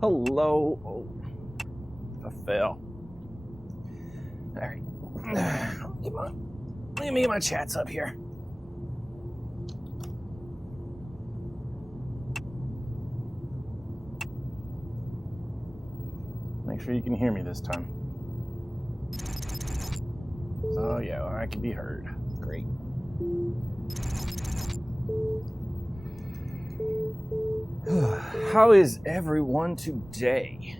Hello. Oh, I fell. All right. Let me get my chats up here. Make sure you can hear me this time. Oh, yeah, I can be heard. Great. How is everyone today?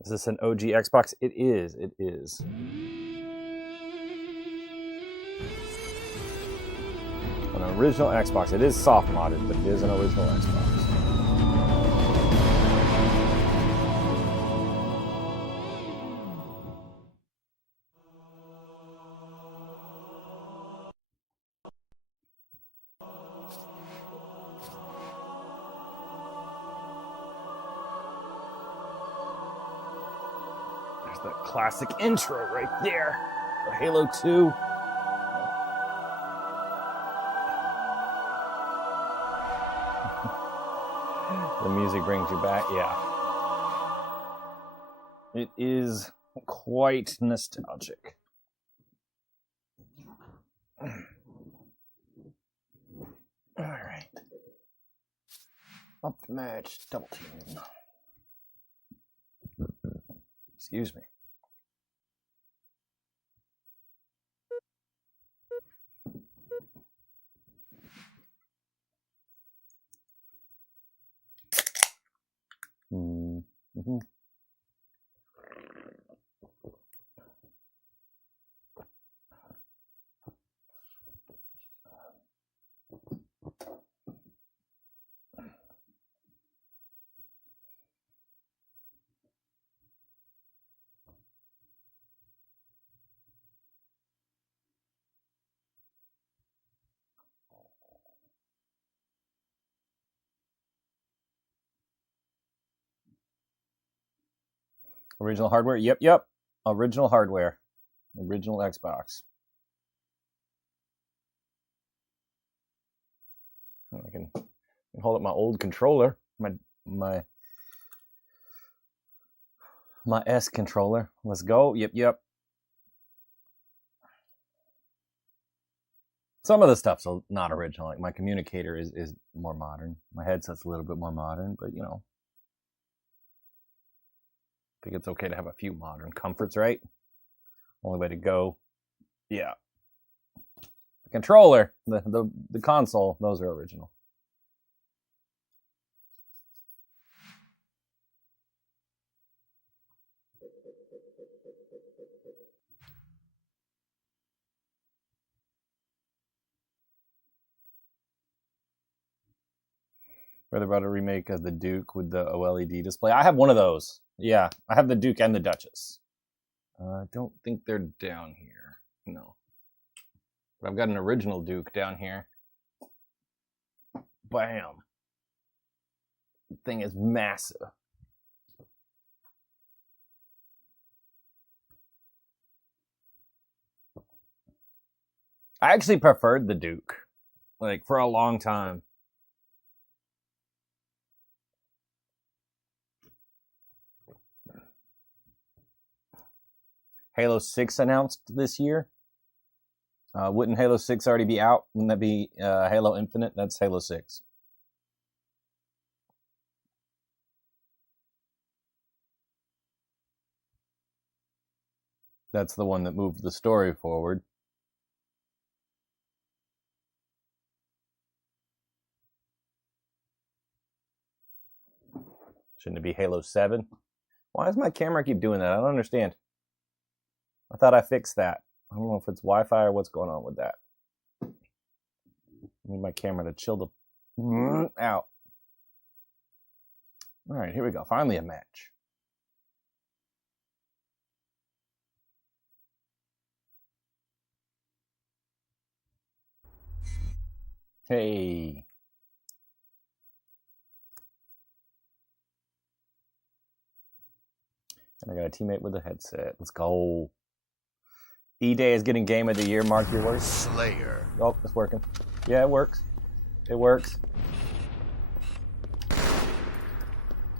Is this an OG Xbox? It is. It is. An original Xbox. It is soft modded, but it is an original Xbox. There's that classic intro right there for Halo 2. The music brings you back, yeah. It is quite nostalgic. All right. Up the match, double team. Excuse me. Mm-hmm. Original hardware? Yep. Original hardware. Original Xbox. I can hold up my old controller. My S controller. Let's go. Yep. Some of the stuff's not original. Like my communicator is more modern. My headset's a little bit more modern, but you know. I think it's okay to have a few modern comforts, right? Only way to go. Yeah. The controller, the console, those are original. Read about a remake of the Duke with the OLED display. I have one of those. Yeah, I have the Duke and the Duchess. I don't think they're down here. No. But I've got an original Duke down here. Bam. The thing is massive. I actually preferred the Duke. Like, for a long time. Halo 6 announced this year. Wouldn't Halo 6 already be out? Wouldn't that be Halo Infinite? That's Halo 6. That's the one that moved the story forward. Shouldn't it be Halo 7? Why does my camera keep doing that? I don't understand. I thought I fixed that. I don't know if it's Wi-Fi or what's going on with that. I need my camera to chill the out. All right, here we go. Finally a match. Hey. And I got a teammate with a headset. Let's go. E-Day is getting Game of the Year. Mark your words. Slayer. Oh, it's working. Yeah, it works. It works.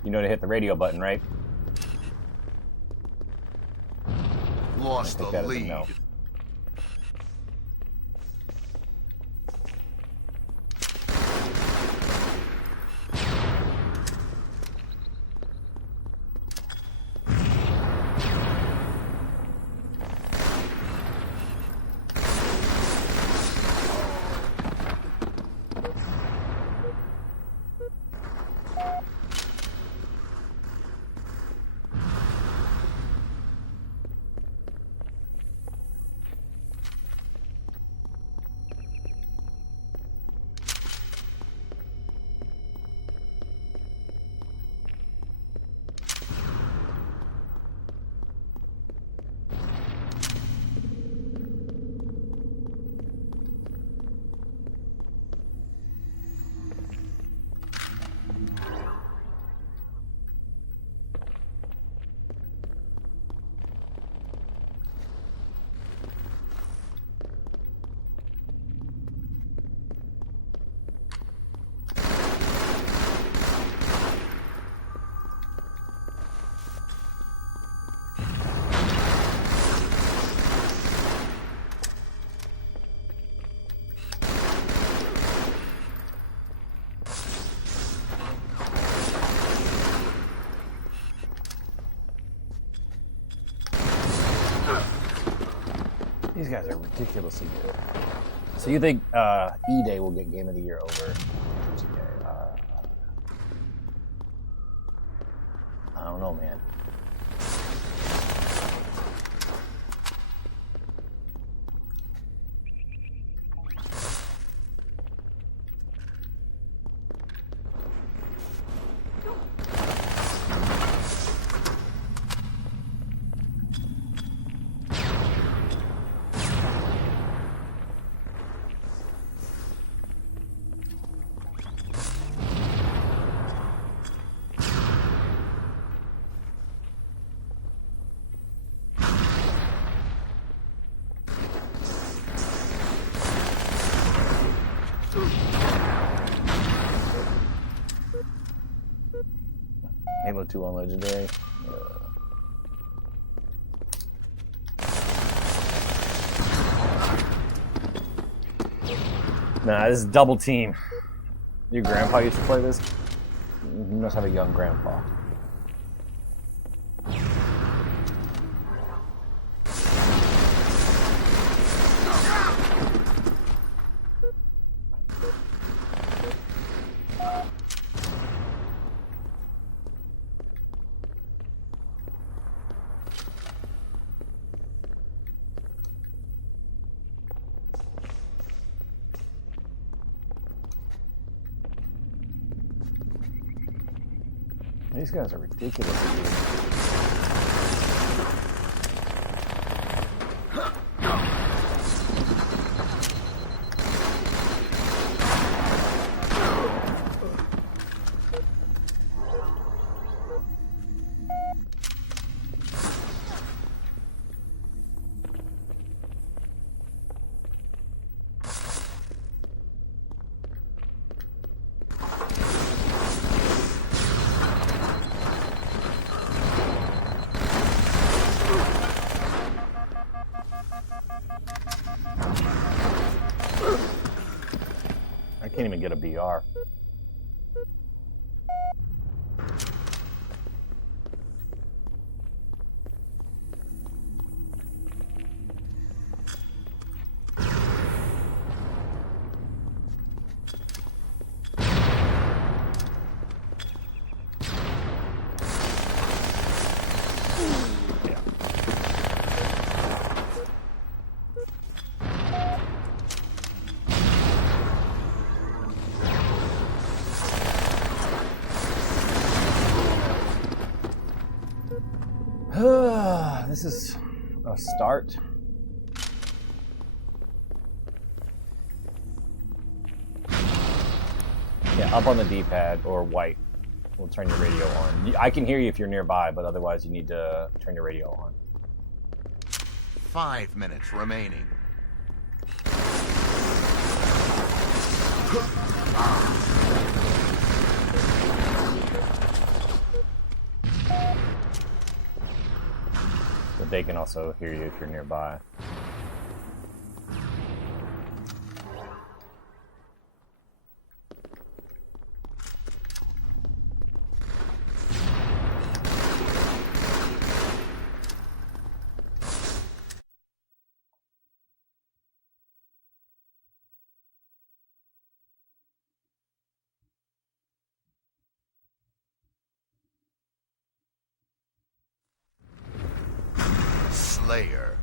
You know to hit the radio button, right? Lost the lead. No. These guys are ridiculously good. So you think E-Day will get Game of the Year over GTA? I don't know, man. Halo 2 on Legendary. Nah, this is double team. Your grandpa used to play this? You must have a young grandpa. These guys are ridiculous. I can't even get a BR. This is a start. Yeah, up on the D-pad or white. We'll turn your radio on. I can hear you if you're nearby, but otherwise you need to turn your radio on. 5 minutes remaining. But they can also hear you if you're nearby. Slayer.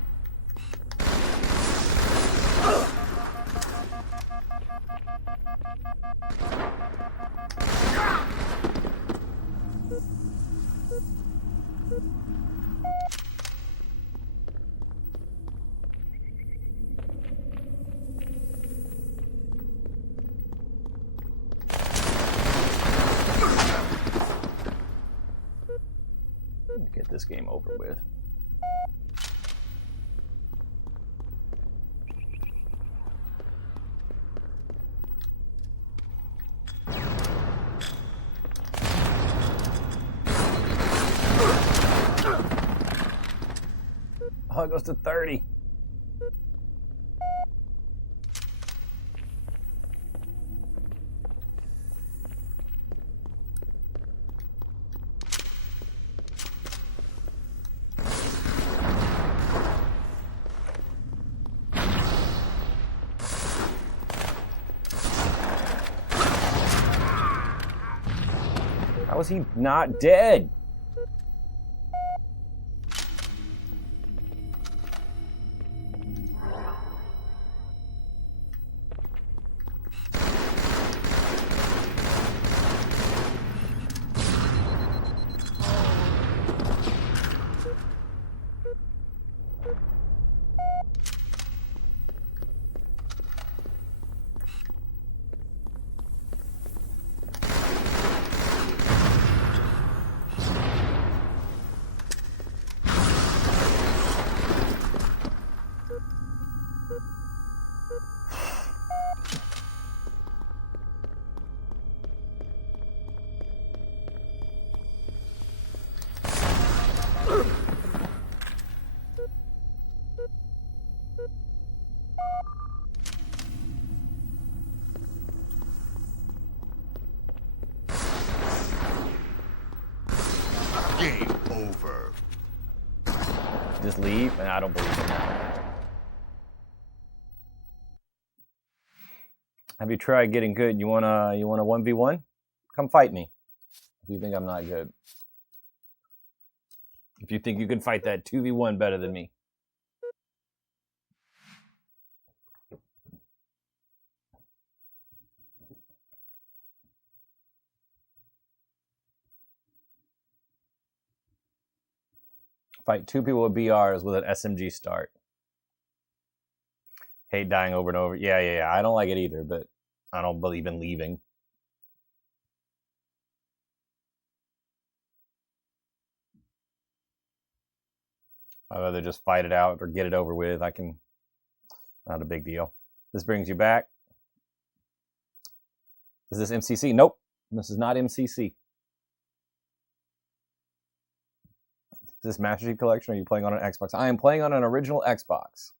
Get this game over with. Oh, it goes to 30. How is he not dead? Game over. Just leave, and I don't believe in that. Have you tried getting good? You wanna 1v1? Come fight me. If you think I'm not good. If you think you can fight that 2v1 better than me. Fight 2 people with BRs with an SMG start. Hate dying over and over. Yeah. I don't like it either, but I don't believe in leaving. I'd rather just fight it out or get it over with. Not a big deal. This brings you back. Is this MCC? Nope. This is not MCC. Is this Master Chief Collection or are you playing on an Xbox? I am playing on an original Xbox.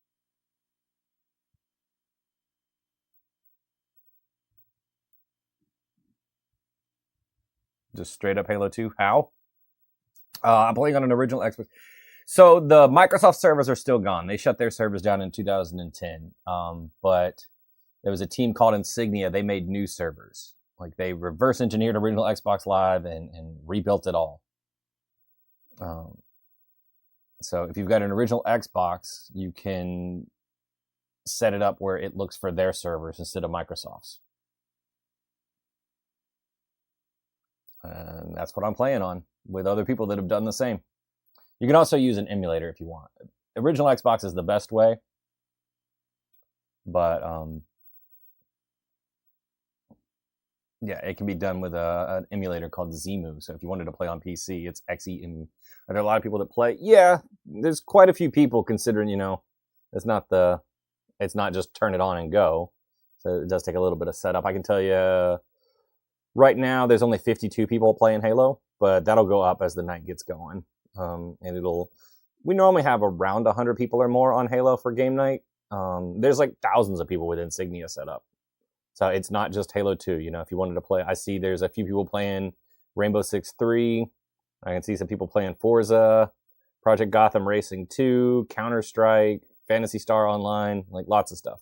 Just straight up Halo 2. How? I'm playing on an original Xbox. So the Microsoft servers are still gone. They shut their servers down in 2010. But there was a team called Insignia. They made new servers. Like they reverse engineered original Xbox Live and rebuilt it all. So if you've got an original Xbox, you can set it up where it looks for their servers instead of Microsoft's. And that's what I'm playing on with other people that have done the same. You can also use an emulator if you want. Original Xbox is the best way, but Yeah, it can be done with an emulator called Zemu. So if you wanted to play on PC, it's XEMU. Are there a lot of people that play? Yeah, there's quite a few people considering, it's not just turn it on and go. So it does take a little bit of setup. I can tell you right now there's only 52 people playing Halo, but that'll go up as the night gets going. We normally have around 100 people or more on Halo for game night. There's like thousands of people with Insignia set up. So it's not just Halo 2. If you wanted to play, I see there's a few people playing Rainbow Six 3. I can see some people playing Forza, Project Gotham Racing 2, Counter-Strike, Phantasy Star Online, like lots of stuff.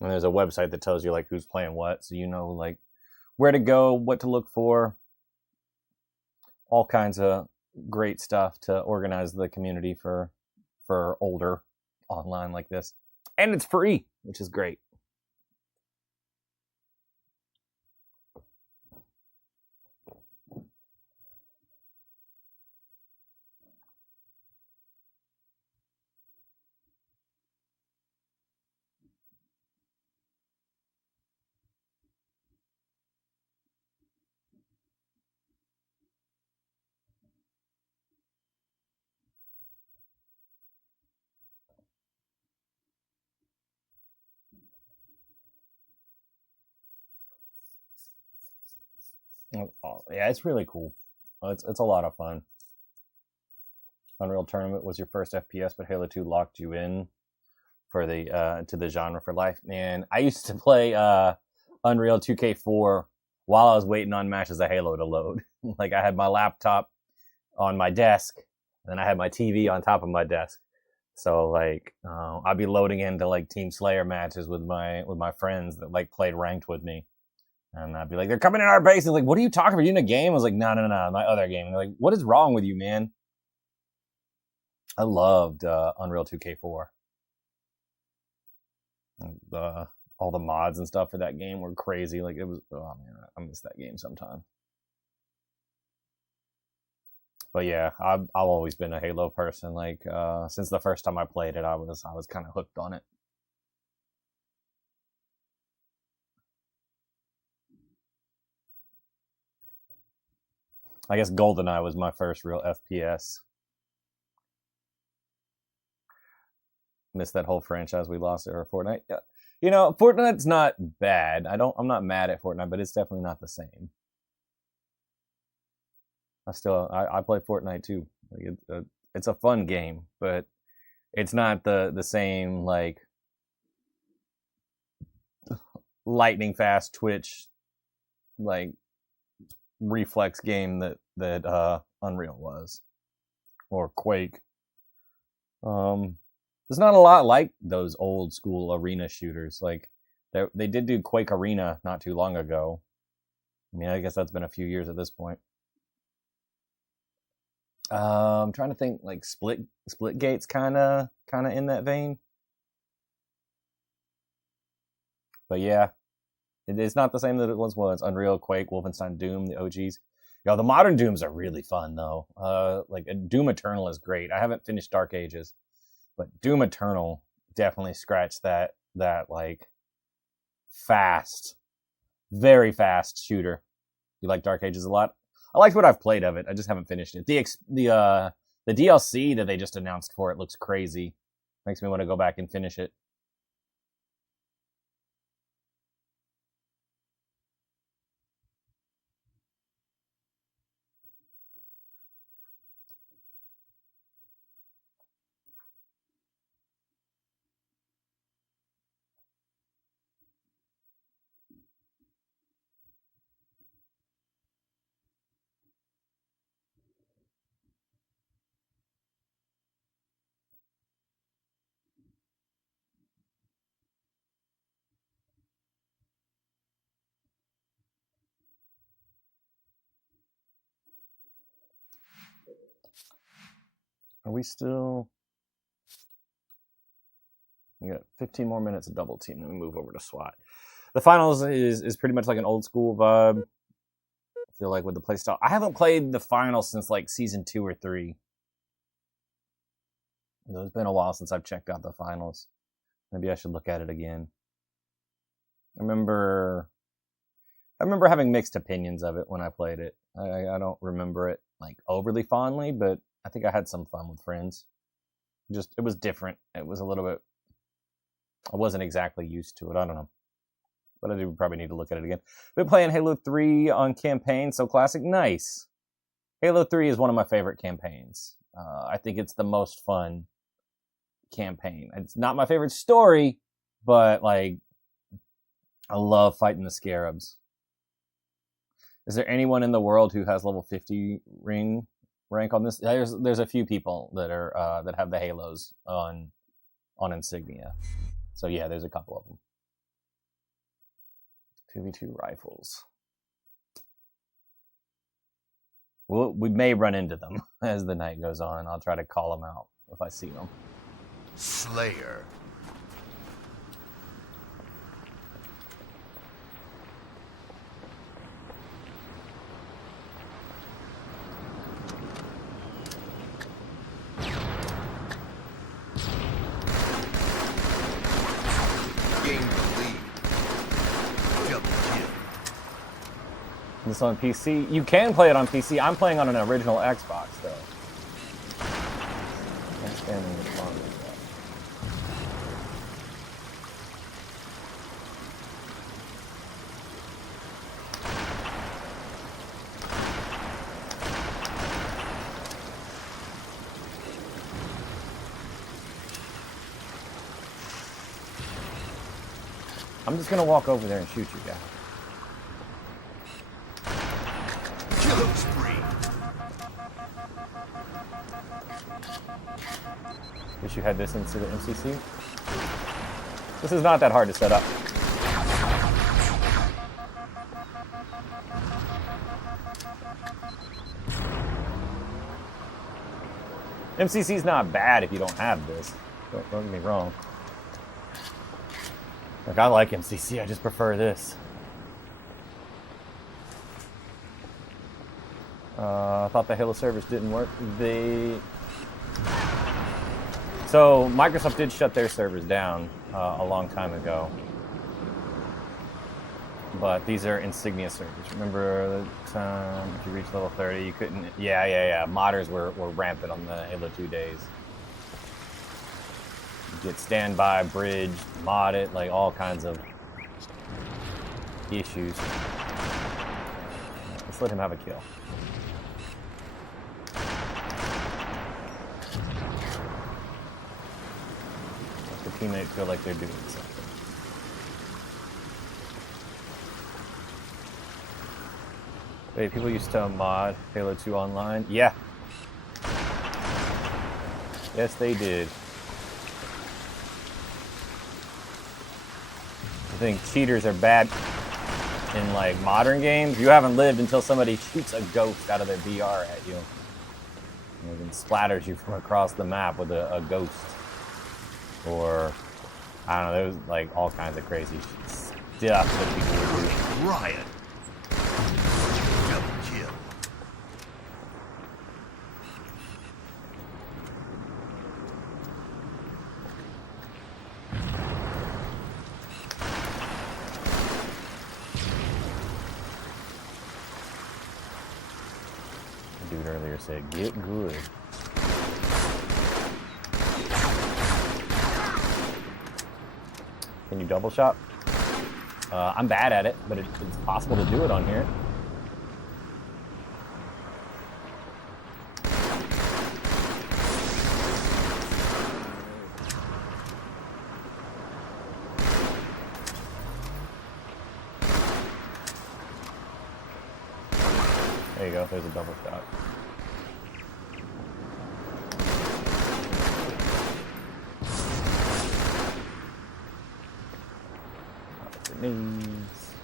And there's a website that tells you like who's playing what, so you know like where to go, what to look for, all kinds of great stuff to organize the community for older online like this. And it's free, which is great. Yeah, it's really cool. It's a lot of fun. Unreal Tournament was your first FPS, but Halo 2 locked you in for the to the genre for life. Man, I used to play Unreal 2K4 while I was waiting on matches of Halo to load. Like I had my laptop on my desk, and then I had my TV on top of my desk. So like I'd be loading into like Team Slayer matches with my friends that like played ranked with me. And I'd be like, they're coming in our base. And like, what are you talking about? Are you in a game? I was like, no, my other game. And they're like, what is wrong with you, man? I loved Unreal 2K4. All the mods and stuff for that game were crazy. Like it was, oh man, I miss that game sometimes. But yeah, I've always been a Halo person. Like since the first time I played it, I was kind of hooked on it. I guess GoldenEye was my first real FPS. Missed that whole franchise. We lost it, or Fortnite. Yeah. Fortnite's not bad. I'm not mad at Fortnite, but it's definitely not the same. I play Fortnite too. Like it's a fun game, but it's not the same like lightning fast Twitch like reflex game that Unreal was, or Quake. There's not a lot like those old school arena shooters. Like they did do Quake Arena not too long ago. I mean, I guess that's been a few years at this point. I'm trying to think like Splitgate's kind of in that vein. But yeah, it's not the same that it once was. Unreal, Quake, Wolfenstein, Doom, the OGs. The modern Dooms are really fun though. Like Doom Eternal is great. I haven't finished Dark Ages, but Doom Eternal definitely scratched that like fast, very fast shooter. You like Dark Ages a lot? I liked what I've played of it. I just haven't finished it. The DLC that they just announced for it looks crazy. Makes me want to go back and finish it. Are we still? We got 15 more minutes of double team. Then we move over to SWAT. The finals is pretty much like an old school vibe. I feel like with the playstyle. I haven't played the finals since like season 2 or 3. It's been a while since I've checked out the finals. Maybe I should look at it again. I remember having mixed opinions of it when I played it. I don't remember it like overly fondly, but I think I had some fun with friends. Just it was different. It was a little bit. I wasn't exactly used to it. I don't know, but I do probably need to look at it again. Been playing Halo 3 on campaign, so classic. Nice. Halo 3 is one of my favorite campaigns. I think it's the most fun campaign. It's not my favorite story, but like I love fighting the scarabs. Is there anyone in the world who has level 50 rank on this? There's a few people that are that have the halos on Insignia. So yeah, there's a couple of them. 2v2 rifles. Well, we may run into them as the night goes on. I'll try to call them out if I see them. Slayer. This on PC? You can play it on PC. I'm playing on an original Xbox, though. I'm standing with fun with that. I'm just gonna walk over there and shoot you guys. Killing spree. Wish you had this into the MCC. This is not that hard to set up. MCC's not bad if you don't have this. Don't get me wrong. Like, I like MCC, I just prefer this. I thought the Halo servers didn't work. So Microsoft did shut their servers down a long time ago. But these are Insignia servers. Remember the time if you reach level 30, you couldn't... Yeah. Modders were rampant on the Halo 2 days. You get standby, bridge, mod it, like all kinds of issues. Let's let him have a kill. Let the teammate feel like they're doing something. Wait, people used to mod Halo 2 online? Yeah. Yes, they did. I think cheaters are bad in like modern games. You haven't lived until somebody shoots a ghost out of their VR at you. And then splatters you from across the map with a ghost. Or, I don't know, there's like all kinds of crazy stuff that people would do. Riot. Double kill. The dude earlier said, get good. Can you double shot? I'm bad at it, but it's possible to do it on here. There you go, there's a double shot. Grenades.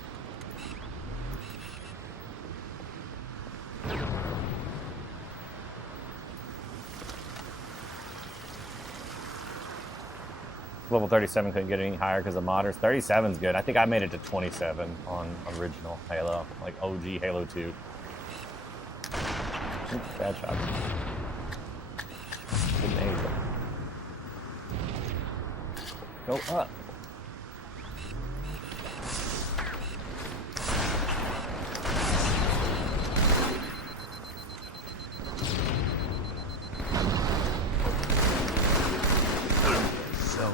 Level 37 couldn't get any higher because of modders. 37's good. I think I made it to 27 on original Halo, like OG Halo 2. Oops, bad shot. Good name. Go up. So,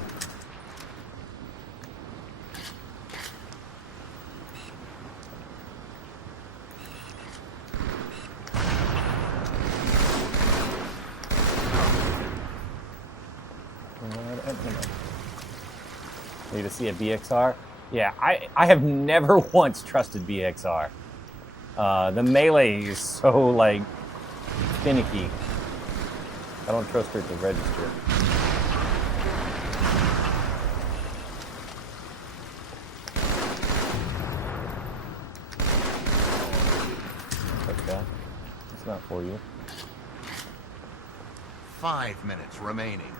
Need to see a BXR? Yeah, I have never once trusted BXR. The melee is so, like, finicky. I don't trust her to register. Okay. It's not for you. 5 minutes remaining.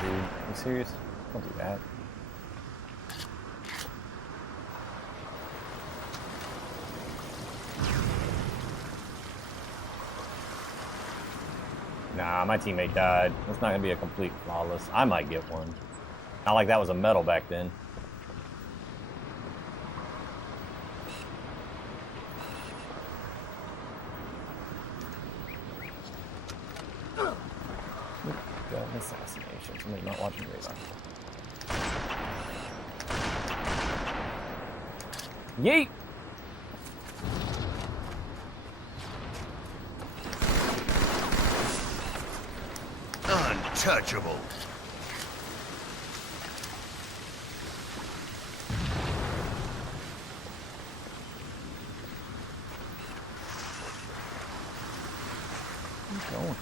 Dude, are you serious? Don't do that. Nah, my teammate died. It's not gonna be a complete flawless. I might get one. Not like that was a medal back then. Got an assassination. Somebody's not watching radar. Yeet! Untouchable. Keep going.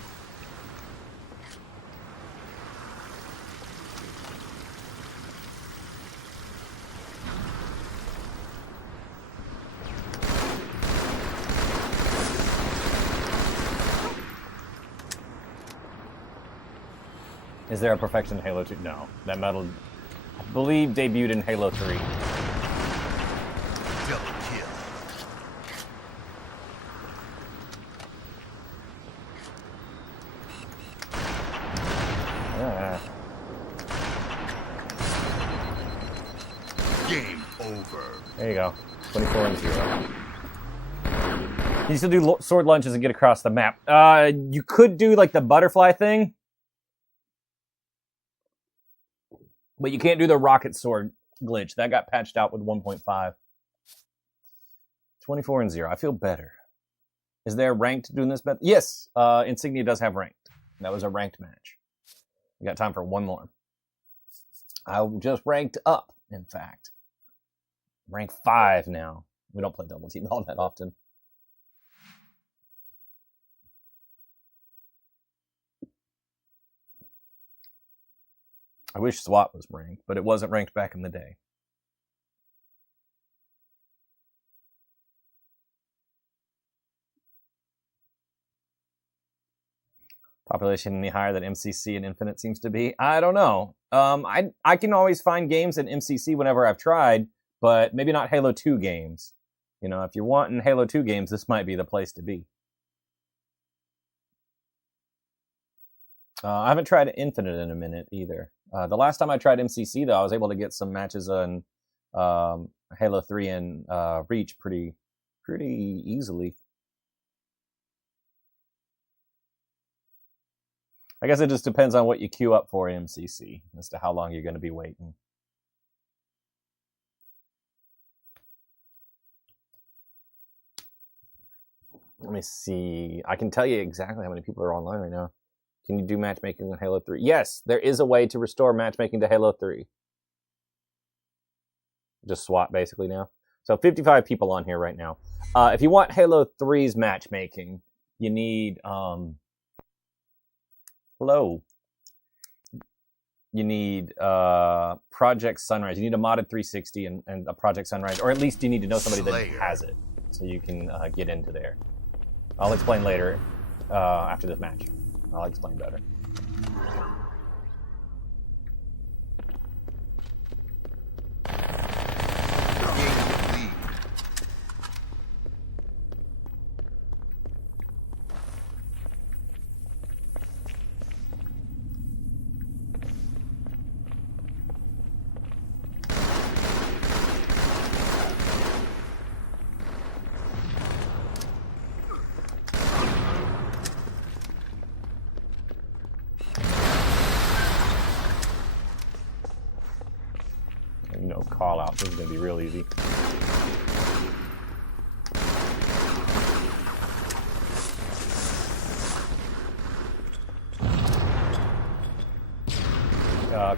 Is there a perfection in Halo 2? No. That medal, I believe, debuted in Halo 3. Double kill. Ah. Game over. There you go. 24-0. You still do sword lunges and get across the map. You could do like the butterfly thing, but you can't do the rocket sword glitch. That got patched out with 1.5. 24-0. I feel better. Is there ranked doing this? Yes. Insignia does have ranked. That was a ranked match. We got time for one more. I just ranked up, in fact. Rank 5 now. We don't play double team all that often. I wish SWAT was ranked, but it wasn't ranked back in the day. Population any higher than MCC and Infinite seems to be? I don't know. I can always find games in MCC whenever I've tried, but maybe not Halo 2 games. You know, if you're wanting Halo 2 games, this might be the place to be. I haven't tried Infinite in a minute either. The last time I tried MCC, though, I was able to get some matches on Halo 3 and Reach pretty easily. I guess it just depends on what you queue up for in MCC as to how long you're going to be waiting. Let me see. I can tell you exactly how many people are online right now. Can you do matchmaking in Halo 3? Yes, there is a way to restore matchmaking to Halo 3. Just SWAT basically now. So 55 people on here right now. If you want Halo 3's matchmaking, you need hello. You need Project Sunrise. You need a modded 360 and a Project Sunrise, or at least you need to know somebody that has it, so you can get into there. I'll explain later after this match. I'll explain better. call out. This is gonna be real easy.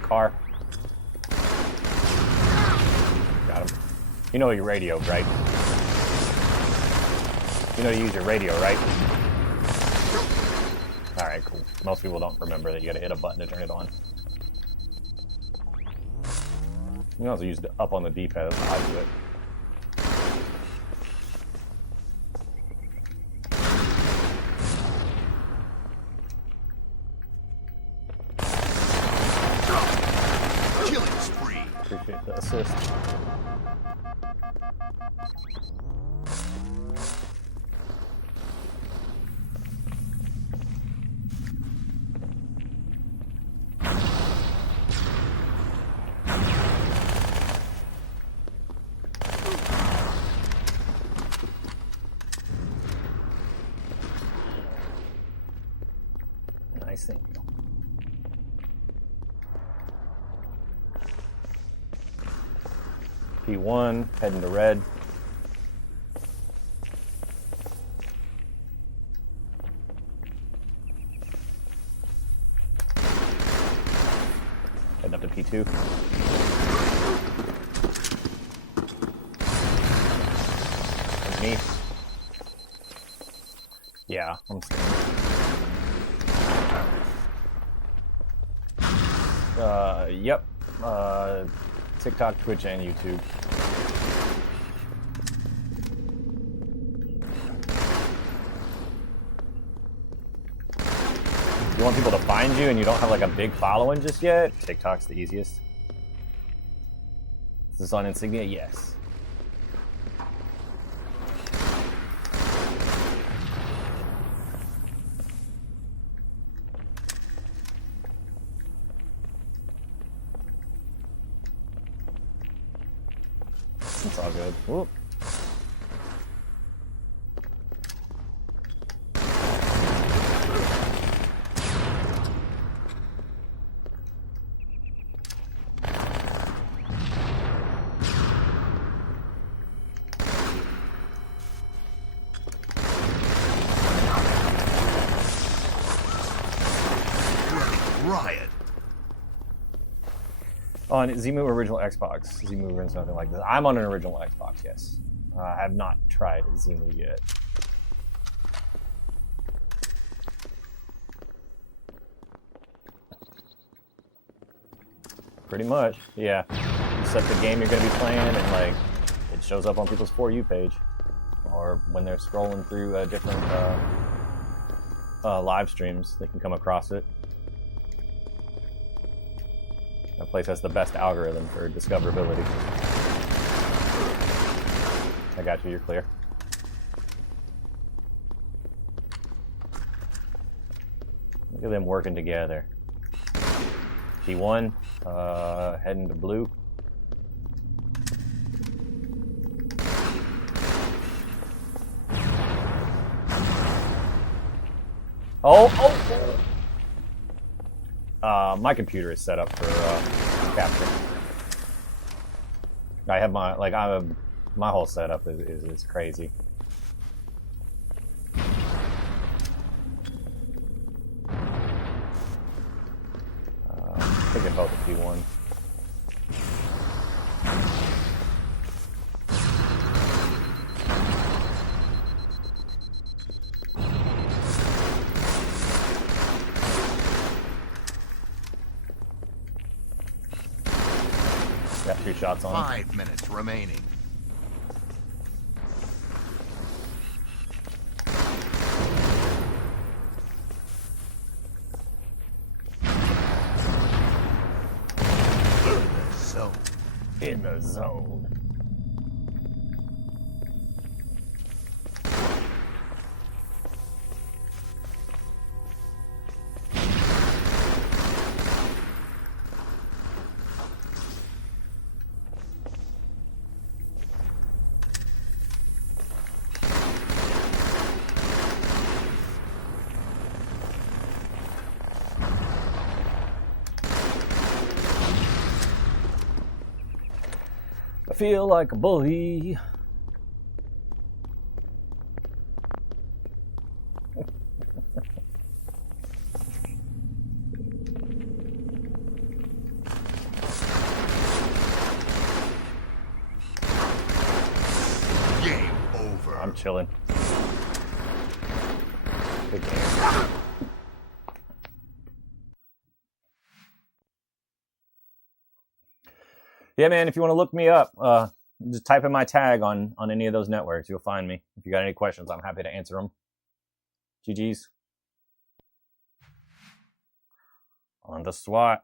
Car. Got him. You know your radio, right? You know you use your radio, right? Alright, cool. Most people don't remember that you gotta hit a button to turn it on. You can also use the up on the D-pad, that's how I do it. Killing spree. Appreciate the assist. Nice thing. P1, heading to red. Heading up to P2. Underneath. Yeah, I'm staying. Yep. TikTok, Twitch, and YouTube. You want people to find you and you don't have like a big following just yet? TikTok's the easiest. Is this on Insignia? Yes. It's all good. Whoop. Riot. On Zemu original Xbox. Zemu runs nothing like this. I'm on an original Xbox, yes. I have not tried Zemu yet. Pretty much, yeah. You set the game you're going to be playing and like it shows up on people's For You page. Or when they're scrolling through different live streams, they can come across it. That place has the best algorithm for discoverability. I got you, you're clear. Look at them working together. P1, heading to blue. Oh! My computer is set up for capture. I have my my whole setup is crazy. Thinking both of P1. Got 2 shots on. 5 minutes remaining. In the zone. I feel like a bully. Game over. I'm chilling. Good game. Yeah, man, if you want to look me up, just type in my tag on any of those networks. You'll find me. If you got any questions, I'm happy to answer them. GG's. On the SWAT.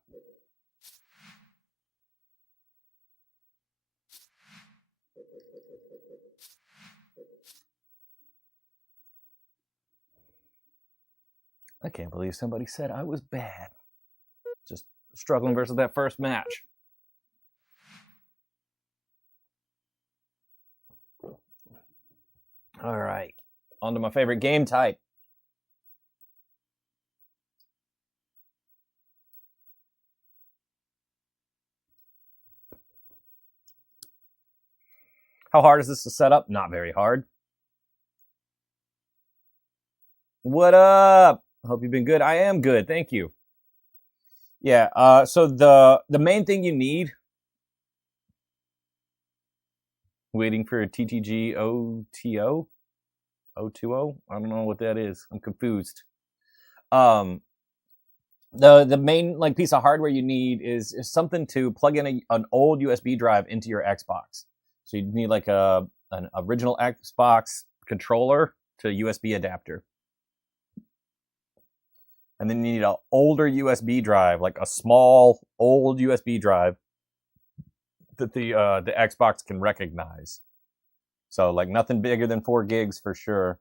I can't believe somebody said I was bad. Just struggling versus that first match. All right, on to my favorite game type. How hard is this to set up? Not very hard. What up? Hope you've been good. I am good, thank you. Yeah, so the main thing you need, waiting for TTG OTO? O20? I don't know what that is. I'm confused. The main like piece of hardware you need is something to plug in an old USB drive into your Xbox. So you need like an original Xbox controller to USB adapter. And then you need an older USB drive, like a small old USB drive that the Xbox can recognize. So like nothing bigger than 4 gigs for sure.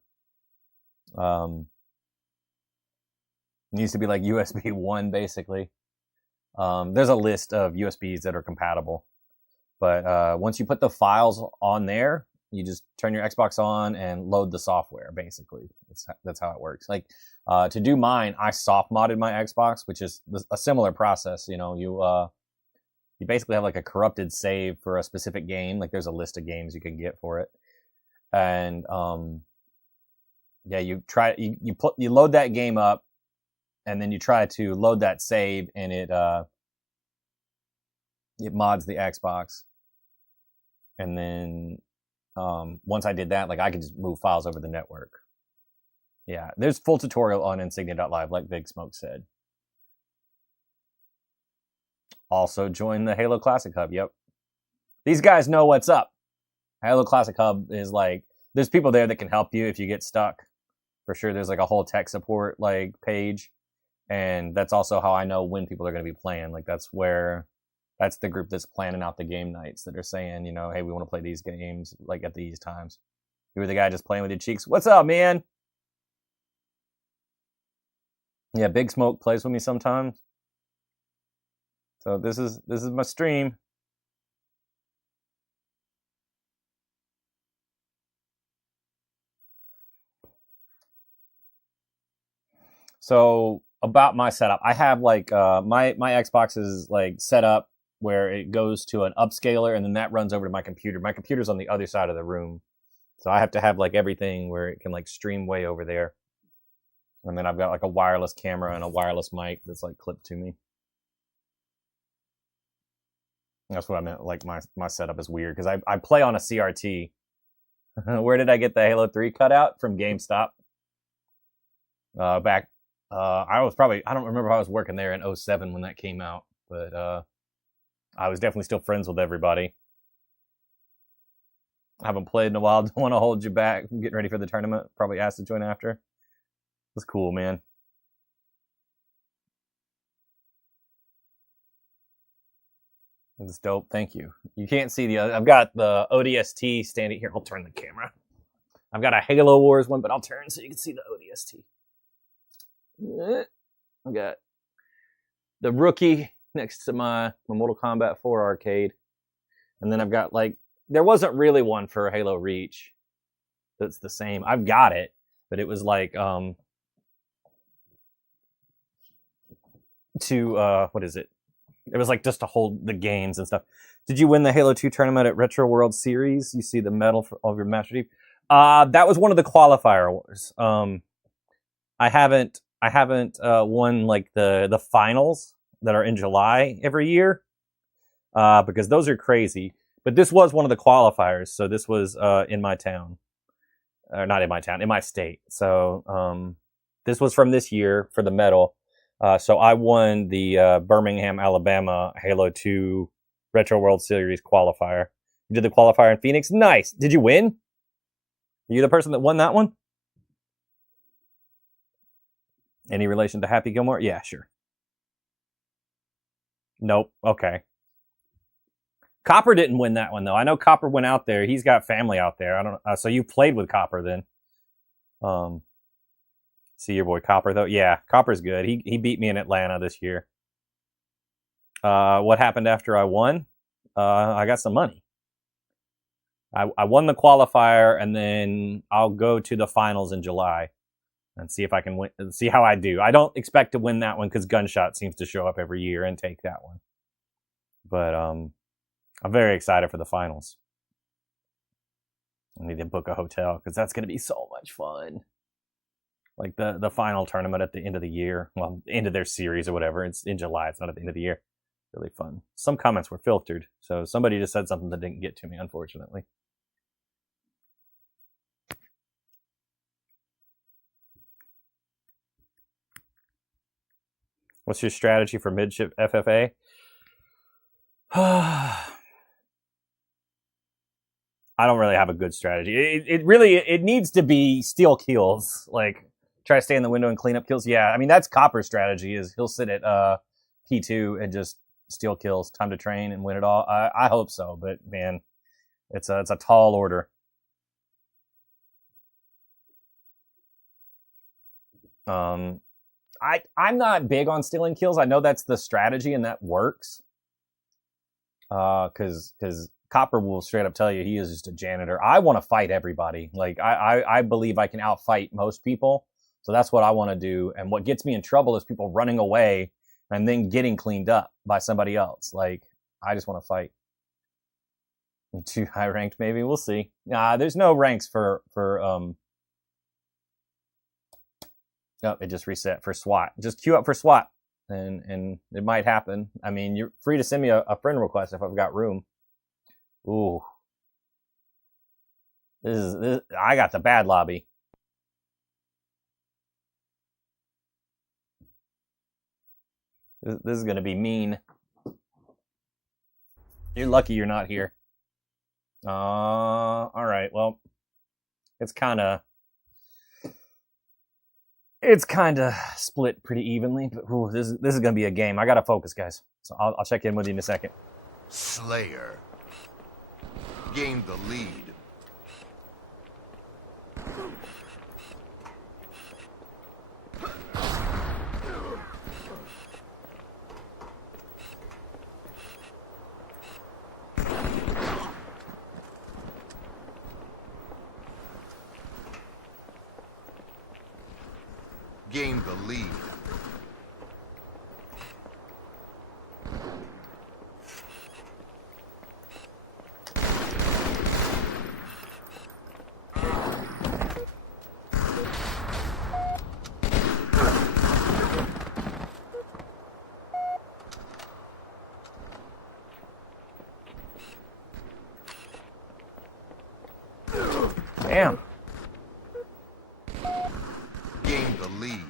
Needs to be like USB 1 basically. There's a list of USBs that are compatible. But once you put the files on there, you just turn your Xbox on and load the software basically. That's how it works. Like to do mine, I soft modded my Xbox, which is a similar process. You know, you basically have like a corrupted save for a specific game. Like there's a list of games you can get for it. And yeah, you load that game up, and then you try to load that save, and it mods the Xbox. And then once I did that, like I could just move files over the network. Yeah, there's full tutorial on Insignia.live, like Big Smoke said. Also join the Halo Classic Hub. Yep, these guys know what's up. Halo Classic Hub is like, there's people there that can help you if you get stuck. For sure, there's like a whole tech support like page, and that's also how I know when people are going to be playing. Like that's the group that's planning out the game nights that are saying, you know, hey, we want to play these games like at these times. You were the guy just playing with your cheeks. What's up, man? Yeah, Big Smoke plays with me sometimes. So this is my stream. So about my setup, I have like my Xbox is like set up where it goes to an upscaler, and then that runs over to my computer. My computer's on the other side of the room, so I have to have like everything where it can like stream way over there. And then I've got like a wireless camera and a wireless mic that's like clipped to me. That's what I meant. Like my setup is weird because I play on a CRT. Where did I get the Halo 3 cutout? From GameStop. Back, I don't remember if I was working there in 2007 when that came out, but I was definitely still friends with everybody. I haven't played in a while. Don't want to hold you back. I'm getting ready for the tournament. Probably asked to join after. That's cool, man. That's dope. Thank you. You can't see the other. I've got the ODST standing here. I'll turn the camera. I've got a Halo Wars one, but I'll turn so you can see the ODST. I've got the Rookie next to my Mortal Kombat 4 arcade. And then I've got like, there wasn't really one for Halo Reach that's the same. I've got it, but it was like what is it? It was like just to hold the games and stuff. Did you win the Halo 2 tournament at Retro World Series? You see the medal for all of your Master Chief. That was one of the qualifier awards. I haven't won like the finals that are in July every year, because those are crazy. But this was one of the qualifiers, so this was in my town, or not in my town, in my state. So this was from this year for the medal. So I won the Birmingham, Alabama Halo 2 Retro World Series qualifier. You did the qualifier in Phoenix. Nice. Did you win? Are you the person that won that one? Any relation to Happy Gilmore? Yeah, sure. Nope. Okay. Copper didn't win that one though. I know Copper went out there. He's got family out there. I don't. So you played with Copper then? See your boy Copper though. Yeah, Copper's good. He beat me in Atlanta this year. What happened after I won? I got some money. I won the qualifier, and then I'll go to the finals in July and see if I can win. See how I do. I don't expect to win that one because Gunshot seems to show up every year and take that one. But I'm very excited for the finals. I need to book a hotel because that's going to be so much fun. Like the final tournament at the end of the year. Well, the end of their series or whatever. It's in July. It's not at the end of the year. Really fun. Some comments were filtered, so somebody just said something that didn't get to me, unfortunately. What's your strategy for midship FFA? I don't really have a good strategy. It needs to be steal kills. Like, try to stay in the window and clean up kills. Yeah, I mean, that's Copper's strategy, is he'll sit at P2 and just steal kills. Time to train and win it all. I hope so, but man, it's a tall order. I'm not big on stealing kills. I know that's the strategy and that works. Because Copper will straight up tell you he is just a janitor. I want to fight everybody. Like I believe I can outfight most people. So that's what I want to do. And what gets me in trouble is people running away and then getting cleaned up by somebody else. Like, I just want to fight. Too high ranked, maybe. We'll see. Nah, there's no ranks for Oh, it just reset for SWAT. Just queue up for SWAT, and it might happen. I mean, you're free to send me a friend request if I've got room. Ooh, this I got the bad lobby. This is gonna be mean. You're lucky you're not here. All right. Well, it's kind of split pretty evenly, but ooh, this is gonna be a game. I gotta focus, guys. So I'll check in with you in a second. Slayer gained the lead. Gained the lead. Damn. Gained the lead.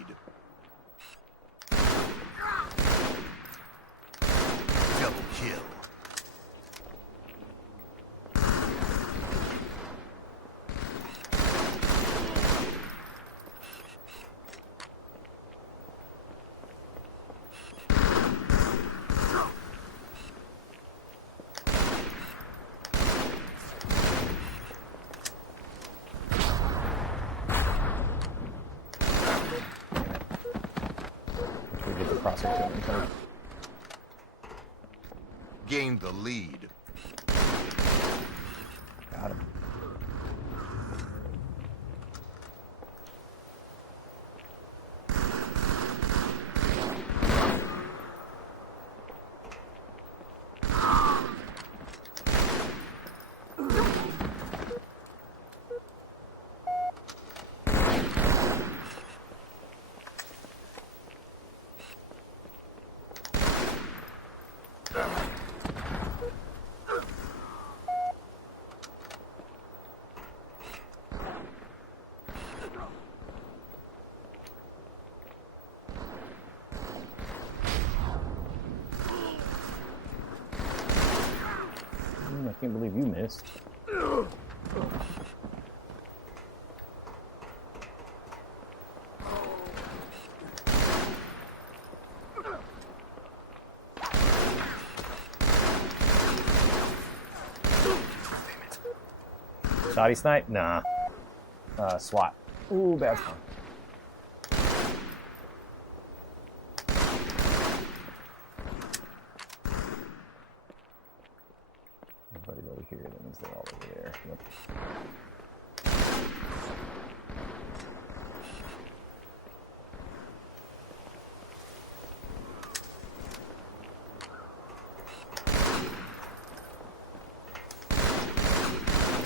Double kill. Gained the lead. Got him. I can't believe you missed. Shoddy snipe? Nah. SWAT. Ooh, bad one. Everybody's over here. That means they're all over there. Yep.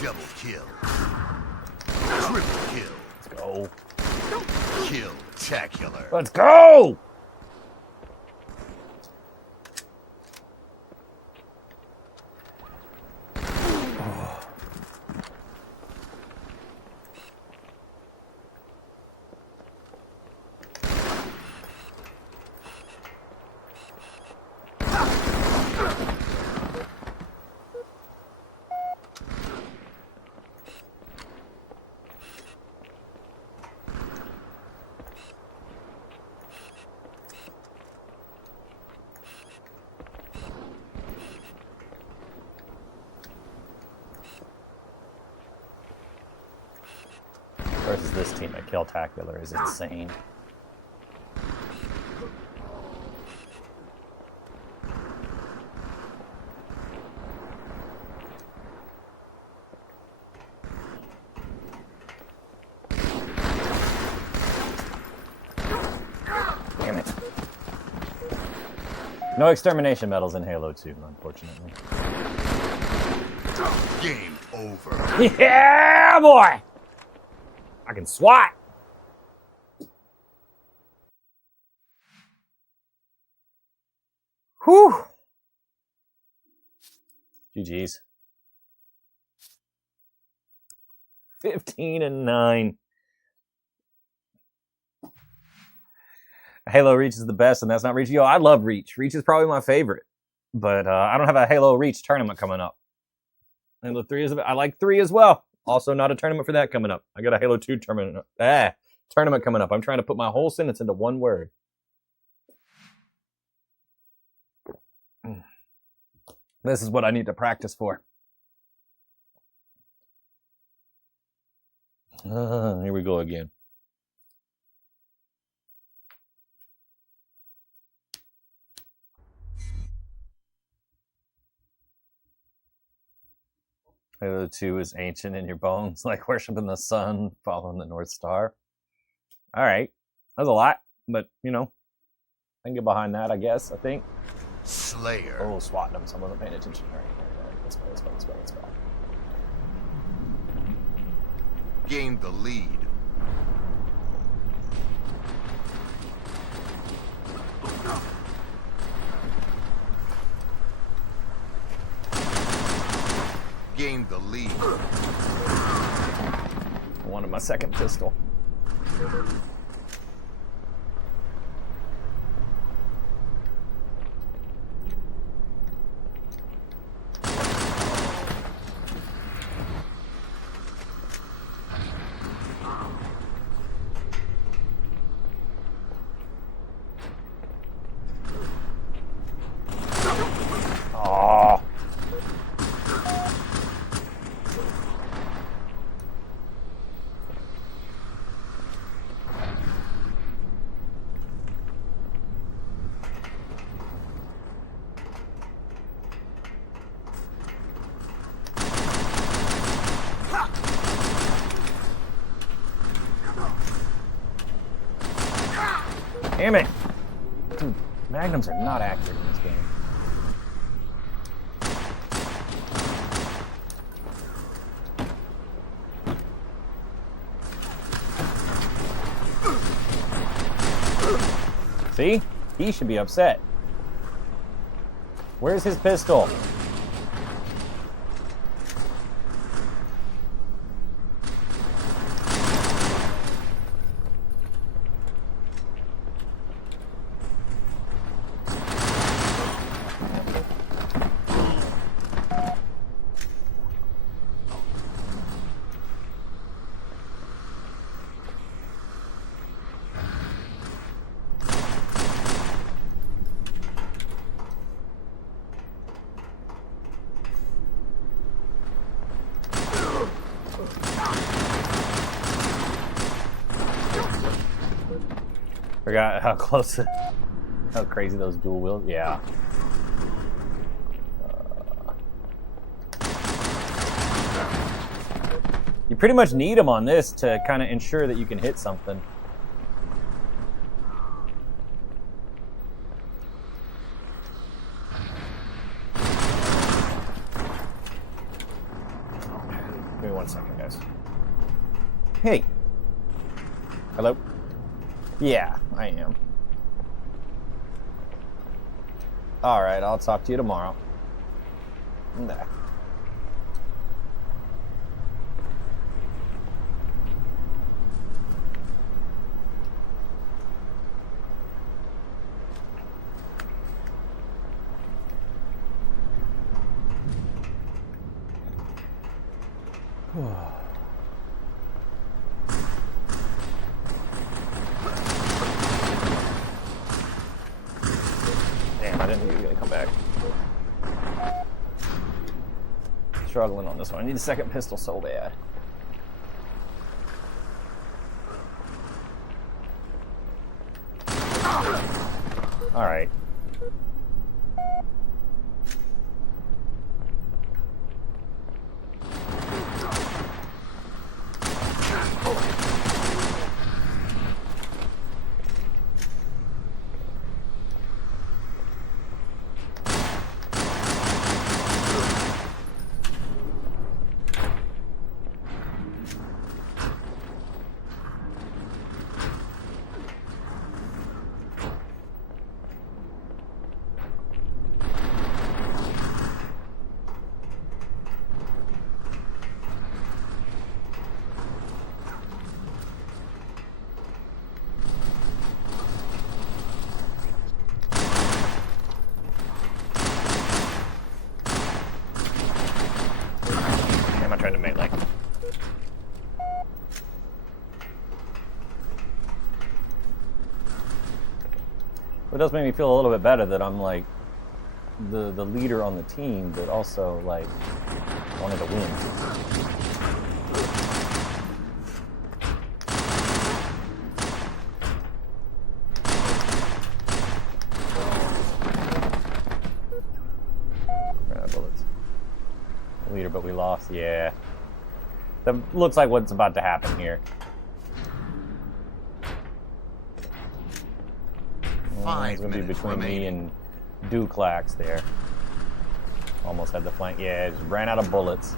Double kill. Triple kill. Let's go. Kill-tacular. Let's go! Versus this team at Kill-tacular is insane. Damn it. No extermination medals in Halo 2, unfortunately. Game over. Yeah, boy! I can SWAT! Whew! GG's. 15-9. Halo Reach is the best, and that's not Reach. Yo, I love Reach. Reach is probably my favorite. But I don't have a Halo Reach tournament coming up. Halo 3 is... I like 3 as well. Also, not a tournament for that coming up. I got a Halo 2 tournament coming up. I'm trying to put my whole sentence into one word. This is what I need to practice for. Here we go again. Halo 2 is ancient in your bones, like worshiping the sun, following the North Star. All right. That's a lot, but, you know, I can get behind that, I guess, I think. Slayer. Oh, swatting them. Someone wasn't paying attention. All right. Let's go. Gained the lead. Gained the lead. I wanted my second pistol. Damn it! Dude, magnums are not accurate in this game. See? He should be upset. Where's his pistol? Forgot how close, how crazy those dual wheels. Yeah. You pretty much need them on this to kind of ensure that you can hit something. Give me 1 second, guys. Hey. Hello? Yeah, I am. All right, I'll talk to you tomorrow. Nah. Damn, I didn't think you were gonna come back. Struggling on this one. I need a second pistol so bad. All right. Am I trying to melee? It does make me feel a little bit better that I'm like the leader on the team, but also like wanted to win. Bullets. Leader, but we lost. Yeah, that looks like what's about to happen here. It's gonna be between me and Duclax there. Almost had the flank. Yeah, just ran out of bullets.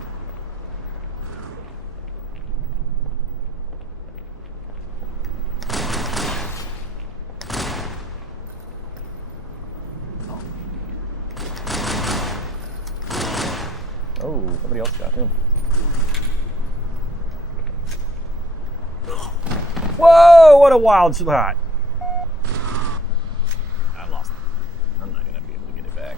Oh, somebody else got him. Whoa, what a wild shot. I lost it. I'm not going to be able to get it back.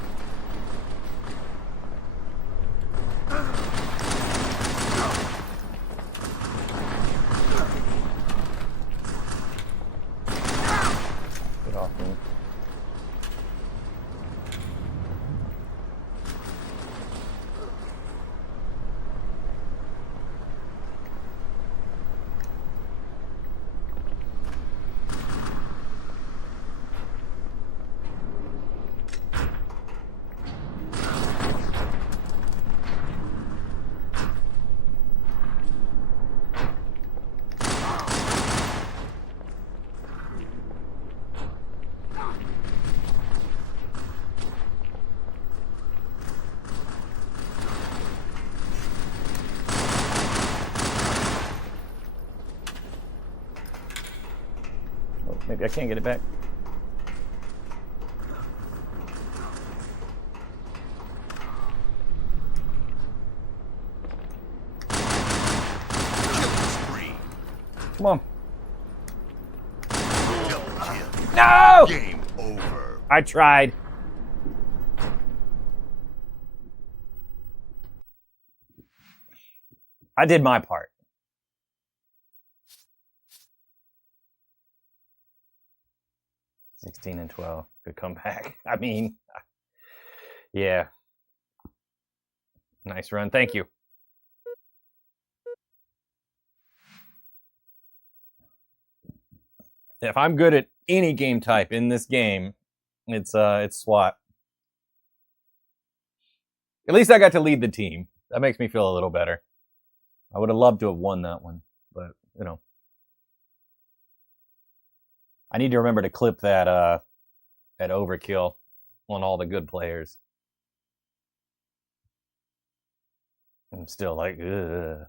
Get off me. Maybe I can't get it back. Come on. No! Game over. I tried. I did my part. $16 and $12. Good comeback. I mean, yeah. Nice run. Thank you. If I'm good at any game type in this game, it's SWAT. At least I got to lead the team. That makes me feel a little better. I would have loved to have won that one, but you know. I need to remember to clip that overkill on all the good players. I'm still like, ugh.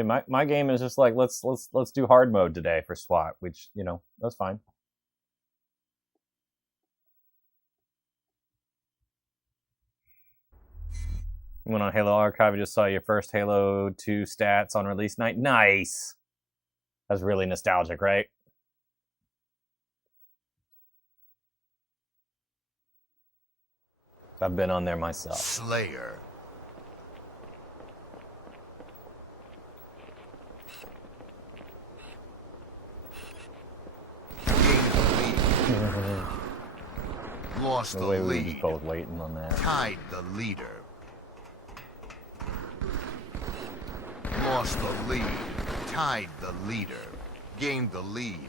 Okay, my game is just like let's do hard mode today for SWAT, which you know that's fine. You went on Halo Archive and just saw your first Halo 2 stats on release night. Nice. That's really nostalgic, right? I've been on there myself. Slayer. Lost the way we were lead. just both waiting on that. Tied the leader. Lost the lead. Tied the leader. Gained the lead.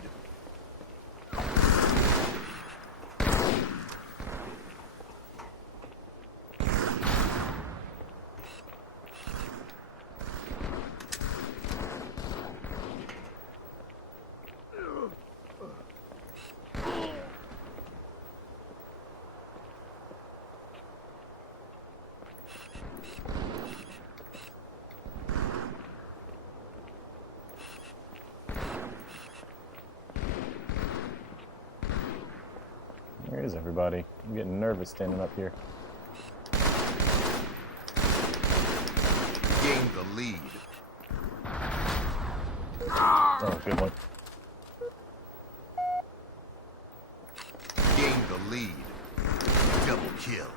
Where is everybody? I'm getting nervous standing up here. Gained the lead. Oh, good one. Gained the lead. Double kill.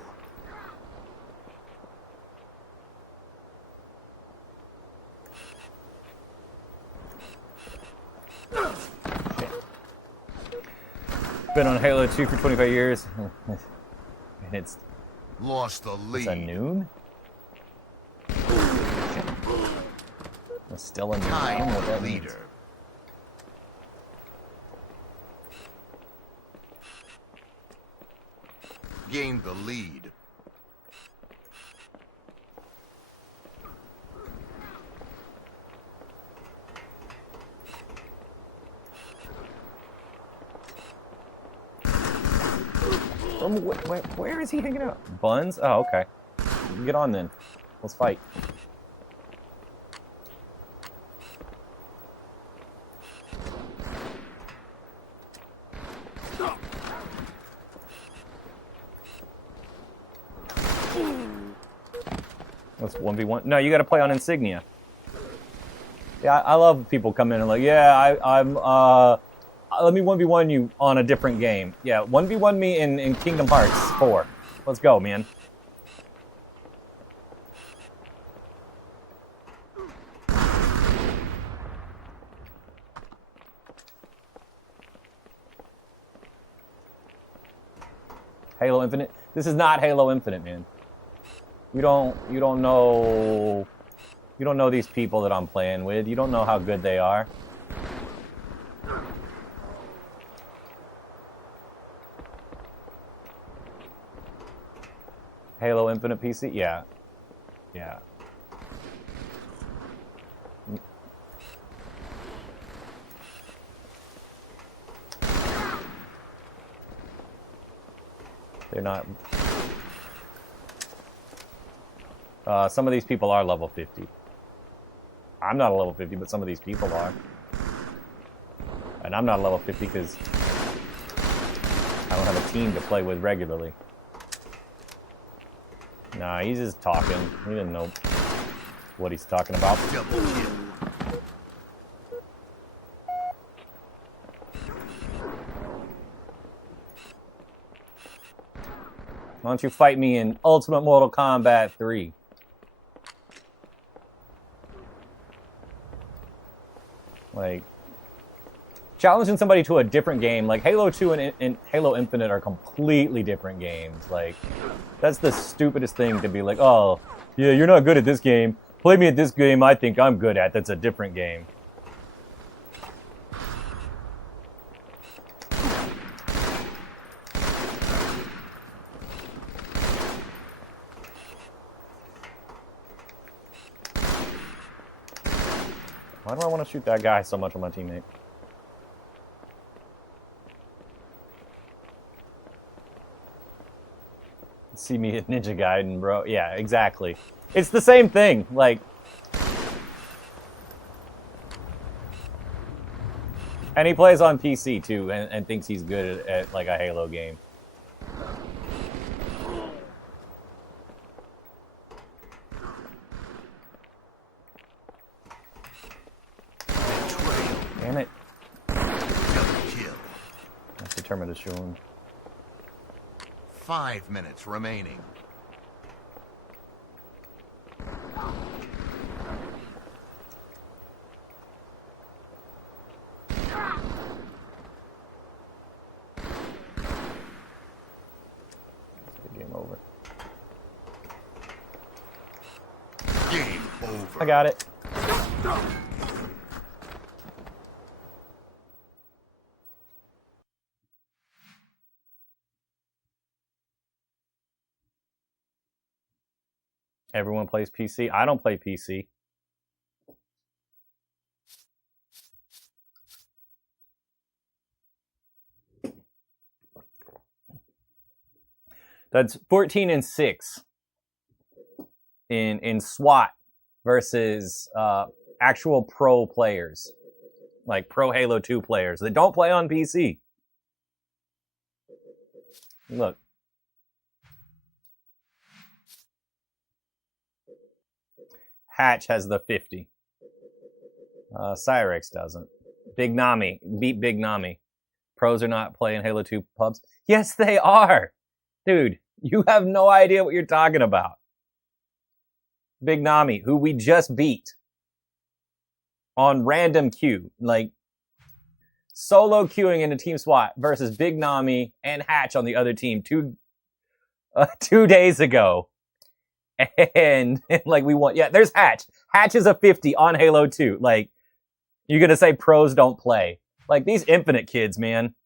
Been on Halo 2 for 25 years. And it's Lost the lead. It's a noon? It's still a noon. I don't know what that means. Leader. Gained the lead. Where is he hanging out? Buns? Oh, okay. Get on then. Let's fight. Let's 1v1. No, you got to play on Insignia. Yeah, I love people come in and like, yeah, I'm let me 1v1 you on a different game. Yeah, 1v1 me in Kingdom Hearts 4. Let's go, man. Halo Infinite? This is not Halo Infinite, man. You don't know these people that I'm playing with. You don't know how good they are. Halo Infinite PC? Yeah. Yeah. They're not... some of these people are level 50. I'm not a level 50, but some of these people are. And I'm not a level 50 because I don't have a team to play with regularly. Nah, he's just talking. He didn't know what he's talking about. Double kill. Why don't you fight me in Ultimate Mortal Kombat 3? Like, challenging somebody to a different game, like Halo 2 and Halo Infinite are completely different games. Like, that's the stupidest thing to be like, oh, yeah, you're not good at this game. Play me at this game I think I'm good at. That's a different game. Why do I want to shoot that guy so much on my teammate? See me at Ninja Gaiden, bro. Yeah, exactly. It's the same thing. Like, and he plays on PC too, and thinks he's good at like a Halo game. Damn it. That's determined to show him. 5 minutes remaining. Game over. Game over. I got it. Everyone plays PC. I don't play PC. That's 14-6 in SWAT versus actual pro players, like pro Halo 2 players that don't play on PC. Look. Hatch has the 50. Cyrex doesn't. Big Nami. Beat Big Nami. Pros are not playing Halo 2 pubs. Yes, they are. Dude, you have no idea what you're talking about. Big Nami, who we just beat on random queue. Like, solo queuing in a team SWAT versus Big Nami and Hatch on the other team 2 days ago. And like we won. Yeah, there's Hatch. Hatch is a 50 on Halo 2. Like, you're going to say pros don't play. Like, these Infinite kids, man.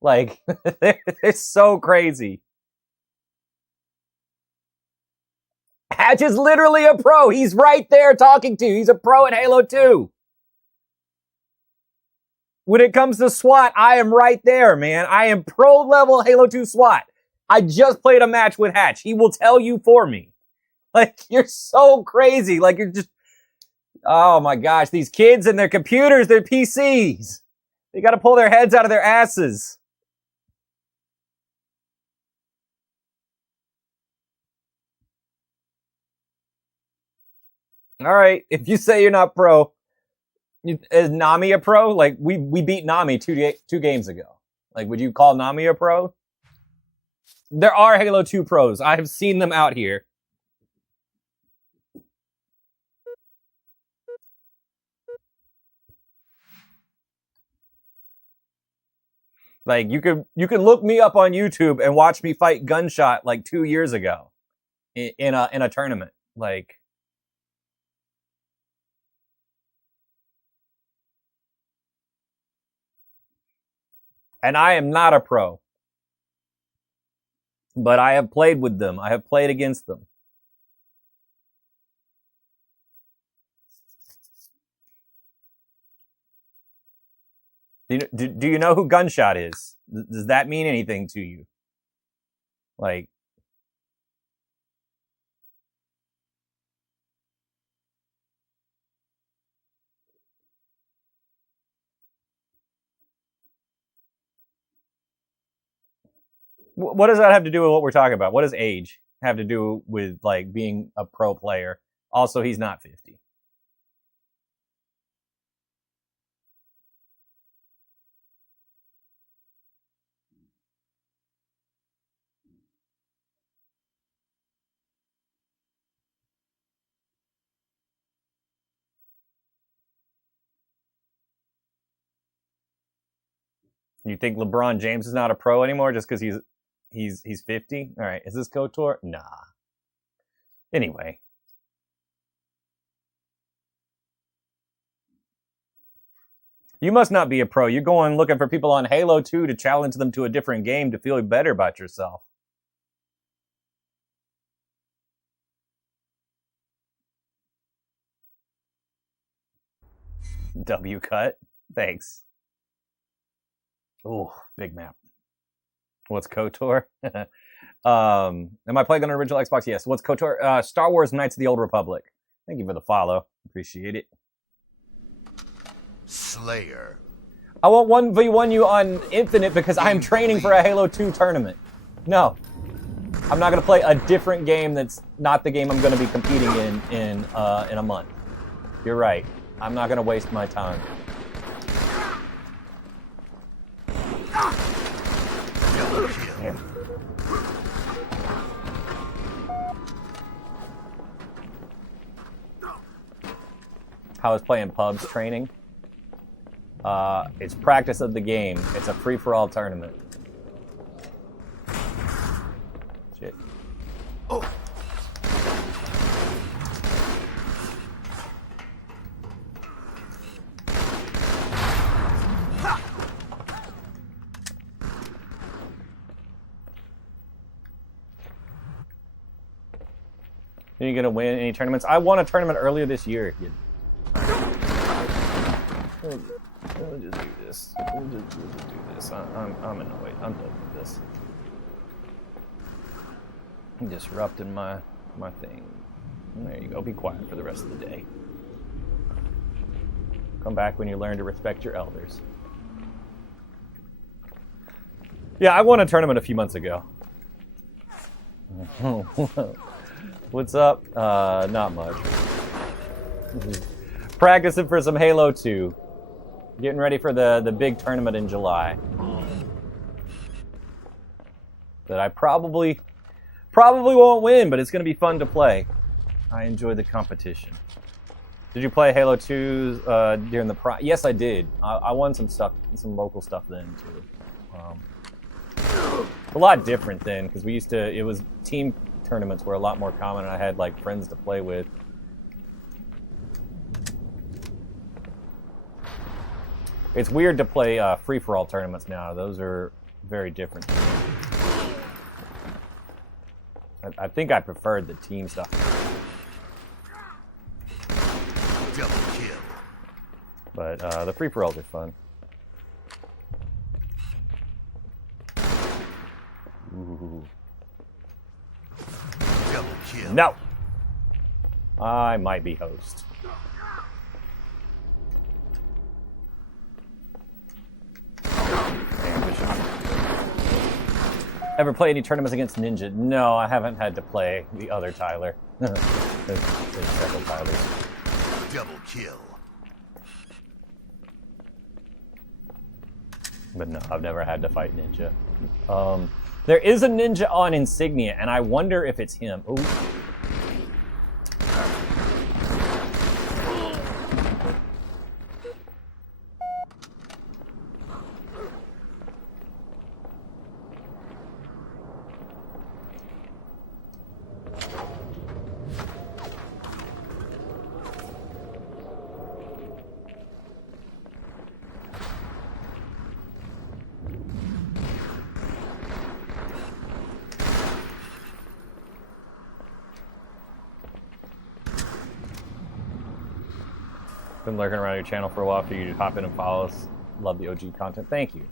Like, they're so crazy. Hatch is literally a pro. He's right there talking to you. He's a pro at Halo 2. When it comes to SWAT, I am right there, man. I am pro level Halo 2 SWAT. I just played a match with Hatch. He will tell you for me. Like, you're so crazy. Like, you're just... Oh, my gosh. These kids and their computers, their PCs. They got to pull their heads out of their asses. All right. If you say you're not pro, is Nami a pro? Like, we beat Nami two games ago. Like, would you call Nami a pro? There are Halo 2 pros. I have seen them out here. Like, you could look me up on YouTube and watch me fight Gunshot like 2 years ago in a tournament. Like, and I am not a pro, but I have played with them. I have played against them. Do you know who Gunshot is? Does that mean anything to you? Like, what does that have to do with what we're talking about? What does age have to do with like being a pro player? Also, he's not 50. You think LeBron James is not a pro anymore just because he's 50? All right, is this KOTOR? Nah. Anyway. You must not be a pro. You're going looking for people on Halo 2 to challenge them to a different game to feel better about yourself. W cut. Thanks. Ooh, big map. What's KOTOR? Am I playing on an original Xbox? Yes. What's KOTOR? Star Wars Knights of the Old Republic. Thank you for the follow. Appreciate it. Slayer. I won't 1v1 you on Infinite because I'm training for a Halo 2 tournament. No. I'm not going to play a different game that's not the game I'm going to be competing in a month. You're right. I'm not going to waste my time. Damn. How is playing pubs training? It's practice of the game. It's a free-for-all tournament. Shit. Oh. Are you gonna win any tournaments? I won a tournament earlier this year. We'll just do this. We'll just do this. I'm annoyed. I'm done with this. I'm disrupting my thing. There you go. Be quiet for the rest of the day. Come back when you learn to respect your elders. Yeah, I won a tournament a few months ago. What's up? Not much. Practicing for some Halo 2. Getting ready for the big tournament in July. That I probably won't win, but it's going to be fun to play. I enjoy the competition. Did you play Halo 2 during the Yes, I did. I won some stuff, some local stuff then too. A lot different then, because we used to. It was team tournaments were a lot more common, and I had like friends to play with. It's weird to play free-for-all tournaments now. Those are very different. I think I preferred the team stuff. Double kill. But the free-for-alls are fun. Ooh. Double kill. No! I might be host. Ever play any tournaments against Ninja? No, I haven't had to play the other Tyler. There's several Tylers. Double kill. But no, I've never had to fight Ninja. There is a Ninja on Insignia, and I wonder if it's him. Ooh. Been lurking around your channel for a while for you to hop in and follow us. Love the OG content. Thank you.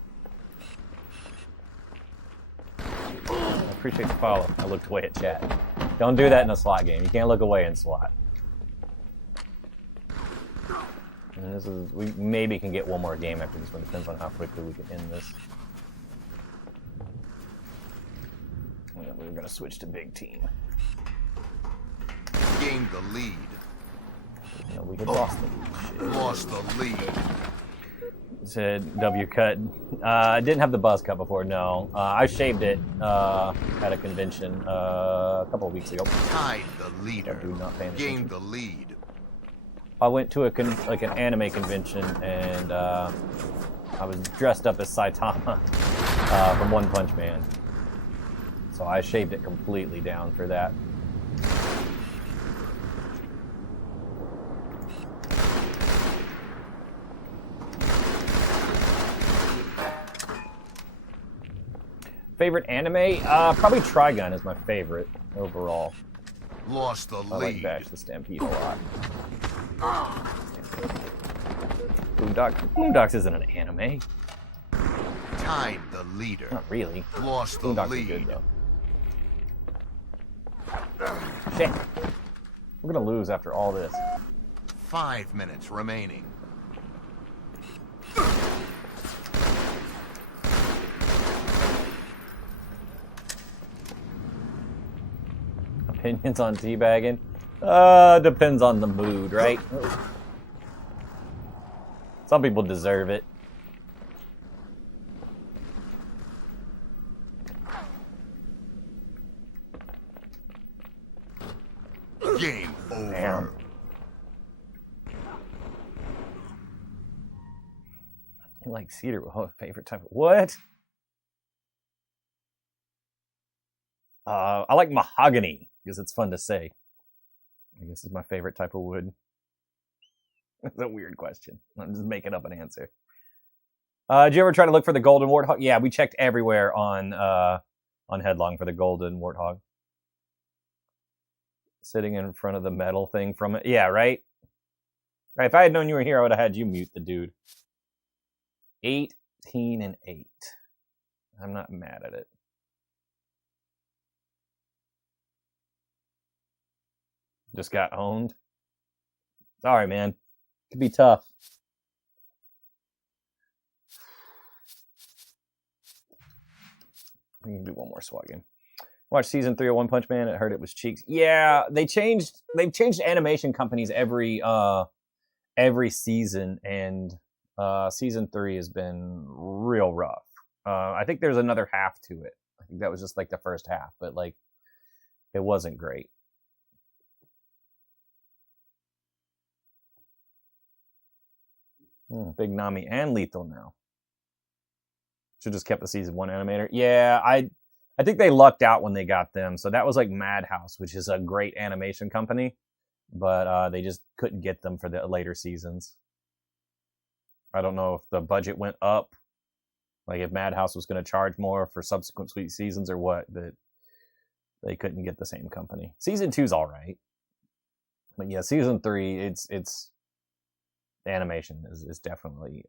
I appreciate the follow. I looked away at chat. Don't do that in a slot game. You can't look away in slot. And this is, we maybe can get one more game after this one. Depends on how quickly we can end this. Yeah, we're gonna switch to big team. Gained the lead. No, we had lost the lead. Shit. Lost the lead. Said W cut. I didn't have the buzz cut before. No, I shaved it at a convention a couple of weeks ago. Tied the leader. Gained the lead. I went to an anime convention and I was dressed up as Saitama from One Punch Man. So I shaved it completely down for that. Favorite anime? Probably Trigun is my favorite overall. Lost the I like lead. Bash the Stampede a lot. Boondocks isn't an anime. Tied the leader. Not really. Lost the Boondocks lead. are good though. Shit. We're gonna lose after all this. 5 minutes remaining. Opinions on teabagging? Depends on the mood, right? Some people deserve it. Game over. Damn. You like cedar? Oh, favorite type of what? I like mahogany because it's fun to say. I guess it's my favorite type of wood. That's a weird question. I'm just making up an answer. Did you ever try to look for the golden warthog? Yeah, we checked everywhere on Headlong for the golden warthog. Sitting in front of the metal thing from it. Yeah, right? Right, if I had known you were here, I would have had you mute the dude. 18 and 8. I'm not mad at it. Just got owned. Sorry, man. Could be tough. We can do one more SWAT game. Watch season 3 of One Punch Man. I heard it was cheeks. Yeah, they've changed animation companies every season, and season 3 has been real rough. I think there's another half to it. I think that was just like the first half, but like it wasn't great. Big Nami and Lethal now. Should just kept the season 1 animator. Yeah, I think they lucked out when they got them. So that was like Madhouse, which is a great animation company, but they just couldn't get them for the later seasons. I don't know if the budget went up, like if Madhouse was going to charge more for subsequent seasons or what, but they couldn't get the same company. Season 2's all right, but yeah, season 3, it's the animation is definitely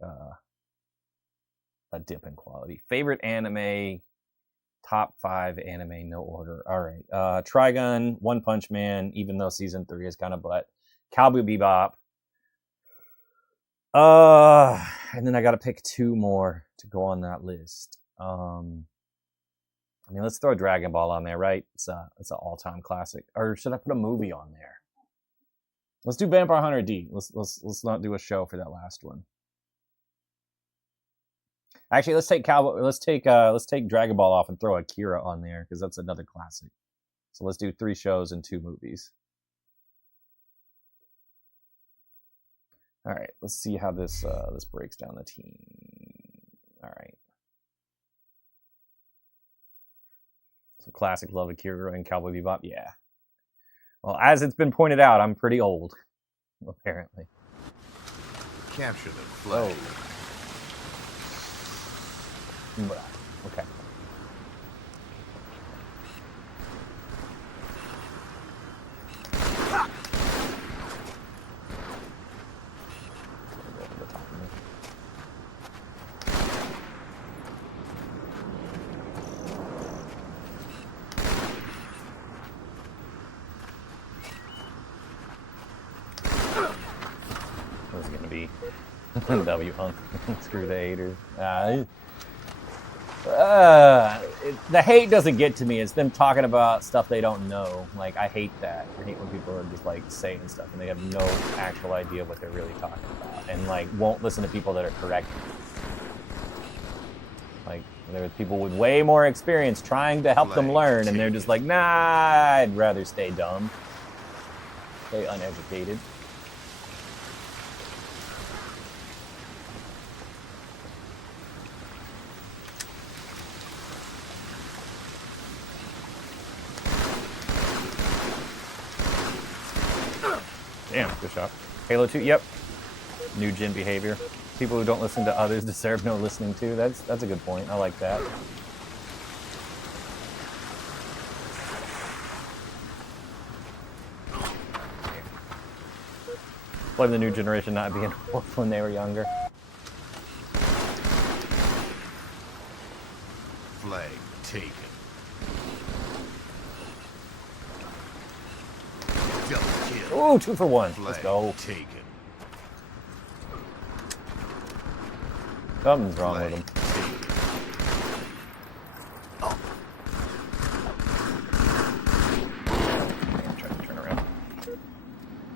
a dip in quality. Favorite anime, top 5 anime, no order. All right, Trigun, One Punch Man, even though season 3 is kind of butt. Cowboy Bebop. And then I got to pick 2 more to go on that list. I mean, let's throw Dragon Ball on there, right? It's an all-time classic. Or should I put a movie on there? Let's do Vampire Hunter D. Let's not do a show for that last one. Actually, let's take Dragon Ball off and throw Akira on there because that's another classic. So let's do 3 shows and 2 movies. All right, let's see how this breaks down the team. All right. So classic love Akira and Cowboy Bebop, yeah. Well, as it's been pointed out, I'm pretty old, apparently. Capture the flag. Oh. Okay. What's it gonna be? W Hunk. Screw the haters. The hate doesn't get to me. It's them talking about stuff they don't know. Like, I hate that. I hate when people are just like saying stuff and they have no actual idea what they're really talking about and like won't listen to people that are correcting. Like, there's people with way more experience trying to help them learn, and they're just like, nah, I'd rather stay dumb, stay uneducated. Damn, good shot. Halo 2, yep. New gen behavior. People who don't listen to others deserve no listening to. That's a good point. I like that. Blame the new generation not being wolf when they were younger. Flag taken. Double kill. Ooh, 2 for 1. Let's go. Taken. Something's wrong with him. I'm trying to turn around.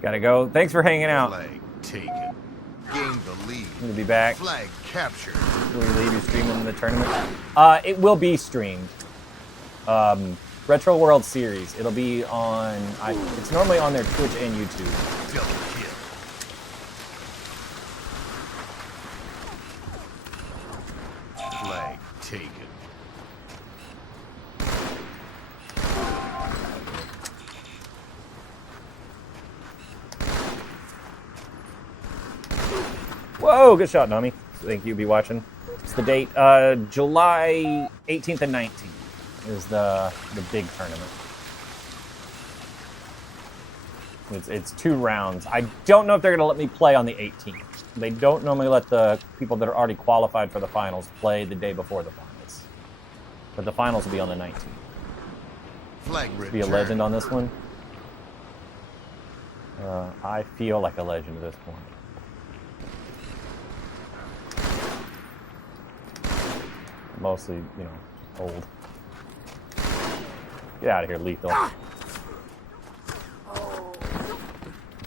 Gotta go. Thanks for hanging out. Flag taken. Gain the lead. I'm gonna be back. Flag captured. Will you leave your streaming the tournament? It will be streamed. Retro World Series. It'll be on. It's normally on their Twitch and YouTube. Double kill. Flag taken. Whoa, good shot, Nami. Thank you. Be watching. It's the date. July 18th and 19th is the big tournament. It's 2 rounds. I don't know if they're going to let me play on the 18th. They don't normally let the people that are already qualified for the finals play the day before the finals. But the finals will be on the 19th. Flag Be a legend on this one. I feel like a legend at this point. Mostly, you know, old. Get out of here, lethal.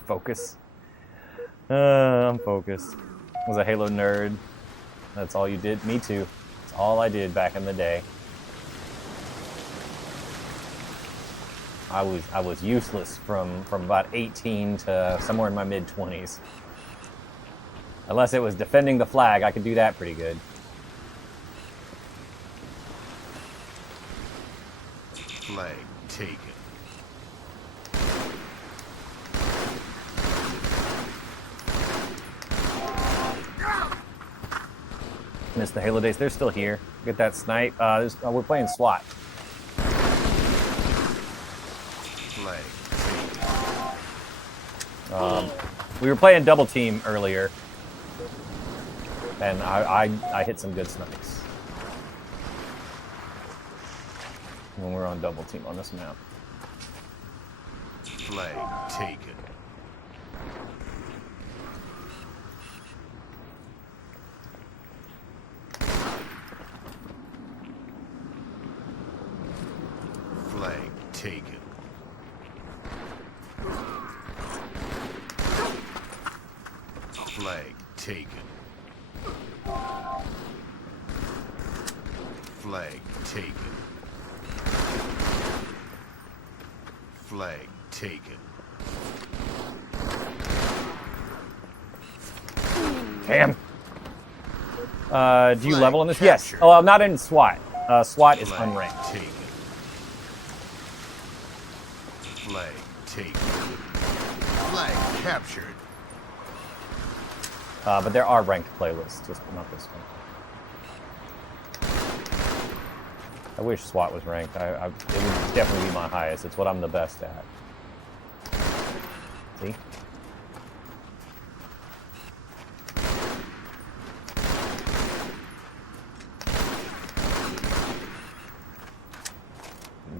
Focus. I'm focused. Was a Halo nerd. That's all you did? Me too. That's all I did back in the day. I was useless from about 18 to somewhere in my mid-20s. Unless it was defending the flag, I could do that pretty good. Flag taken. Missed the Halo days. They're still here. Get that snipe. We're playing SWAT. Flag taken. We were playing double team earlier, and I hit some good snipes when we're on double team on this map. Flag taken. Flag taken. Flag taken. Flag taken. Flag taken. Damn. Do you Flag level on this? Yes. captured. Oh, I'm not in SWAT. SWAT is Flag unranked. taken. Flag taken. Flag captured. But there are ranked playlists, just not this one. I wish SWAT was ranked. It would definitely be my highest. It's what I'm the best at. See?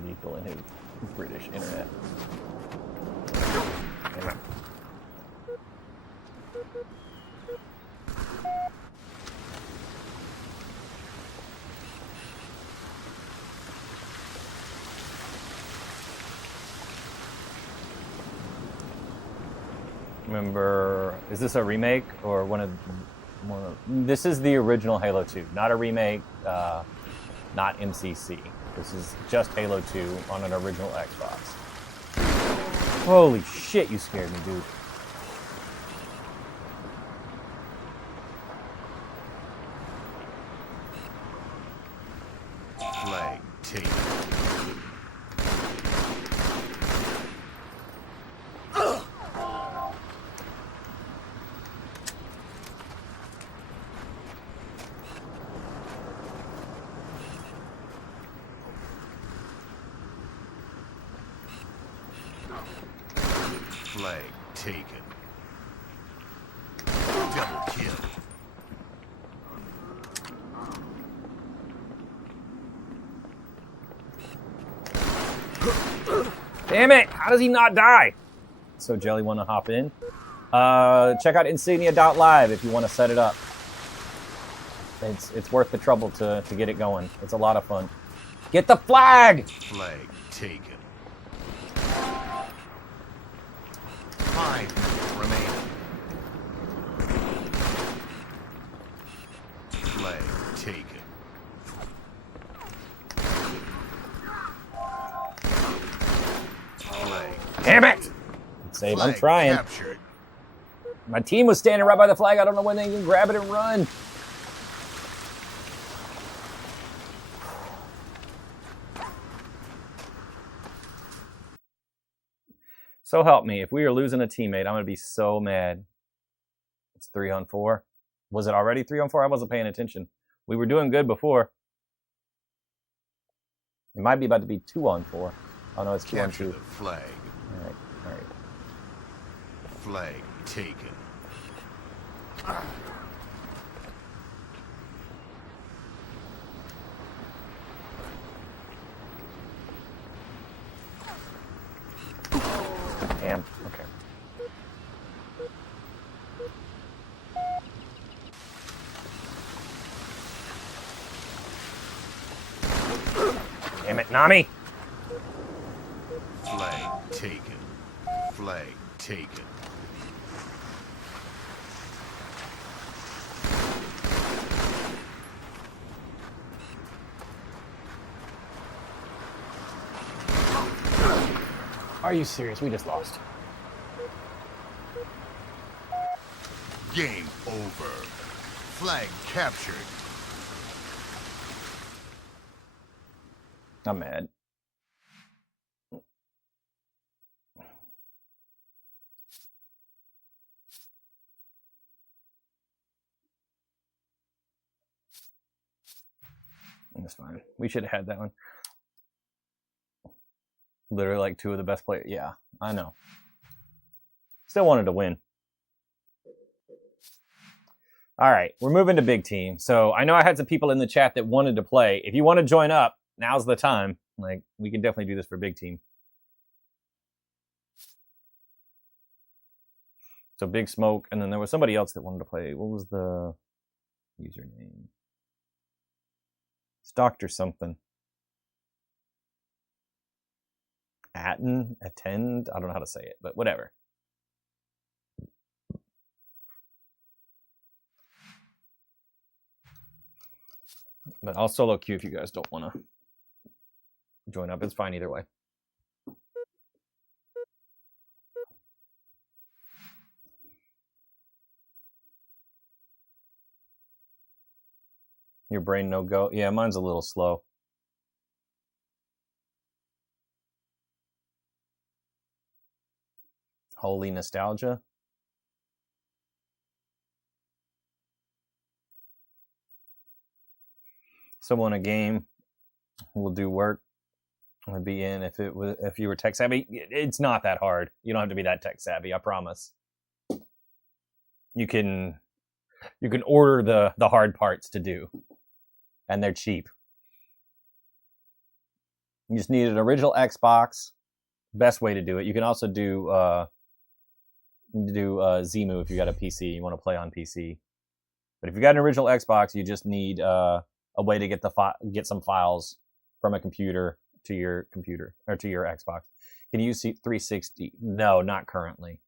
Lethal in his British internet. Anyway. Remember, is this a remake or one of? This is the original Halo 2, not a remake, not MCC. This is just Halo 2 on an original Xbox. Holy shit, you scared me, dude. Flag taken. Flag taken. Double kill. Damn it! How does he not die? So Jelly want to hop in. Check out Insignia.live if you want to set it up. It's worth the trouble to get it going. It's a lot of fun. Get the flag! Flag taken. 5 remaining. Flag taken. Flag. Damn it! Save. I'm Flag trying. captured. My team was standing right by the flag. I don't know when they can grab it and run. So help me. If we are losing a teammate, I'm going to be so mad. It's 3-on-4. Was it already 3-on-4? I wasn't paying attention. We were doing good before. It might be about to be 2-on-4. Oh, no, it's 2-on-2. Capture the flag. All right, all right. Flag taken. Damn. Okay. Damn it, Nami! Flag taken. Flag taken. Are you serious? We just lost. Game over. Flag captured. I'm mad. That's fine. We should have had that one. Literally like 2 of the best players. Yeah, I know. Still wanted to win. All right, we're moving to big team. So I know I had some people in the chat that wanted to play. If you want to join up, now's the time. Like, we can definitely do this for big team. So Big Smoke, and then there was somebody else that wanted to play. What was the username? It's Dr. something. Attend? I don't know how to say it, but whatever. But I'll solo queue if you guys don't want to join up. It's fine either way. Your brain no go? Yeah, mine's a little slow. Holy nostalgia. Someone a game will do work. Would be in if you were tech savvy. It's not that hard. You don't have to be that tech savvy, I promise. You can order the hard parts to do, and they're cheap. You just need an original Xbox. Best way to do it. You can also do Zemu if you got a PC. You want to play on PC. But if you got an original Xbox, you just need a way to get some files from a computer to your computer or to your Xbox. Can you use 360? No, not currently.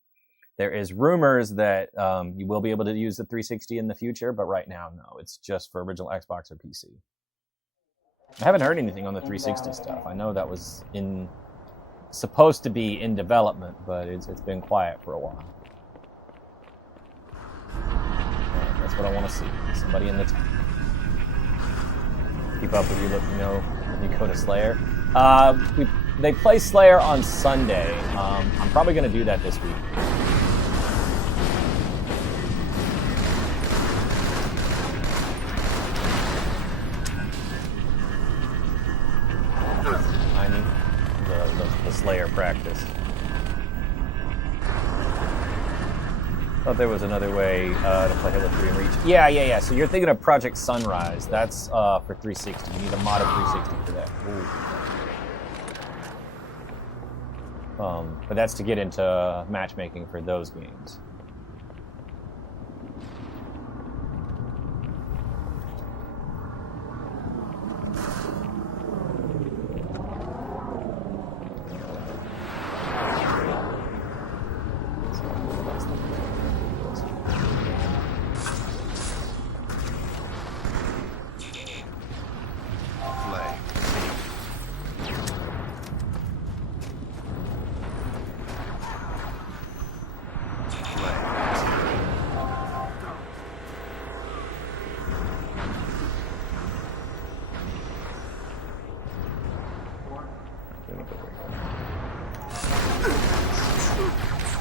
There is rumors that you will be able to use the 360 in the future, but right now, no. It's just for original Xbox or PC. I haven't heard anything on the 360 stuff. I know that was supposed to be in development, but it's been quiet for a while. And that's what I want to see. Somebody in the tank. Keep up with you. Let me know when you go to Slayer. They play Slayer on Sunday. I'm probably going to do that this week. I need the Slayer practice. thought there was another way to play Halo 3 and Reach. Yeah. So you're thinking of Project Sunrise. That's for 360. You need a mod of 360 for that. But that's to get into matchmaking for those games.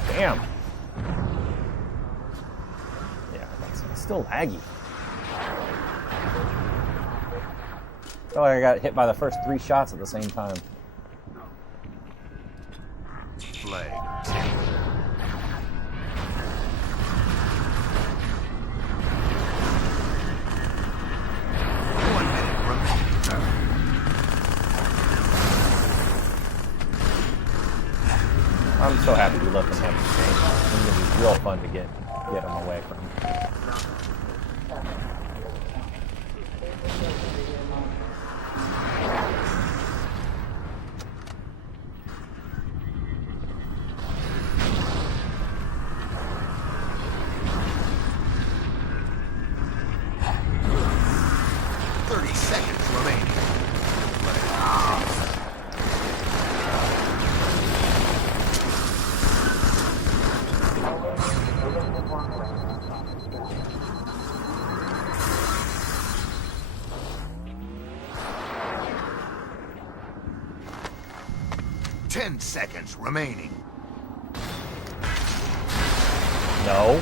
Damn. Yeah, it's still laggy. I feel like I got hit by the first 3 shots at the same time. Flag. I'm so happy we let them have the change. It's going to be real fun to get them away from. Seconds remaining. No.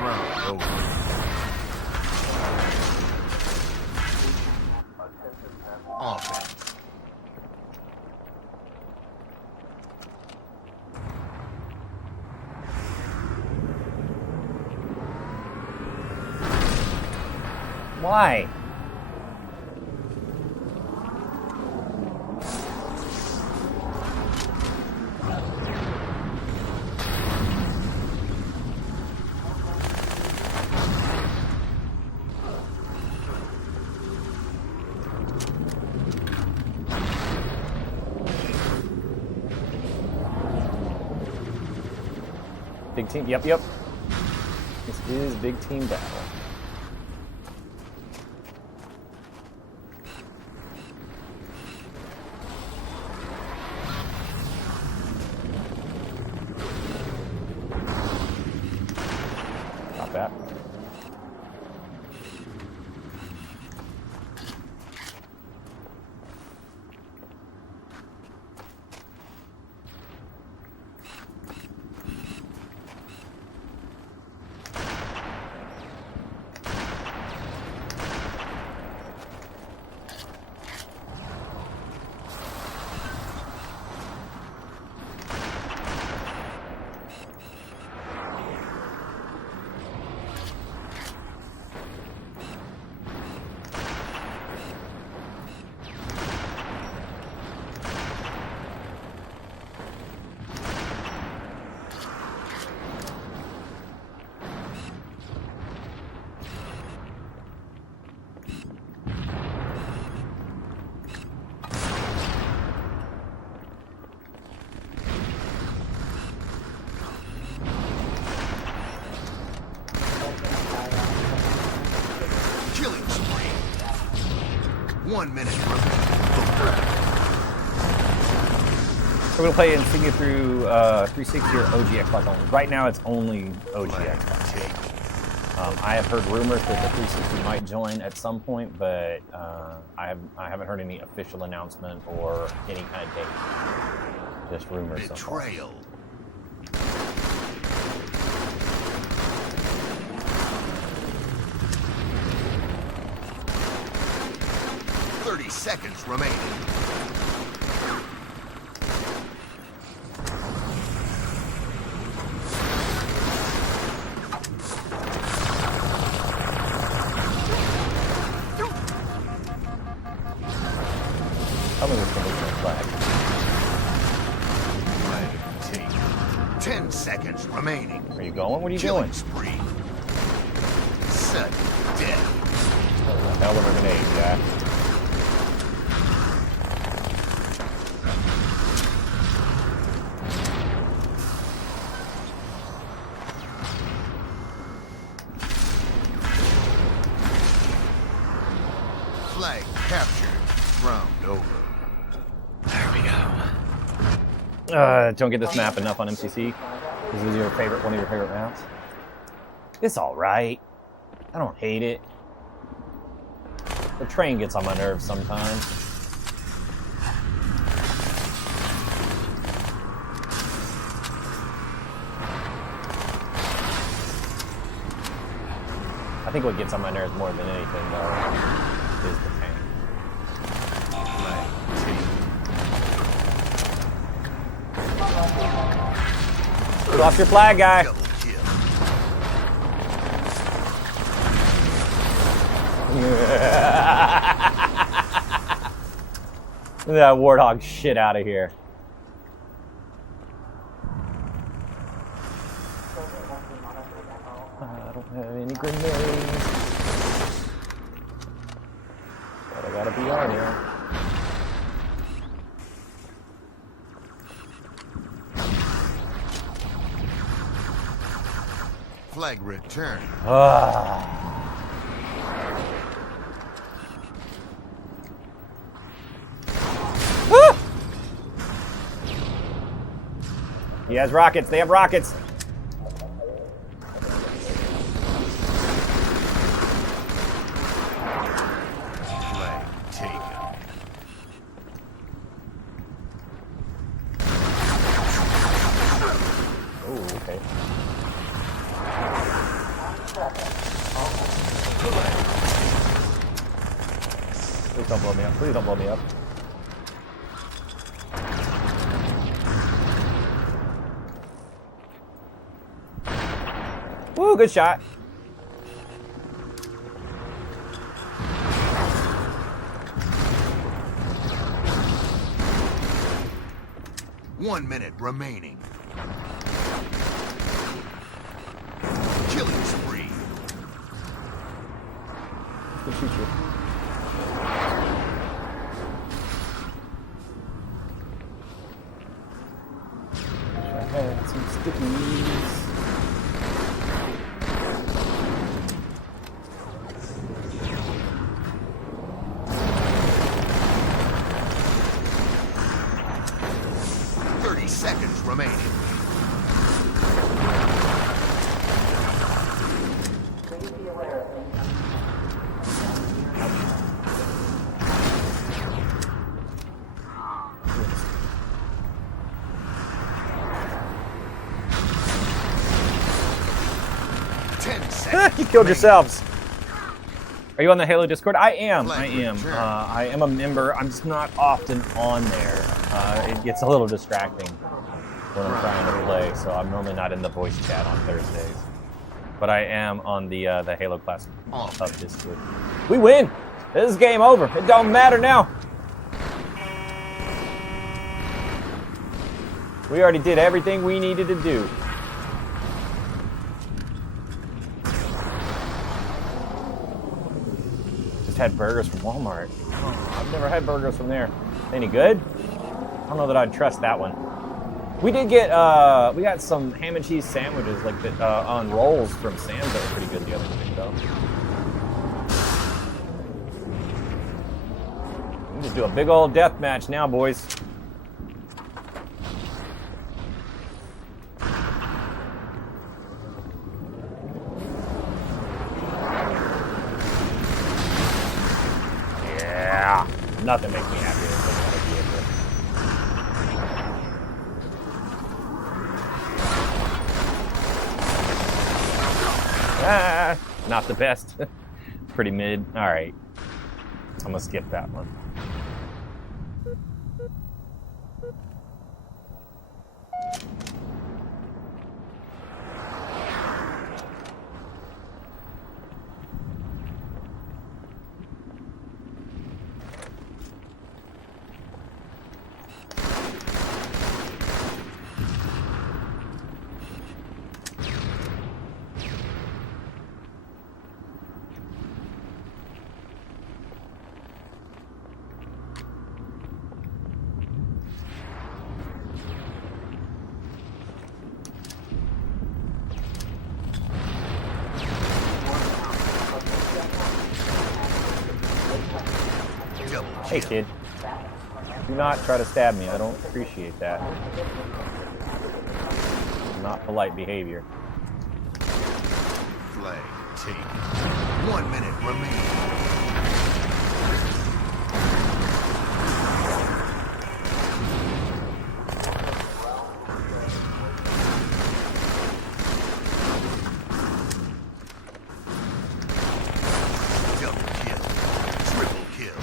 Round over. Offense. Why? Big team, yep. This is big team battle. Not bad. Killing spree. 1 minute remaining. We're going to play Insignia through 360 or OG Xbox only. Right now, it's only OG Xbox. I have heard rumors that the 360 might join at some point, but I haven't heard any official announcement or any kind of date. Just rumors. Betrayal. So far. 30 seconds remaining. Tell me what's going to flag. Flag taken. 10 seconds remaining. Are you going? What are you Killing doing? spree. Sudden death. Oh, the hell of a grenade, Jack. Flag captured. Round over. There we go. Don't get this map enough on MCC. This is your favorite, one of your favorite maps. It's all right. I don't hate it. The train gets on my nerves sometimes. I think what gets on my nerves more than anything, though, is the tank. Flag taken. You lost your flag, guy. Double kill. That warthog shit out of here. I don't have any grenades. But I got a BR here. Flag returned. He has rockets. They have rockets. Flag taken. Oh, okay. Please don't blow me up. Please don't blow me up. Woo, good shot. One minute remaining. Killing spree. Good shoot you. Wish I had some stickies. Seconds remaining. Please be aware of things. 10 seconds. You killed yourselves. Are you on the Halo Discord? I am. Flag I am. return. I am a member. I'm just not often on there. It gets a little distracting when I'm trying to play, so I'm normally not in the voice chat on Thursdays. But I am on the Halo class of Discord. We win. This is game over. It don't matter now. We already did everything we needed to do. Just had burgers from Walmart. Oh, I've never had burgers from there. Any good? I don't know that I'd trust that one. We did get, we got some ham and cheese sandwiches like that on rolls from Sam's that were pretty good the other day, though. We just do a big old death match now, boys. Yeah, nothing makes me happier than putting out a vehicle. Ah, not the best. Pretty mid. All right, I'm gonna skip that one. Hey, kid. Do not try to stab me. I don't appreciate that. Not polite behavior. Flag taken. 1 minute remaining. Double kill. Triple kill.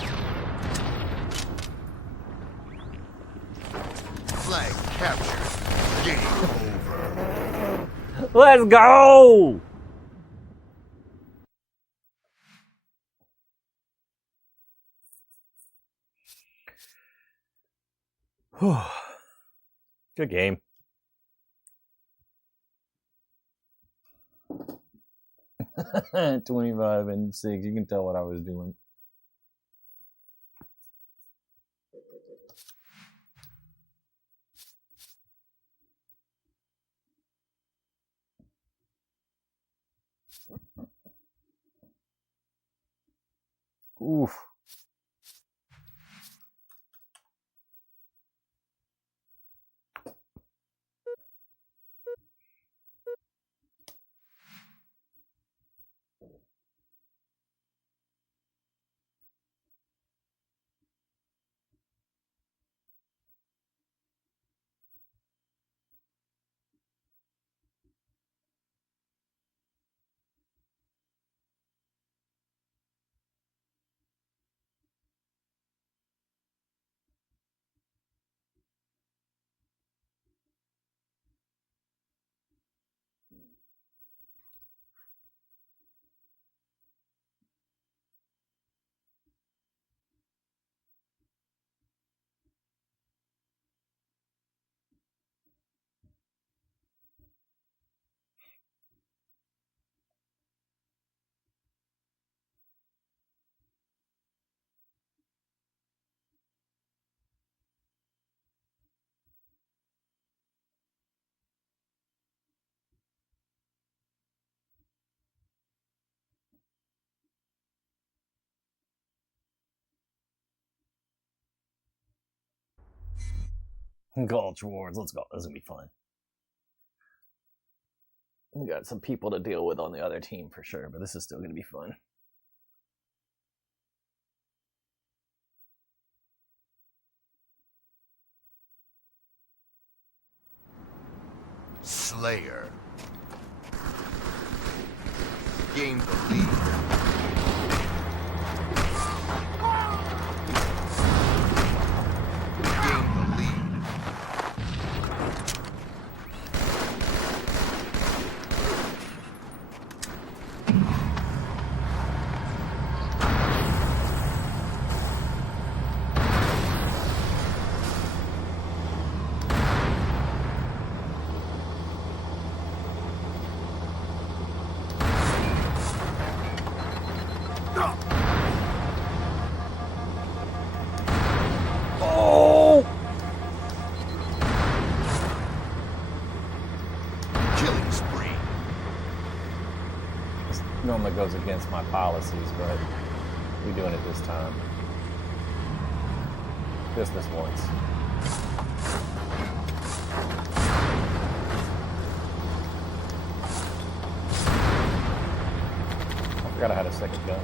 Flag captured. Game over. Let's go! Good game. $25-6. You can tell what I was doing. Oof. Gulch Wars. Let's go. This is going to be fun. We got some people to deal with on the other team for sure, but this is still going to be fun. Slayer. Gain the lead. Gain the lead. Oh! Killing spree. This normally goes against my policies, but we're doing it this time. Just this once. I forgot I had a second gun.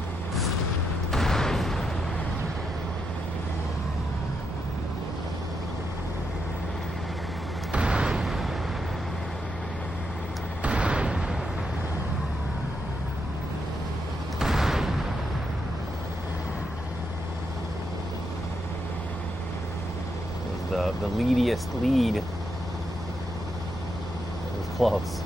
The leadiest lead. It was close.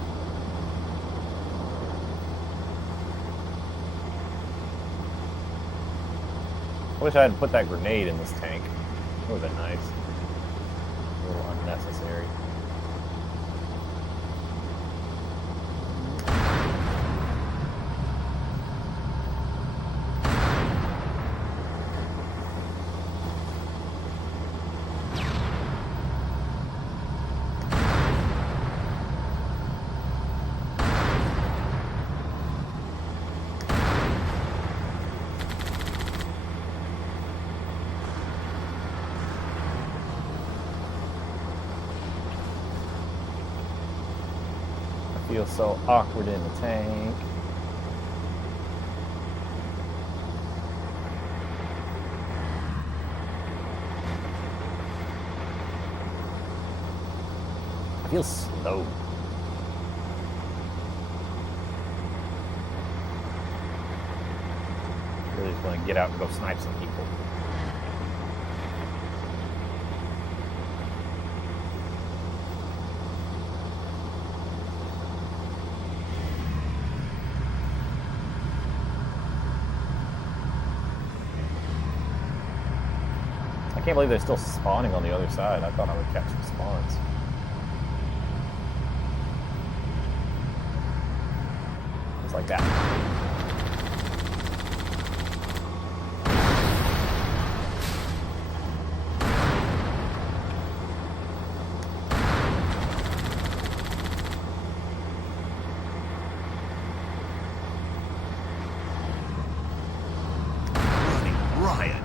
I wish I had put that grenade in this tank. That would have been nice. A little unnecessary. Feel so awkward in the tank. I feel slow. Really just want to get out and go snipe some people. I can't believe they're still spawning on the other side. I thought I would catch the spawns. Just like that. Running riot.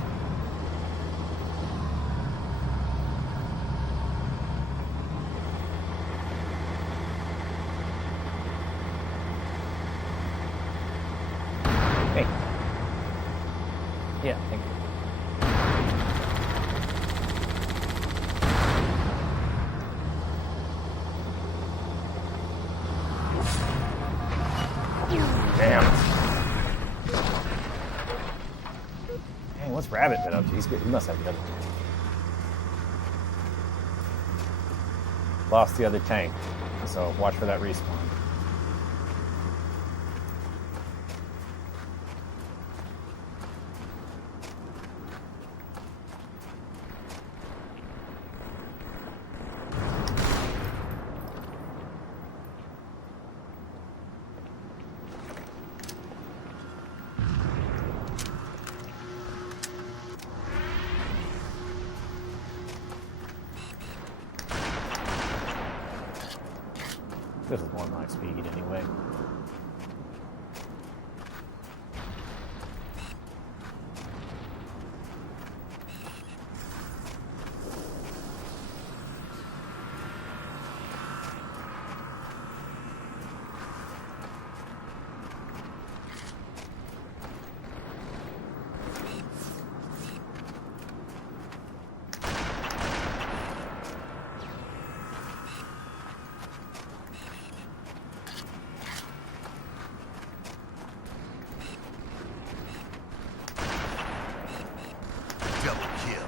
Hey. Yeah, thank you. Damn. Dang, what's Rabbit been up to? He must have the other tank. Lost the other tank, so watch for that respawn. This is more my speed anyway. Double kill.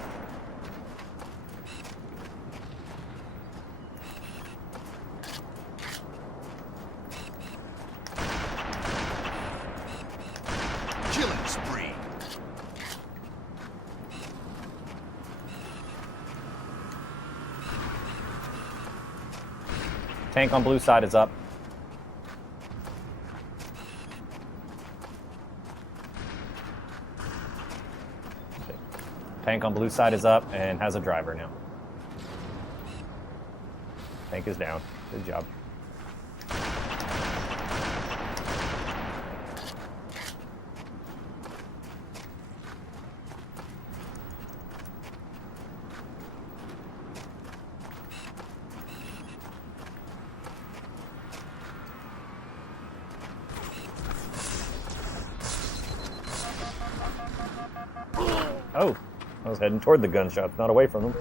Killing spree. Tank on blue side is up. Tank on blue side is up and has a driver now. Tank is down. Good job. Oh, I was heading toward the gunshots, not away from them.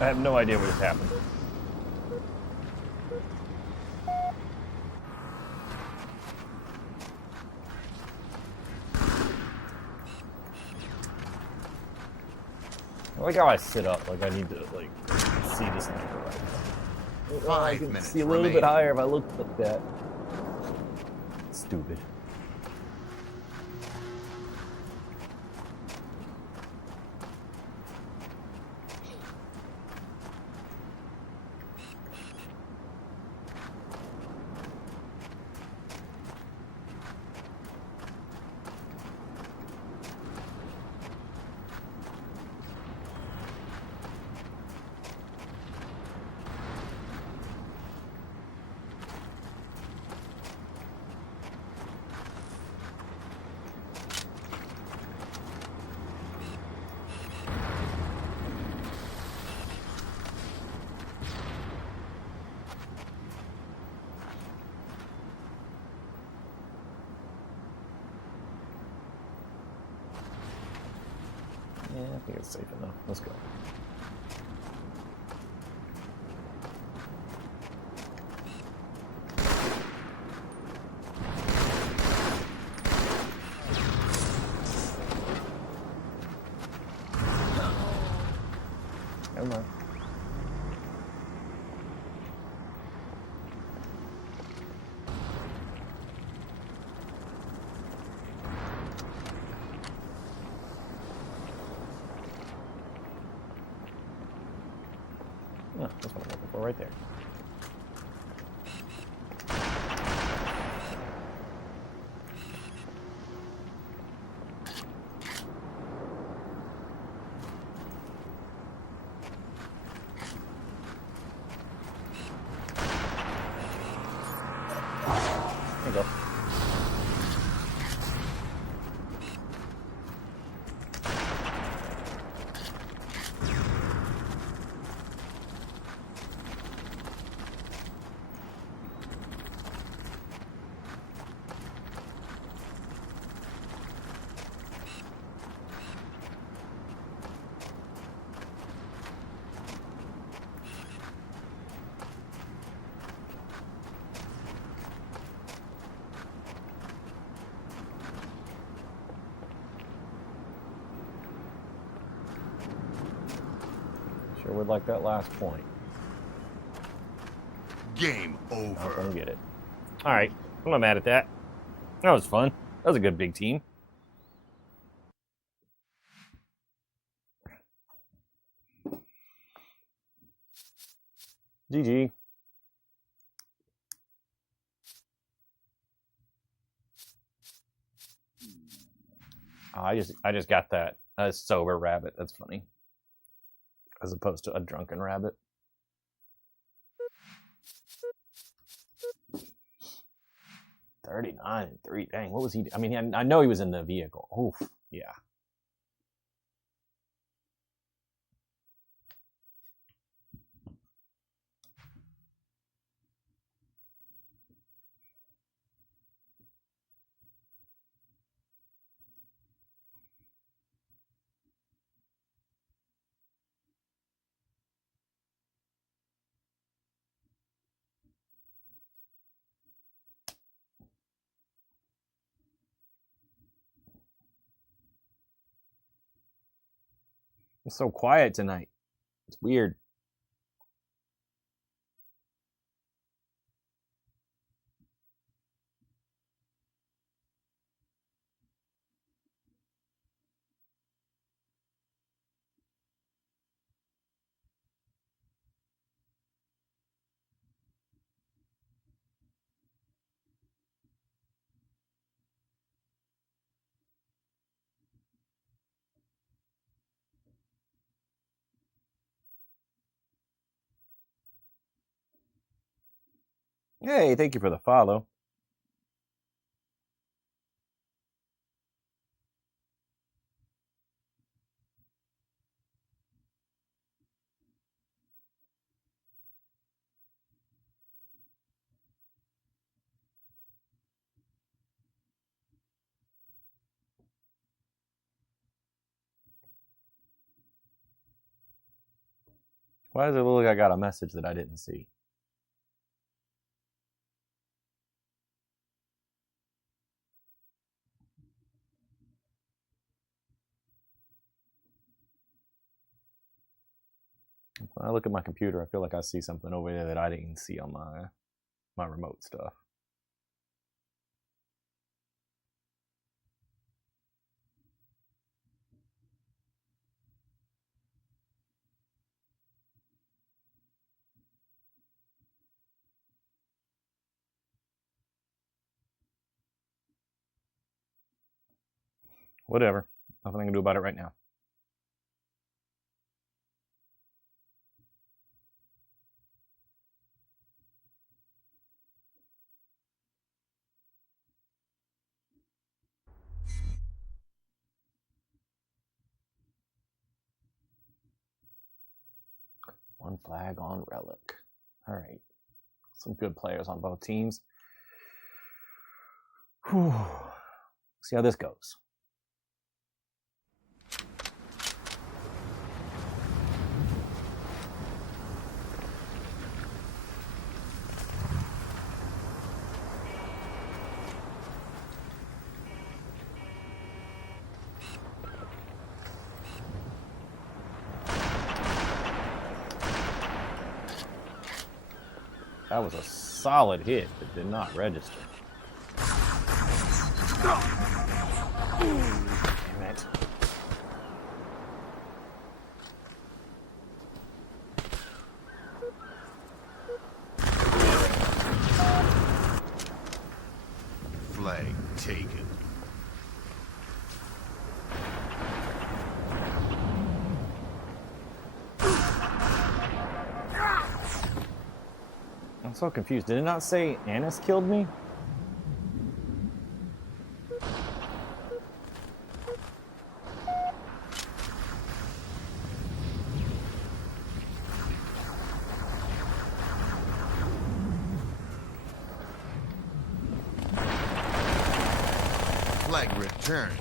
I have no idea what just happened. I like how I sit up, like I need to like see this thing. I 5 can minutes see a little bit remaining. higher if I look like that. Stupid. Yeah, I think it's safe enough. Let's go. Never mind. Oh, that's what I'm looking for right there. There you go. Sure would like that last point. Game Not gonna over. get it. All right, I'm not mad at that. That was fun. That was a good big team. GG. Oh, I just got that a sober rabbit. That's funny, as opposed to a drunken rabbit. 39-3. Dang, what was he? I mean, I know he was in the vehicle. Oof, yeah. It's so quiet tonight. It's weird. Hey, thank you for the follow. Why does it look like I got a message that I didn't see? When I look at my computer, I feel like I see something over there that I didn't see on my remote stuff. Whatever. Nothing I can do about it right now. One flag on Relic. All right. Some good players on both teams. Whew. See how this goes. That was a solid hit that did not register. Damn it. Flag taken. I'm so confused. Did it not say Annis killed me? Flag returned.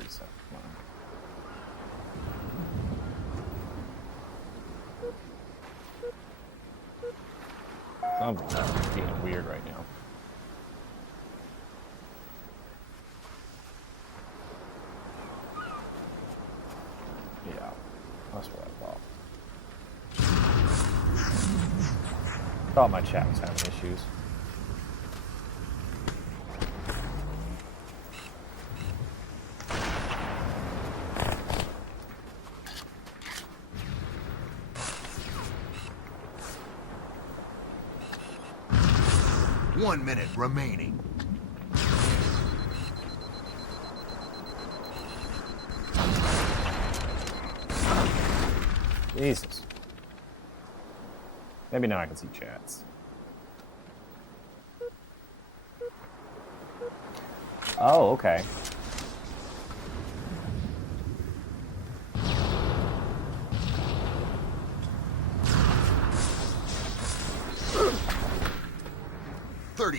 Reset. Come on. Something's being weird right now. Yeah, that's what I thought. Thought my chat was having issues. One minute remaining. Jesus. Maybe now I can see chats. Oh, okay.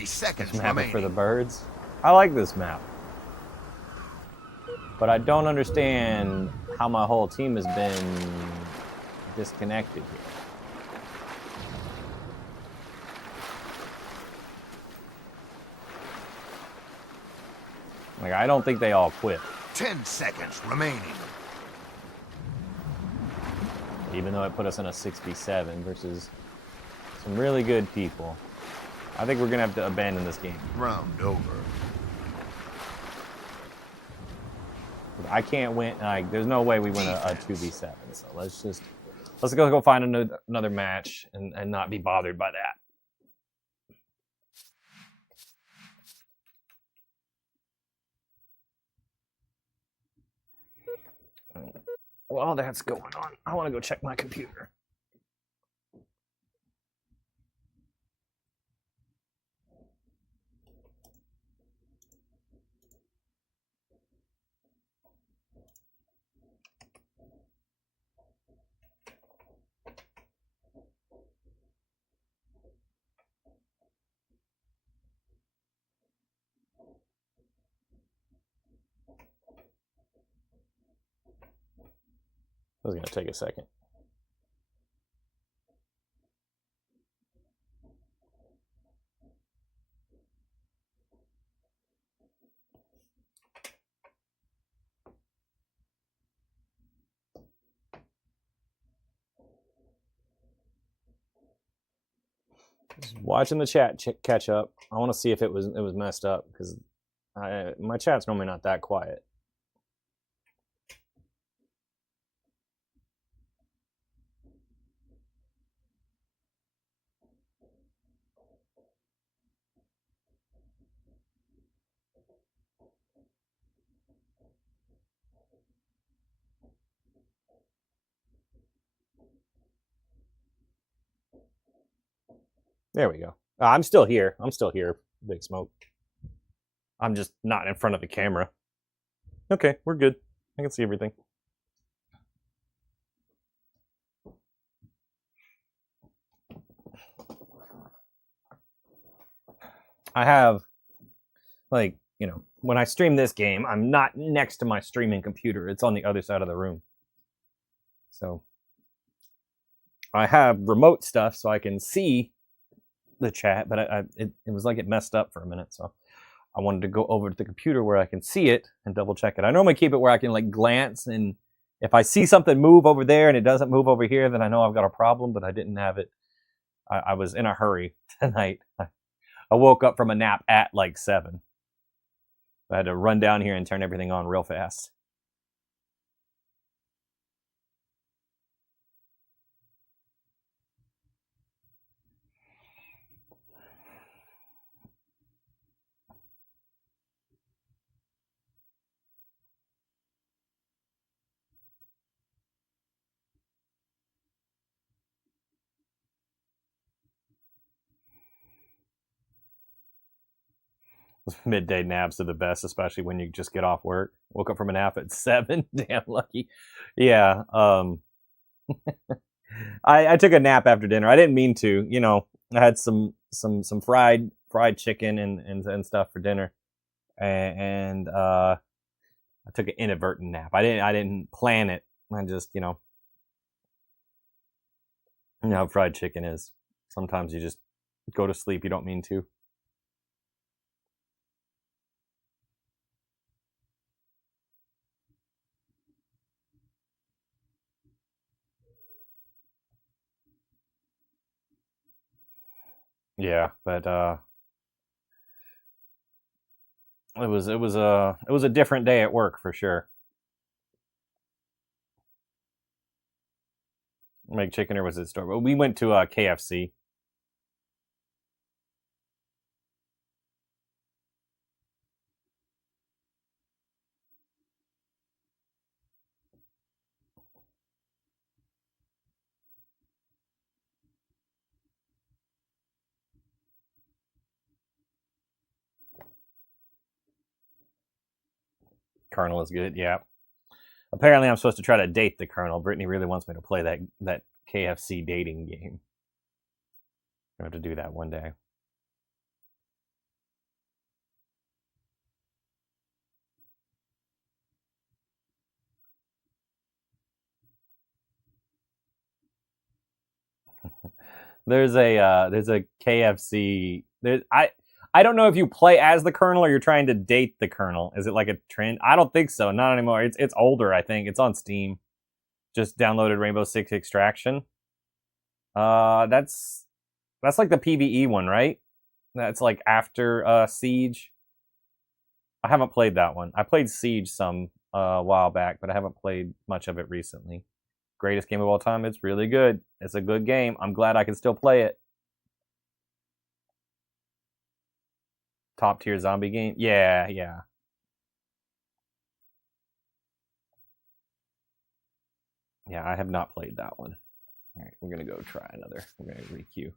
Seconds Map it remaining. for the birds. I like this map. But I don't understand how my whole team has been disconnected here. Like, I don't think they all quit. 10 seconds remaining. Even though it put us in a 6v7 versus some really good people. I think we're going to have to abandon this game. Round over. I can't win. There's no way we win a 2v7. So let's go find another match and not be bothered by that. While that's going on, I want to go check my computer. This is going to take a second. Just watching the chat catch up. I want to see if it was messed up because my chat's normally not that quiet. There we go. I'm still here. Big Smoke. I'm just not in front of the camera. Okay, we're good. I can see everything. I have, when I stream this game, I'm not next to my streaming computer. It's on the other side of the room. So I have remote stuff so I can see the chat, but it was like it messed up for a minute. So I wanted to go over to the computer where I can see it and double check it. I normally keep it where I can glance, and If I see something move over there and it doesn't move over here, then I know I've got a problem, but I didn't have it. I was in a hurry tonight. I woke up from a nap at like 7. I had to run down here and turn everything on real fast. Midday naps are the best, especially when you just get off work. Woke up from a nap at 7. Damn lucky. Yeah. I took a nap after dinner. I didn't mean to. You know, I had some fried chicken and stuff for dinner, and I took an inadvertent nap. I didn't plan it. I just you know how fried chicken is. Sometimes you just go to sleep. You don't mean to. Yeah, but it was a different day at work for sure. Make chicken or was it store? But we went to KFC. Colonel is good. Yeah. Apparently, I'm supposed to try to date the Colonel. Brittany really wants me to play that KFC dating game. I have to do that one day. There's a KFC. I don't know if you play as the Colonel or you're trying to date the Colonel. Is it like a trend? I don't think so. Not anymore. It's older. I think it's on Steam. Just downloaded Rainbow Six Extraction. That's like the PvE one, right? That's like after Siege. I haven't played that one. I played Siege some a while back, but I haven't played much of it recently. Greatest game of all time. It's really good. It's a good game. I'm glad I can still play it. Top tier zombie game. Yeah, yeah. Yeah, I have not played that one. All right, we're going to go try another. We're going to requeue.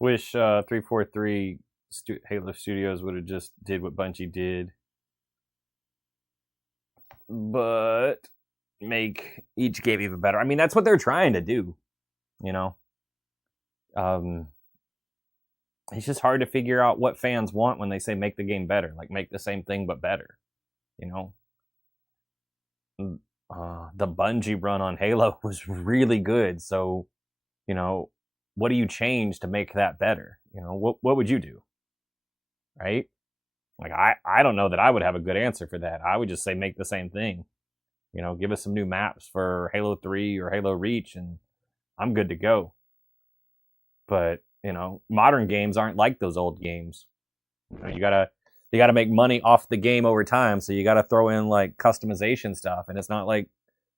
Wish 343 Halo Studios would have just did what Bungie did, but make each game even better. I mean, that's what they're trying to do, you know. It's just hard to figure out what fans want when they say make the game better, like make the same thing but better, you know. The Bungie run on Halo was really good, so you know, what do you change to make that better? You know, what would you do? Right? Like I don't know that I would have a good answer for that. I would just say make the same thing. You know, give us some new maps for Halo 3 or Halo Reach and I'm good to go. But, you know, modern games aren't like those old games. You know, you gotta make money off the game over time, so you gotta throw in like customization stuff. And it's not like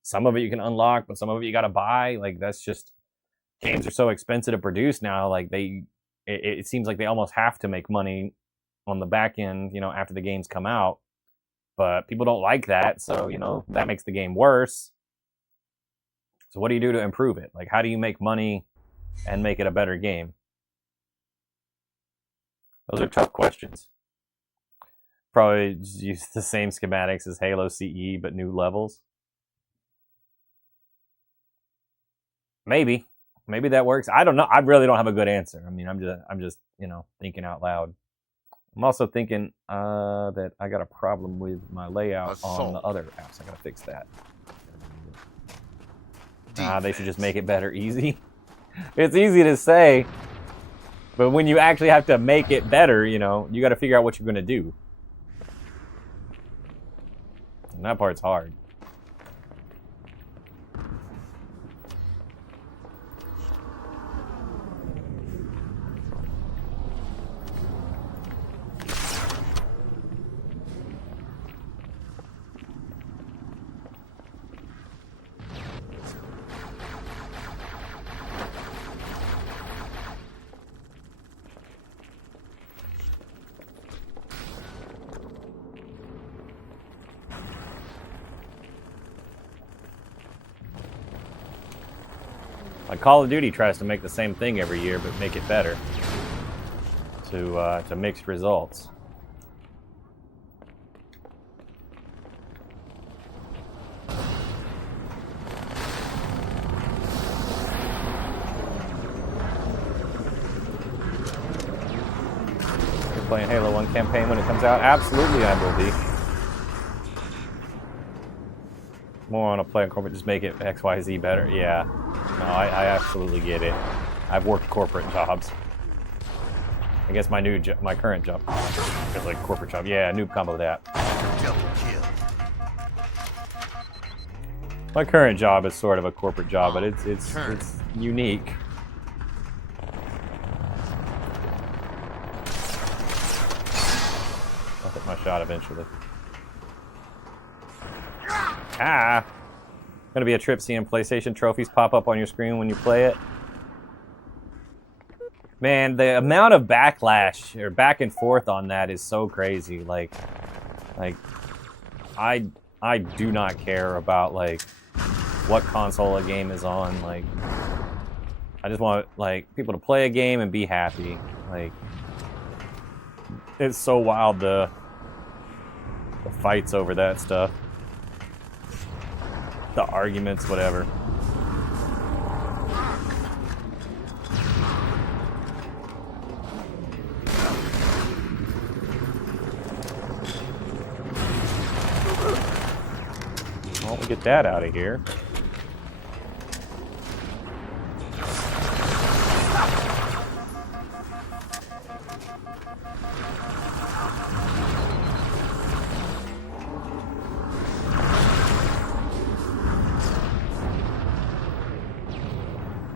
some of it you can unlock, but some of it you gotta buy. Like that's just games are so expensive to produce now, like it seems like they almost have to make money on the back end, you know, after the games come out. But people don't like that, so you know that makes the game worse. So what do you do to improve it? Like, how do you make money and make it a better game? Those are tough questions. Probably just use the same schematics as Halo CE, but new levels. Maybe that works. I don't know. I really don't have a good answer. I mean, I'm just thinking out loud. I'm also thinking that I got a problem with my layout on the other apps. I gotta fix that. They should just make it better easy. It's easy to say, but when you actually have to make it better, you got to figure out what you're gonna do. And that part's hard. Like Call of Duty tries to make the same thing every year, but make it better to mixed results. You're playing Halo 1 campaign when it comes out? Absolutely, I will be. More on a play on corporate, just make it XYZ better. Yeah. No, I absolutely get it. I've worked corporate jobs. I guess my current job is like corporate job. Yeah, noob combo that. Double kill. My current job is sort of a corporate job, but it's unique. I'll hit my shot eventually. Ah! Gonna be a trip seeing PlayStation trophies pop up on your screen when you play it. Man, the amount of backlash or back and forth on that is so crazy. Like I do not care about like what console a game is on. Like, I just want like people to play a game and be happy. Like, it's so wild the fights over that stuff. The arguments, whatever. Well, we'll get that out of here.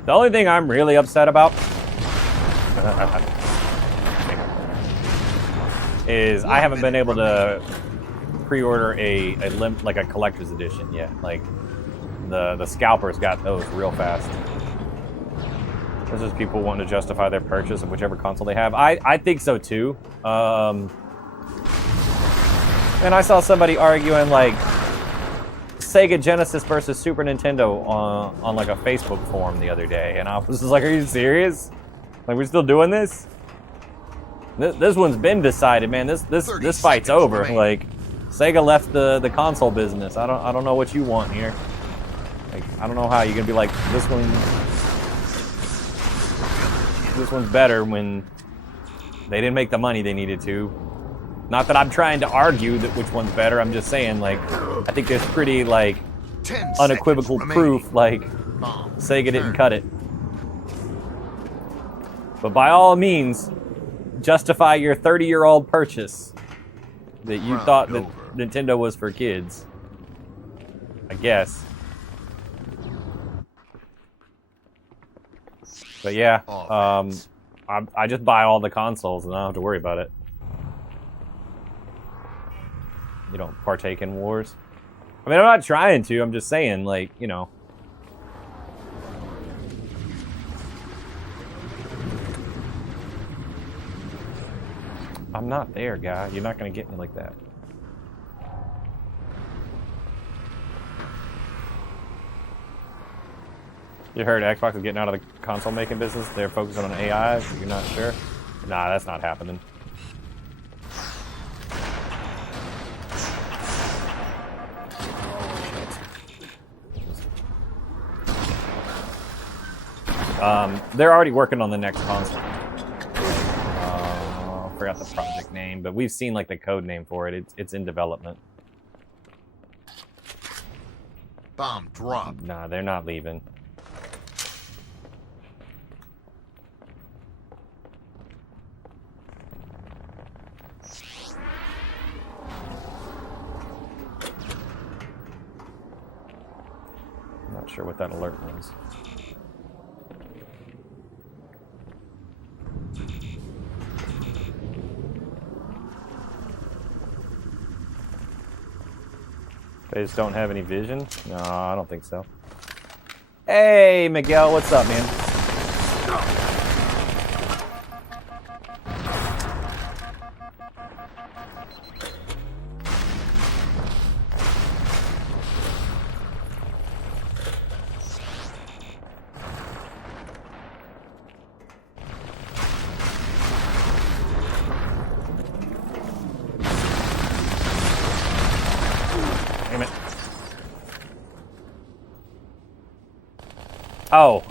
The only thing I'm really upset about is I haven't been able to pre-order a collector's edition yet. Like the scalpers got those real fast. This is people wanting to justify their purchase of whichever console they have. I think so too. And I saw somebody arguing like Sega Genesis versus Super Nintendo on like a Facebook forum the other day, and I was just like, "Are you serious? Like, we're still doing this? This one's been decided, man. This fight's over. Like, Sega left the console business. I don't know what you want here. Like, I don't know how you're gonna be like this one's better when they didn't make the money they needed to." Not that I'm trying to argue that which one's better. I'm just saying, like, I think there's pretty, like, unequivocal proof, like, Sega didn't cut it. But by all means, justify your 30-year-old purchase that you thought that Nintendo was for kids. I guess. But yeah, I just buy all the consoles and I don't have to worry about it. You don't partake in wars. I mean, I'm not trying to. I'm just saying, like, you know. I'm not there, guy. You're not going to get me like that. You heard Xbox is getting out of the console making business. They're focusing on AI. You're not sure? Nah, that's not happening. They're already working on the next console. I forgot the project name, but we've seen like the code name for it. It's in development. Bomb drop. Nah, they're not leaving. I'm not sure what that alert was. They just don't have any vision? No, I don't think so. Hey, Miguel, what's up, man?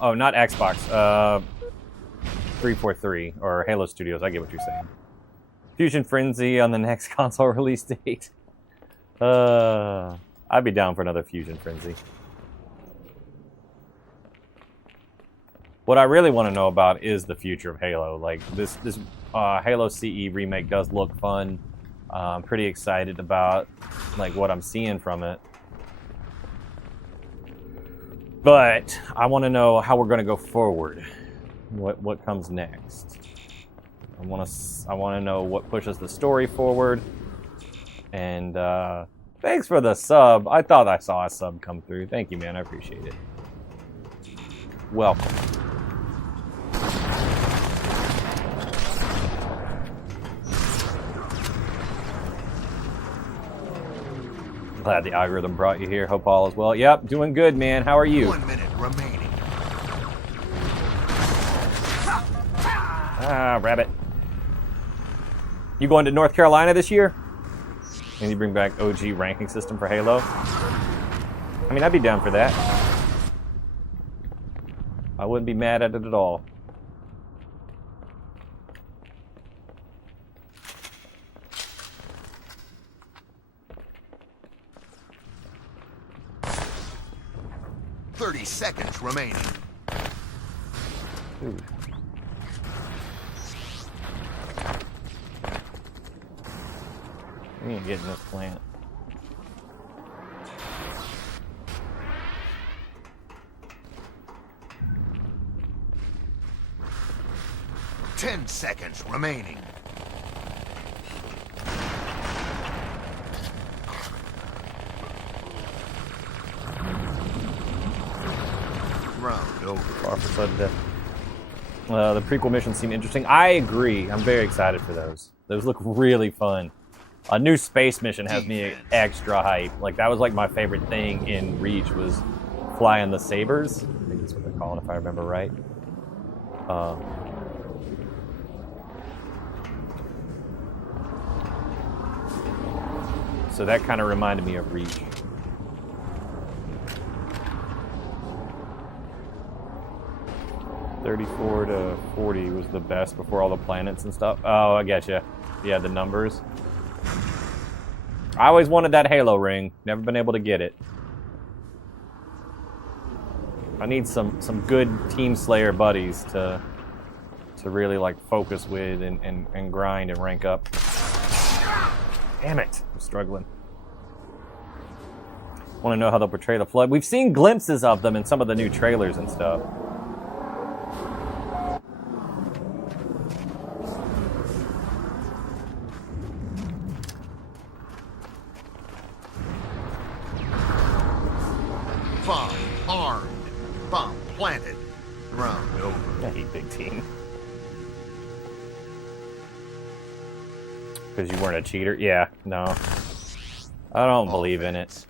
Oh, not Xbox. 343 or Halo Studios. I get what you're saying. Fusion Frenzy on the next console release date. I'd be down for another Fusion Frenzy. What I really want to know about is the future of Halo. Like this Halo CE remake does look fun. I'm pretty excited about like what I'm seeing from it. But I want to know how we're going to go forward. What comes next? I want to know what pushes the story forward. And thanks for the sub. I thought I saw a sub come through. Thank you, man. I appreciate it. Welcome. Glad the algorithm brought you here. Hope all is well. Yep, doing good, man. How are you? 1 minute remaining. Ah, rabbit. You going to North Carolina this year? And you bring back OG ranking system for Halo? I mean, I'd be down for that. I wouldn't be mad at it at all. Seconds remaining. Ooh. We need to get in this plant. Ten seconds remaining. Round over. Far from sudden death. The prequel missions seem interesting. I agree. I'm very excited for those. Those look really fun. A new space mission has me extra hype. Like, that was like my favorite thing in Reach was flying the sabers. I think that's what they're calling, if I remember right. So that kind of reminded me of Reach. $34 to $40 was the best before all the planets and stuff. Oh, I get you. Yeah, the numbers. I always wanted that Halo ring. Never been able to get it. I need some good Team Slayer buddies to really like focus with and grind and rank up. Damn it, I'm struggling. Want to know how they'll portray the Flood? We've seen glimpses of them in some of the new trailers and stuff. Bomb armed. Bomb planted. Round over. I hate Big Team. Because you weren't a cheater? Yeah, no. I don't believe in it.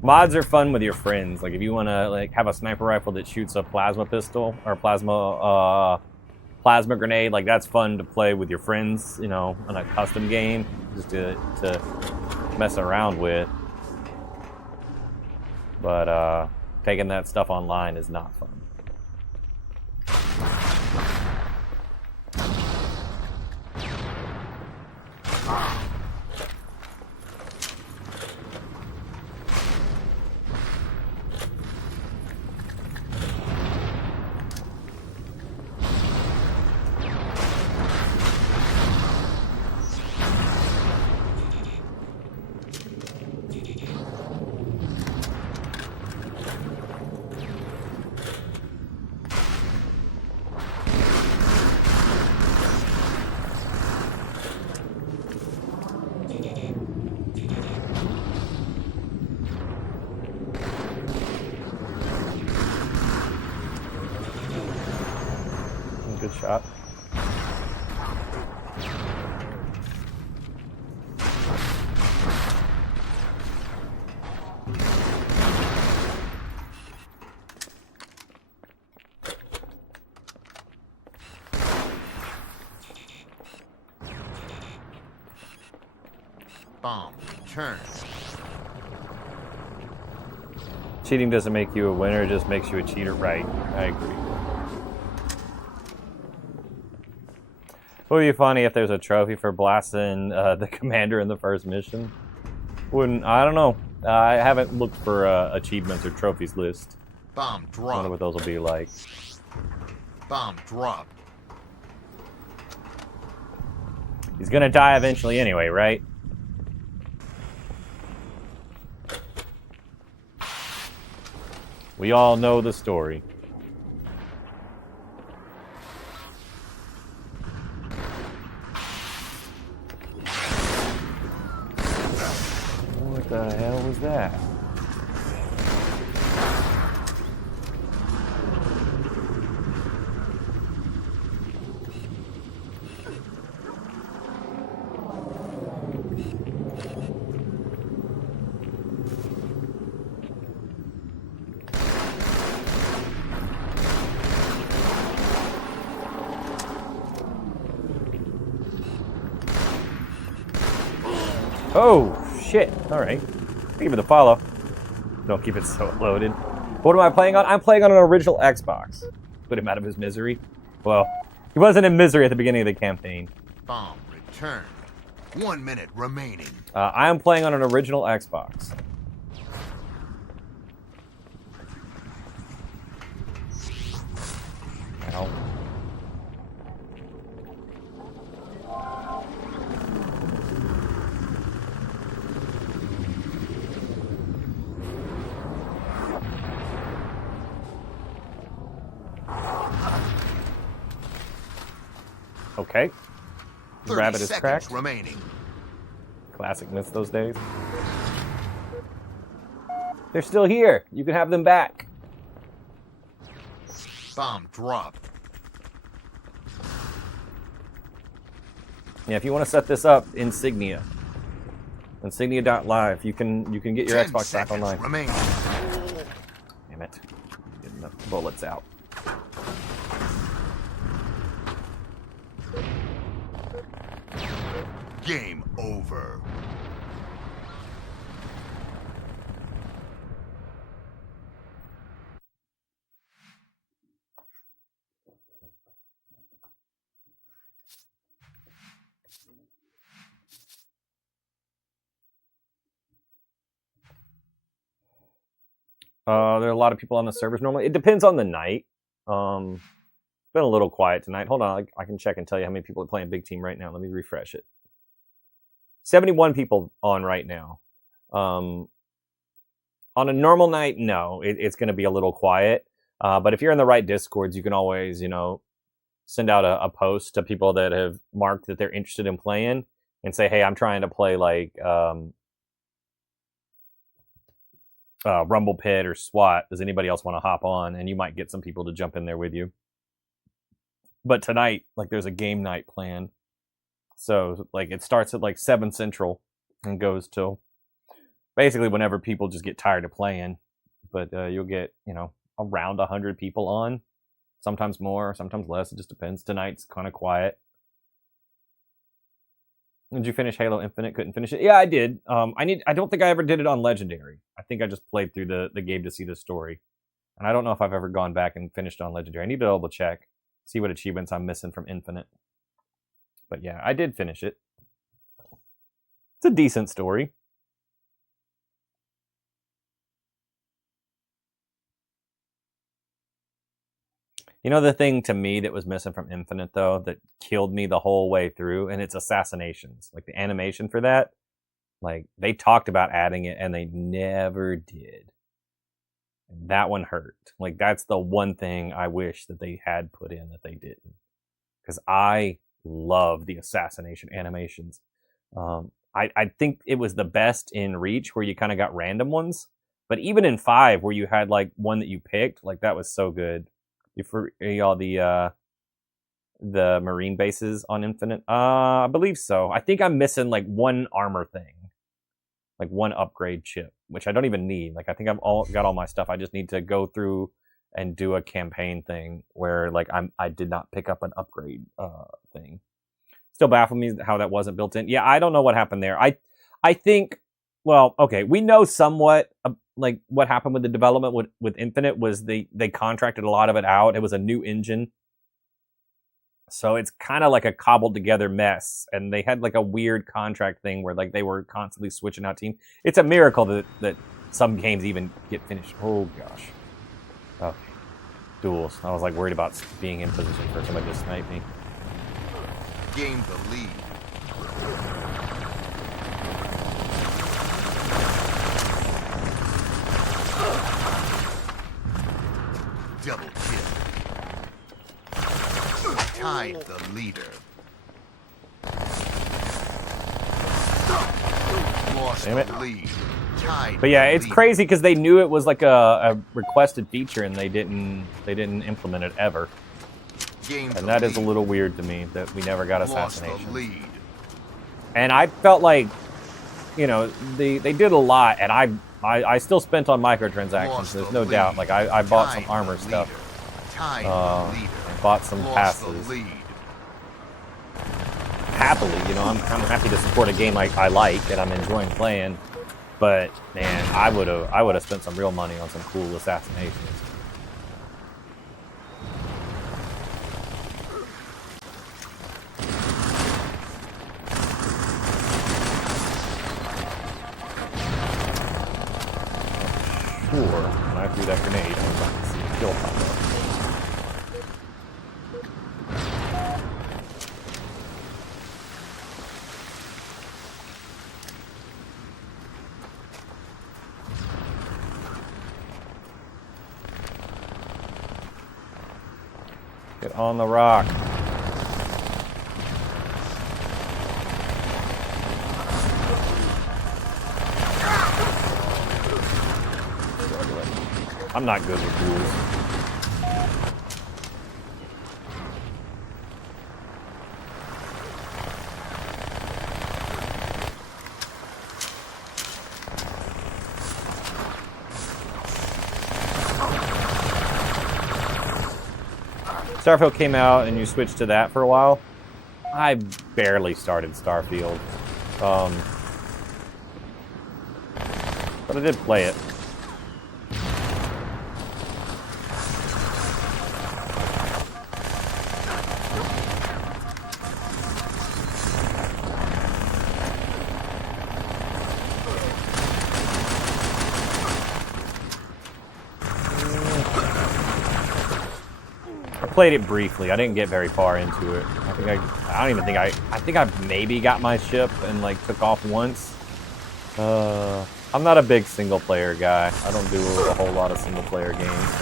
Mods are fun with your friends. Like if you want to like have a sniper rifle that shoots a plasma pistol or plasma grenade, like that's fun to play with your friends, you know, on a custom game, just to mess around with. But taking that stuff online is not fun. Good shot. Bomb returned. Cheating doesn't make you a winner, it just makes you a cheater. Right, I agree. It would be funny if there's a trophy for blasting the commander in the first mission. I don't know. I haven't looked for achievements or trophies list. Bomb I drop. wonder what those will be like. Bomb drop. He's gonna die eventually anyway, right? We all know the story. What the hell was that? Oh, shit. Alright. Thank you for the follow. Don't keep it so loaded. What am I playing on? I'm playing on an original Xbox. Put him out of his misery. Well, he wasn't in misery at the beginning of the campaign. Bomb returned. 1 minute remaining. I am playing on an original Xbox. Ow. Okay. 30 Rabbit is seconds cracked. remaining. Classic, miss those days. They're still here. You can have them back. Bomb dropped. Yeah, if you want to set this up, Insignia. Insignia.live. You can get your 10 Xbox back seconds online. remaining. Damn it. Getting the bullets out. Game over. There are a lot of people on the servers normally. It depends on the night. It's been a little quiet tonight. Hold on, I can check and tell you how many people are playing Big Team right now. Let me refresh it. 71 people on right now. On a normal night, no, it's going to be a little quiet. But if you're in the right Discords, you can always, send out a post to people that have marked that they're interested in playing and say, hey, I'm trying to play like Rumble Pit or SWAT. Does anybody else want to hop on? And you might get some people to jump in there with you. But tonight, like, there's a game night planned. So, like, it starts at like 7 Central and goes till basically whenever people just get tired of playing. But you'll get, you know, around 100 people on. Sometimes more, sometimes less. It just depends. Tonight's kind of quiet. Did you finish Halo Infinite? Couldn't finish it. Yeah, I did. I don't think I ever did it on Legendary. I think I just played through the game to see the story. And I don't know if I've ever gone back and finished on Legendary. I need to double check, see what achievements I'm missing from Infinite. But yeah, I did finish it. It's a decent story. You know the thing to me that was missing from Infinite, though, that killed me the whole way through, and it's assassinations. Like, the animation for that, like, they talked about adding it, and they never did. And that one hurt. Like, that's the one thing I wish that they had put in that they didn't. Because I love the assassination animations. I think it was the best in Reach, where you kind of got random ones. But even in 5, where you had, like, one that you picked, like, that was so good. For all the Marine bases on Infinite? I believe so. I think I'm missing like one armor thing, like one upgrade chip, which I don't even need. Like I think I've got all my stuff. I just need to go through and do a campaign thing where like I did not pick up an upgrade thing. Still baffles me how that wasn't built in. Yeah, I don't know what happened there. I think. Well, okay, we know somewhat like what happened with the development with Infinite was they contracted a lot of it out. It was a new engine. So it's kind of like a cobbled together mess. And they had like a weird contract thing where like they were constantly switching out teams. It's a miracle that some games even get finished. Oh gosh. Okay. Duels. I was like worried about being in position for somebody to snipe me. Gain the lead. Double kill. Tied the leader. Lost the lead. Tied. But yeah, it's crazy because they knew it was like a requested feature and they didn't implement it ever. And that is a little weird to me that we never got assassination. And I felt like, you know, they did a lot, and I still spent on microtransactions. There's no doubt. Like I bought some armor stuff, and bought some passes. Happily, you know, I'm happy to support a game I like and I'm enjoying playing. But man, I would have spent some real money on some cool assassinations. Sure, when I threw that grenade, I was about to see a kill pop up. Get on the rock. I'm not good with duels. Starfield came out and you switched to that for a while. I barely started Starfield. But I did play it. Played it briefly. I didn't get very far into it. I think I maybe got my ship and like took off once. I'm not a big single player guy. I don't do a whole lot of single player games.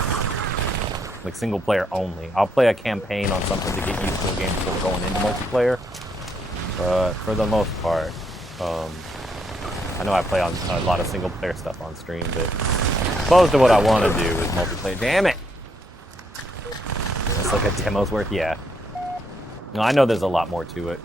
Like single player only. I'll play a campaign on something to get used to a game before going into multiplayer. But for the most part, I know I play on a lot of single player stuff on stream, but opposed to what I want to do is multiplayer. Damn it! It's like a demo's worth, yeah. No, I know there's a lot more to it.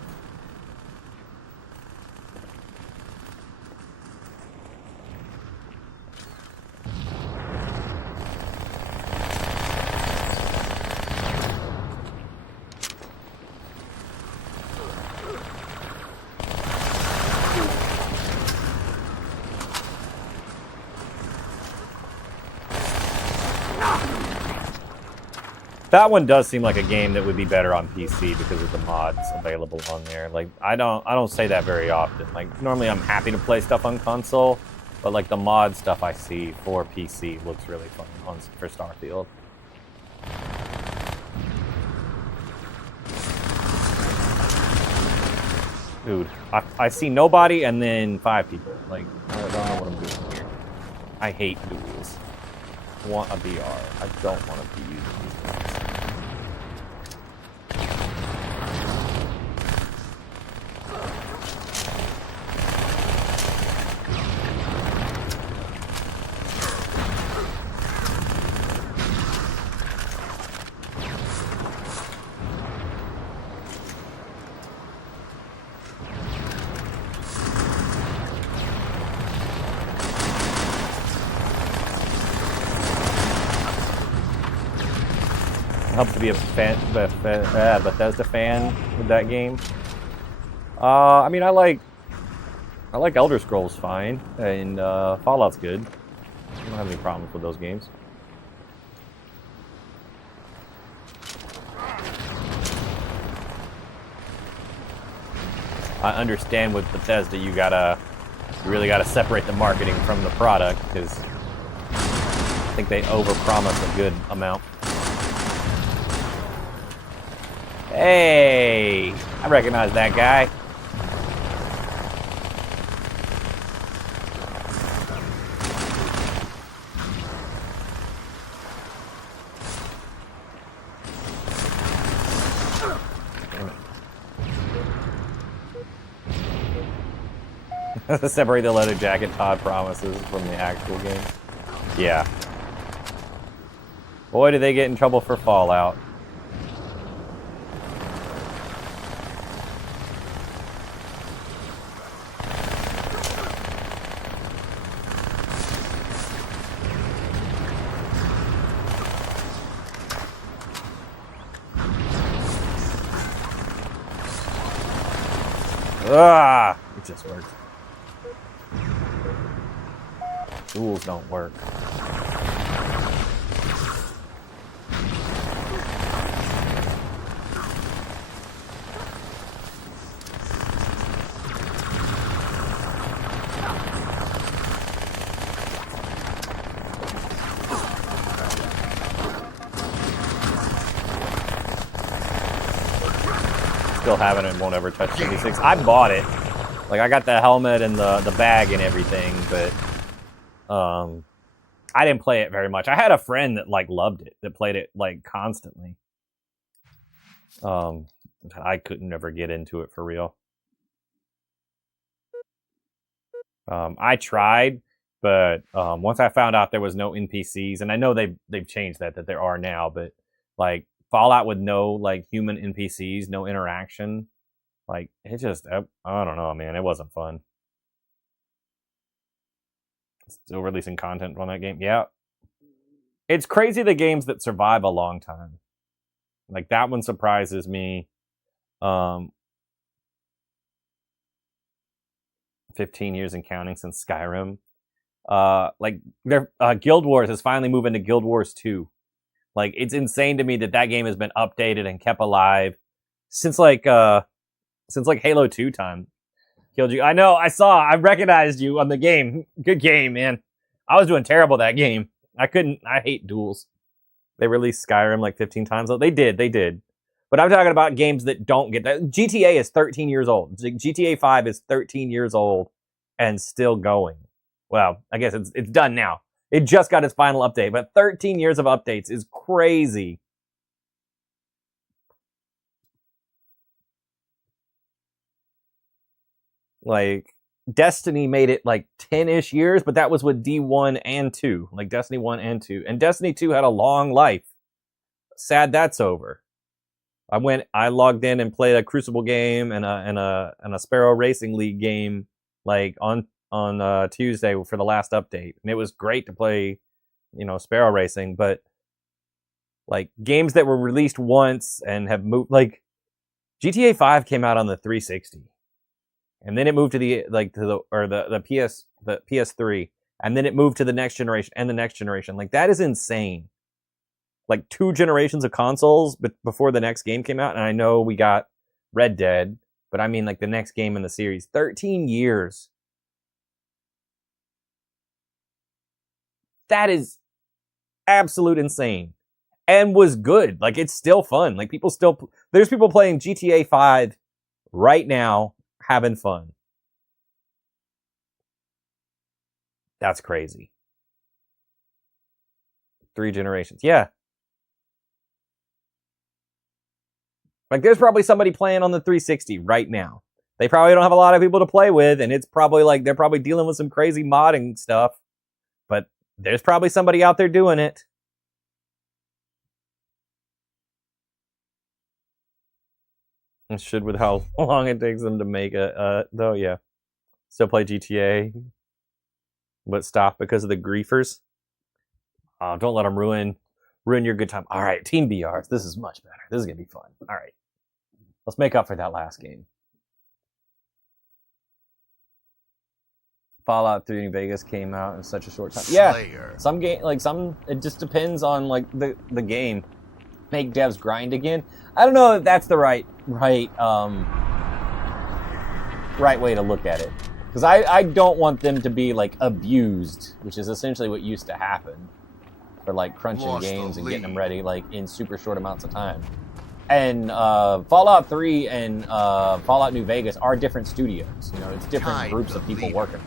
That one does seem like a game that would be better on PC because of the mods available on there. Like I don't say that very often. Like normally I'm happy to play stuff on console, but like the mod stuff I see for PC looks really fun for Starfield. Dude, I see nobody and then 5 people. Like, I don't know what I'm doing here. I hate duels. I want a VR. I don't want to be using these things. Helps to be a fan, Bethesda fan with that game. I mean, I like Elder Scrolls fine, and Fallout's good. I don't have any problems with those games. I understand with Bethesda, you really gotta separate the marketing from the product because I think they overpromise a good amount. Hey, I recognize that guy. Damn it. Separate the leather jacket Todd promises from the actual game. Yeah. Boy, did they get in trouble for Fallout. Ah, it just works. Duels don't work. Still haven't and won't ever touch 76. I bought it. Like, I got the helmet and the bag and everything, but I didn't play it very much. I had a friend that, like, loved it, that played it, like, constantly. I couldn't never get into it for real. I tried, but once I found out there was no NPCs, and I know they've changed that there are now, but, like, Fallout with no, like, human NPCs, no interaction. Like, it just, I don't know, man. It wasn't fun. Still releasing content on that game. Yeah. It's crazy the games that survive a long time. Like, that one surprises me. 15 years and counting since Skyrim. Like, Guild Wars is finally moving to Guild Wars 2. Like, it's insane to me that game has been updated and kept alive since like Halo 2 time. Killed you. I know, I recognized you on the game. Good game, man. I was doing terrible that game. I hate duels. They released Skyrim like 15 times. They did. But I'm talking about games that don't get that. GTA is 13 years old. GTA 5 is 13 years old and still going. Well, I guess it's done now. It just got its final update, but 13 years of updates is crazy. Like, Destiny made it like 10-ish years, but that was with D1 and 2. Like, Destiny 1 and 2. And Destiny 2 had a long life. Sad that's over. I logged in and played a Crucible game and a Sparrow Racing League game like on Tuesday for the last update. And it was great to play, Sparrow Racing, but like games that were released once and have moved, like GTA 5 came out on the 360. And then it moved to the PS3, and then it moved to the next generation and the next generation. Like, that is insane. like 2 generations of consoles before the next game came out, and I know we got Red Dead, but I mean like the next game in the series. 13 years. That is absolute insane. And was good. Like, it's still fun. Like, there's people playing GTA 5 right now, having fun. That's crazy. 3 generations. Yeah. Like, there's probably somebody playing on the 360 right now. They probably don't have a lot of people to play with, and it's probably like they're probably dealing with some crazy modding stuff. But there's probably somebody out there doing it. And should with how long it takes them to make though, yeah. Still play GTA, but stop because of the griefers. Oh, don't let them ruin your good time. All right, Team BRs. This is much better. This is gonna be fun. All right, let's make up for that last game. Fallout 3 New Vegas came out in such a short time. Yeah, some game, like some, it just depends on like the game. Make devs grind again. I don't know if that's the right way to look at it, because I don't want them to be like abused, which is essentially what used to happen for like crunching games and getting them ready like in super short amounts of time. And Fallout 3 and Fallout New Vegas are different studios. You know, it's different groups of people working.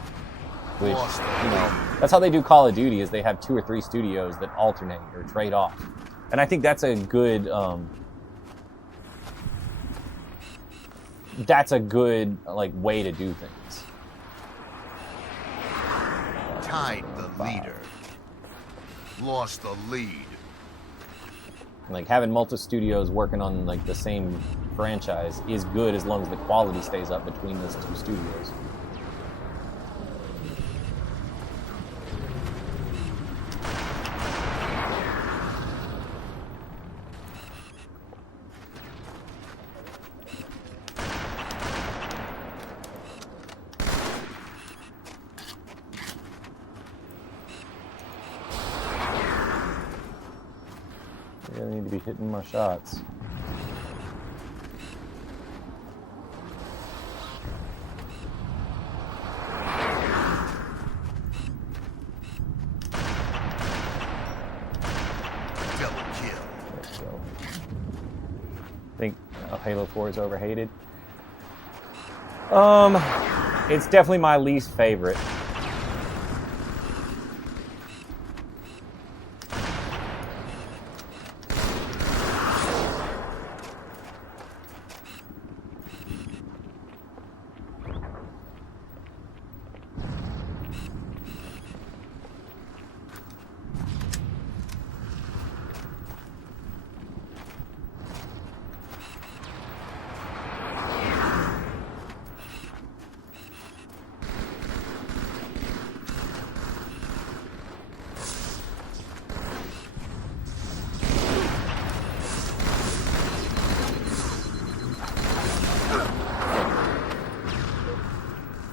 Which, you know, that's how they do Call of Duty, is they have 2 or 3 studios that alternate or trade off. And I think that's a good like way to do things. Tied the leader. Lost the lead. Like having multiple studios working on like the same franchise is good as long as the quality stays up between those 2 studios. I really need to be hitting my shots. Double kill. Let's go. I think Halo 4 is overhated. It's definitely my least favorite.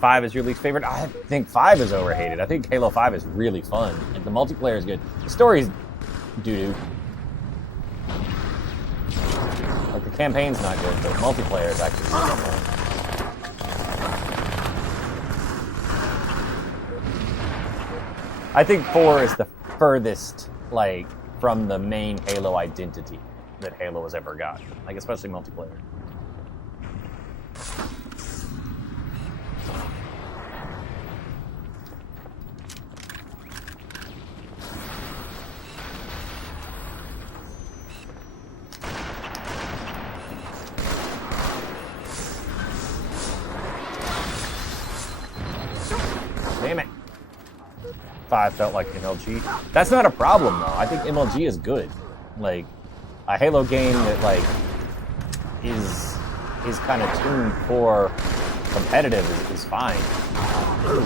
Five is your least favorite? I think 5 is overhated. I think Halo 5 is really fun. And the multiplayer is good. The story's doo-doo. Like, the campaign's not good, but multiplayer is actually really fun. I think 4 is the furthest, like, from the main Halo identity that Halo has ever got. Like, especially multiplayer. Damn it. 5 felt like MLG. That's not a problem, though. I think MLG is good. Like, a Halo game that, like, is kind of tuned for competitive is fine. Oh,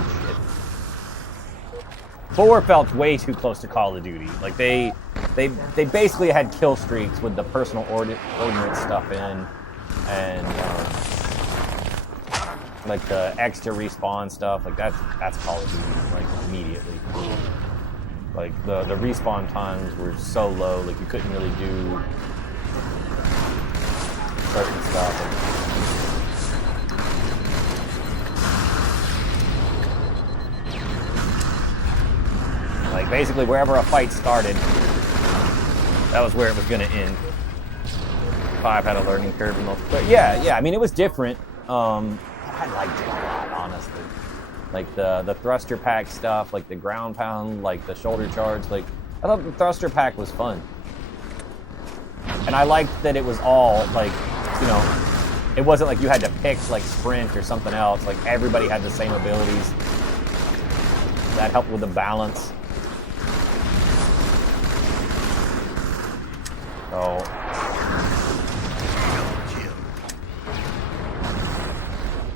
shit. 4 felt way too close to Call of Duty. Like, they basically had kill streaks with the personal ordnance stuff in, and like the extra respawn stuff. Like that's Call of Duty, like immediately. Like the respawn times were so low, like you couldn't really do certain stuff. Like basically wherever a fight started, that was where it was going to end. 5 had a learning curve and multiplayer. Yeah. I mean, it was different. I liked it a lot, honestly. Like the thruster pack stuff, like the ground pound, like the shoulder charge. Like I thought the thruster pack was fun, and I liked that it was all like, you know, it wasn't like you had to pick like sprint or something else. Like everybody had the same abilities. That helped with the balance. So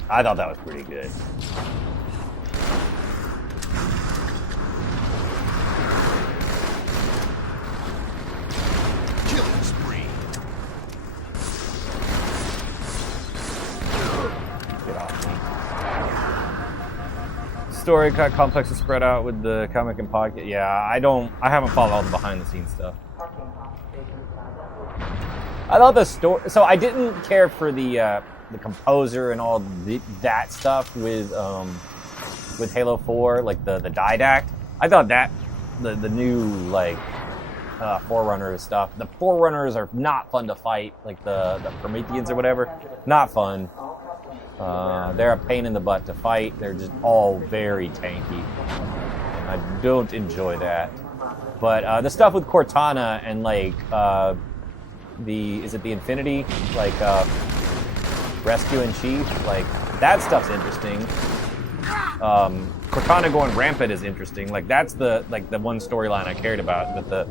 I thought that was pretty good. Killing spree. Get off me. Story cut complex and spread out with the comic and podcast. Yeah, I haven't followed all the behind the scenes stuff. I thought the story, so I didn't care for the composer and all that stuff with Halo 4, like the didact. I thought that the new like Forerunners stuff. The Forerunners are not fun to fight, like the Prometheans or whatever. Not fun. They're a pain in the butt to fight. They're just all very tanky. I don't enjoy that. But the stuff with Cortana and like is it the Infinity, like Rescue in Chief, like that stuff's interesting. Cortana going rampant is interesting. Like that's the one storyline I cared about. But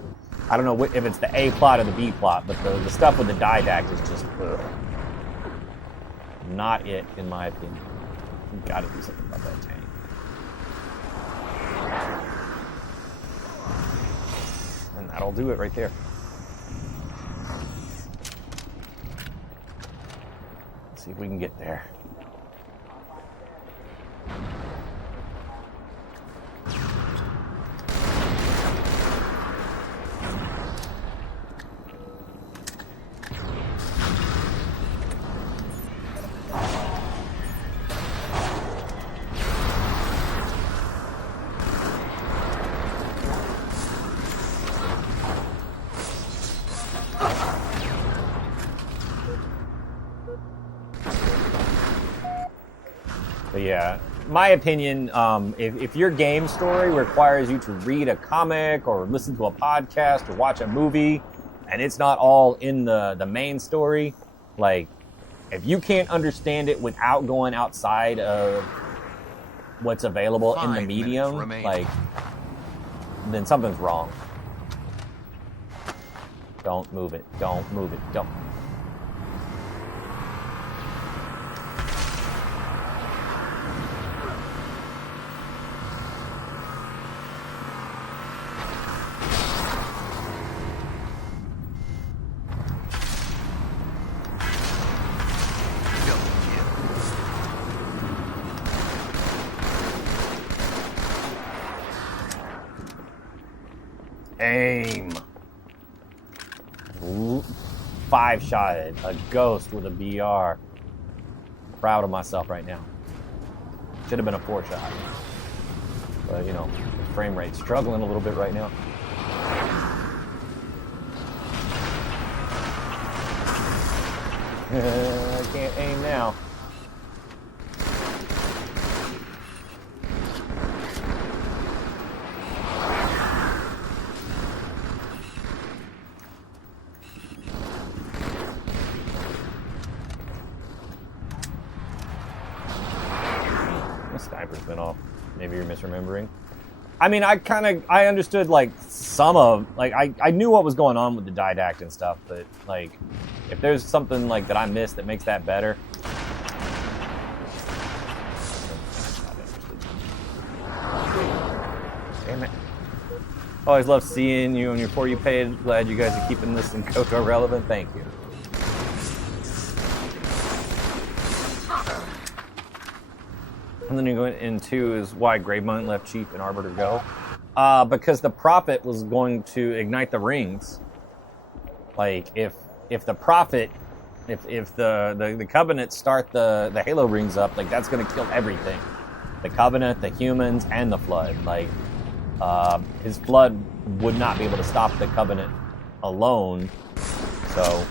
I don't know if it's the A plot or the B plot, but the stuff with the didact is just not it, in my opinion. You gotta do something about that tank. And that'll do it right there. Let's see if we can get there. But yeah, my opinion, if your game story requires you to read a comic or listen to a podcast or watch a movie, and it's not all in the main story, like, if you can't understand it without going outside of what's available in the medium, like, then something's wrong. Don't move it. Don't move it. Don't. Aim. 5-shotted a ghost with a BR. Proud of myself right now. Should have been a 4-shot. But, you know, frame rate struggling a little bit right now. I can't aim now. Sniper's been off. Maybe you're misremembering. I mean, I understood like some of, like I knew what was going on with the didact and stuff, but like if there's something like that I missed that makes that better. Damn it. Always love seeing you on your For You page. Glad you guys are keeping this in KOTOR relevant. Thank you. And then you go into is why Gravemind left Chief and Arbiter go. Because the prophet was going to ignite the rings. Like if the prophet, if the covenant start the Halo rings up, like that's gonna kill everything. The covenant, the humans, and the flood. Like his flood would not be able to stop the covenant alone. So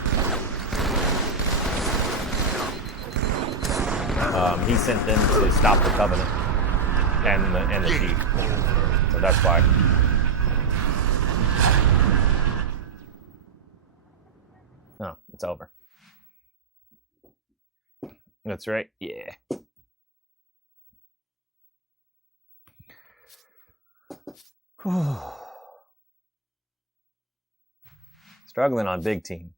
he sent them to stop the covenant and the sheep. So that's why. Oh, it's over. That's right. Yeah. Struggling on big team.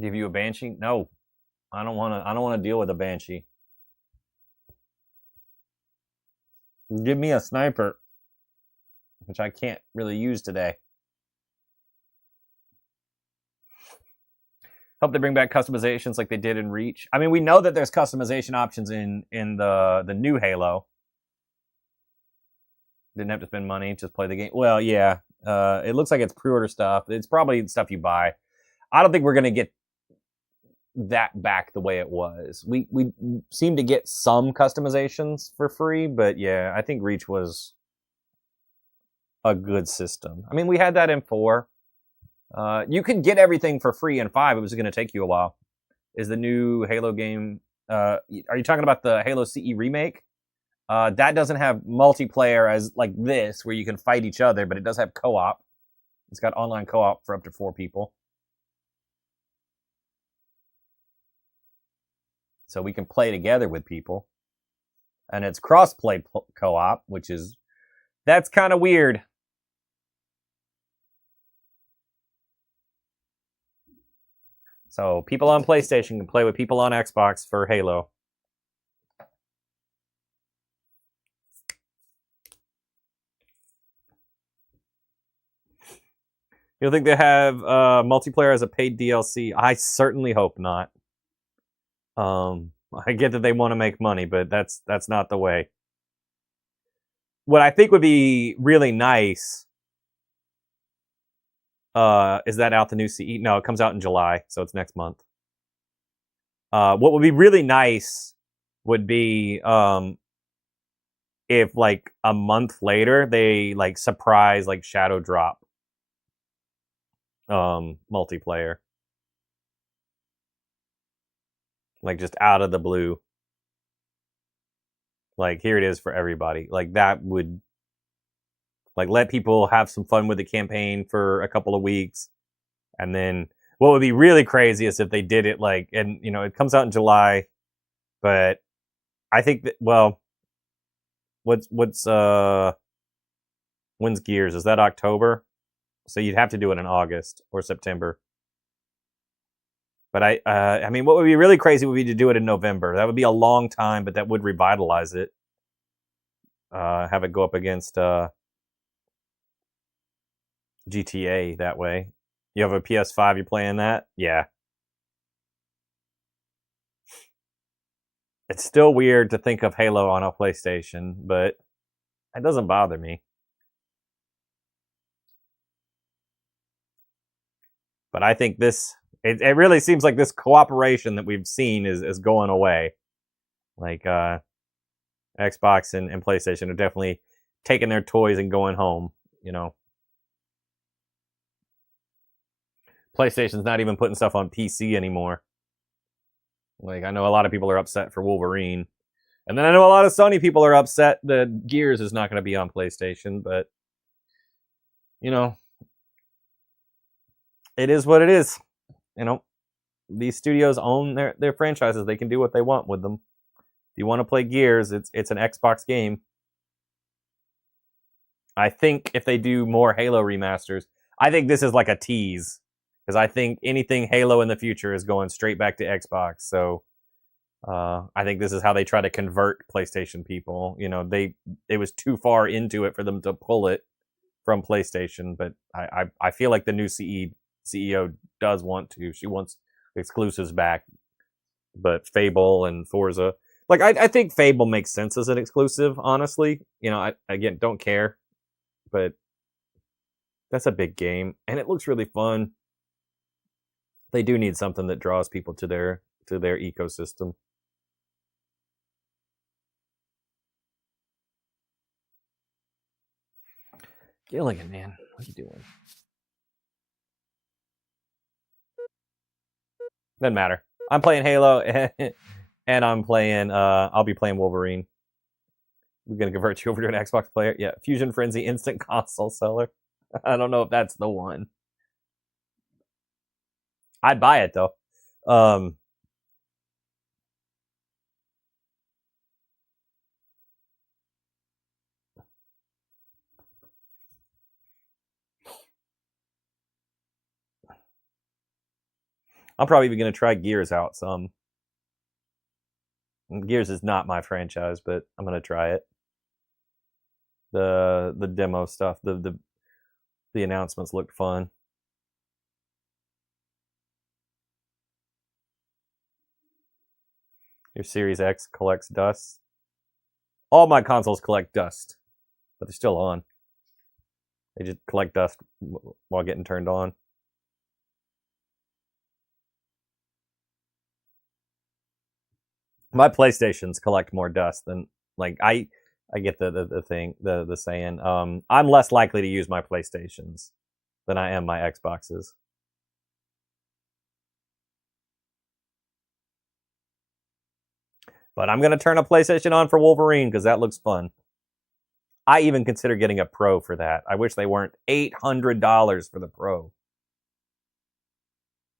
Give you a banshee? No, I don't want to. I don't want to deal with a banshee. Give me a sniper, which I can't really use today. Hope they bring back customizations like they did in Reach. I mean, we know that there's customization options in the new Halo. Didn't have to spend money, just play the game. Well, yeah. It looks like it's pre-order stuff. It's probably stuff you buy. I don't think we're gonna get that back the way it was. We seem to get some customizations for free, but yeah, I think Reach was a good system. I mean, we had that in 4. You could get everything for free in 5. It was going to take you a while. Is the new Halo game? Are you talking about the Halo CE remake? That doesn't have multiplayer as like this, where you can fight each other, but it does have co-op. It's got online co-op for up to 4 people. So we can play together with people. And it's cross-play co-op, which is... That's kind of weird. So people on PlayStation can play with people on Xbox for Halo. You think they have multiplayer as a paid DLC? I certainly hope not. I get that they want to make money, but that's not the way. What I think would be really nice is that out the new CE? No, it comes out in July, so it's next month. What would be really nice would be if like a month later they like surprise like shadow drop multiplayer. Like just out of the blue. Like here it is for everybody. Like that would like let people have some fun with the campaign for a couple of weeks. And then what would be really crazy is if they did it like, and you know, it comes out in July, but I think that, well, when's Gears? Is that October? So you'd have to do it in August or September. But I mean, what would be really crazy would be to do it in November. That would be a long time, but that would revitalize it. Have it go up against GTA that way. You have a PS5, you're playing that? Yeah. It's still weird to think of Halo on a PlayStation, but it doesn't bother me. But I think this, it really seems like this cooperation that we've seen is going away. Like, Xbox and PlayStation are definitely taking their toys and going home, you know. PlayStation's not even putting stuff on PC anymore. Like, I know a lot of people are upset for Wolverine. And then I know a lot of Sony people are upset that Gears is not going to be on PlayStation, but you know, it is what it is. You know, these studios own their franchises. They can do what they want with them. If you want to play Gears, it's an Xbox game. I think if they do more Halo remasters, I think this is like a tease. Because I think anything Halo in the future is going straight back to Xbox. So I think this is how they try to convert PlayStation people. You know, it was too far into it for them to pull it from PlayStation. But I feel like the new CEO does want to. She wants exclusives back. But Fable and Forza, like I think Fable makes sense as an exclusive. Honestly, you know, I again don't care, but that's a big game and it looks really fun. They do need something that draws people to their ecosystem. Gilligan, man, what are you doing? Doesn't matter. I'm playing Halo, and I'm playing. I'll be playing Wolverine. We're gonna convert you over to an Xbox player. Yeah, Fusion Frenzy instant console seller. I don't know if that's the one. I'd buy it though. I'm probably even gonna try Gears out some. Gears is not my franchise, but I'm gonna try it. The demo stuff, the announcements looked fun. Your Series X collects dust. All my consoles collect dust, but they're still on. They just collect dust while getting turned on. My PlayStations collect more dust than like I get the thing the saying. I'm less likely to use my PlayStations than I am my Xboxes. But I'm gonna turn a PlayStation on for Wolverine because that looks fun. I even consider getting a Pro for that. I wish they weren't $800 for the Pro.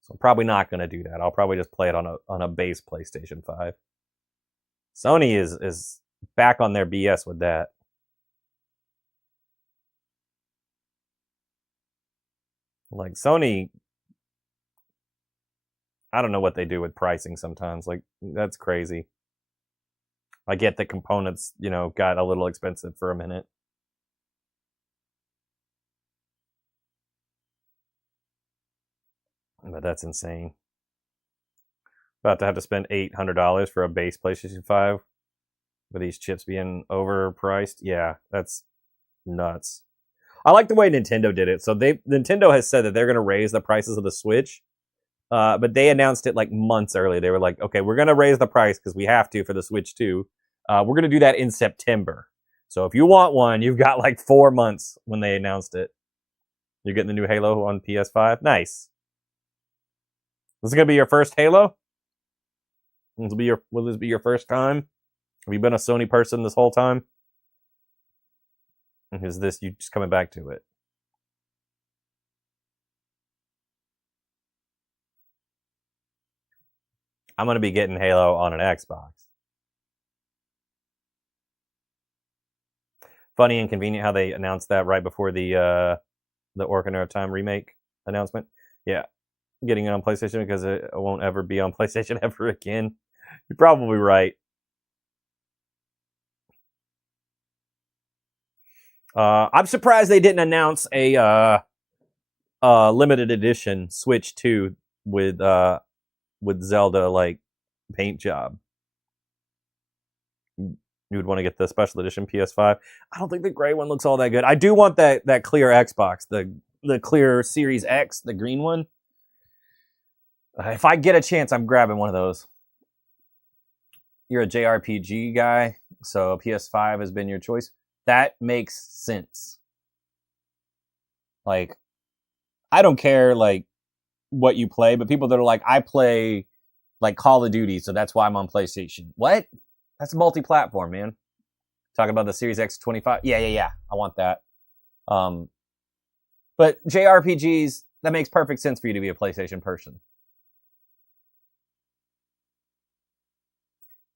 So I'm probably not gonna do that. I'll probably just play it on a base PlayStation 5. Sony is back on their BS with that. Like Sony, I don't know what they do with pricing sometimes. Like that's crazy. I get that components, you know, got a little expensive for a minute. But that's insane. About to have to spend $800 for a base PlayStation 5 with these chips being overpriced. Yeah, that's nuts. I like the way Nintendo did it. So Nintendo has said that they're going to raise the prices of the Switch, but they announced it like months early. They were like, okay, we're going to raise the price because we have to for the Switch 2. We're going to do that in September. So if you want one, you've got like 4 months when they announced it. You're getting the new Halo on PS5. Nice. This is going to be your first Halo? Will this be your first time? Have you been a Sony person this whole time? And is this you just coming back to it? I'm going to be getting Halo on an Xbox. Funny and convenient how they announced that right before the Ocarina of Time remake announcement. Yeah, getting it on PlayStation because it won't ever be on PlayStation ever again. You're probably right. I'm surprised they didn't announce a limited edition Switch 2 with Zelda like paint job. You would want to get the special edition PS5. I don't think the gray one looks all that good. I do want that clear Xbox, the clear Series X, the green one. If I get a chance, I'm grabbing one of those. You're a JRPG guy, so PS5 has been your choice. That makes sense. Like, I don't care like what you play, but people that are like, I play like Call of Duty, so that's why I'm on PlayStation. What? That's multi-platform, man. Talking about the Series X25. Yeah. I want that. But JRPGs, that makes perfect sense for you to be a PlayStation person.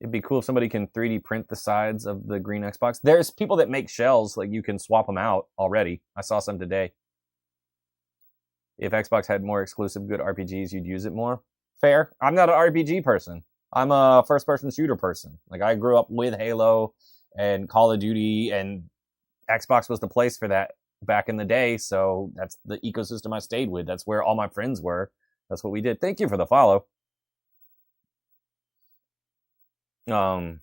It'd be cool if somebody can 3D print the sides of the green Xbox. There's people that make shells, like you can swap them out already. I saw some today. If Xbox had more exclusive good RPGs, you'd use it more. Fair. I'm not an RPG person. I'm a first-person shooter person. Like, I grew up with Halo and Call of Duty, and Xbox was the place for that back in the day, so that's the ecosystem I stayed with. That's where all my friends were. That's what we did. Thank you for the follow. That's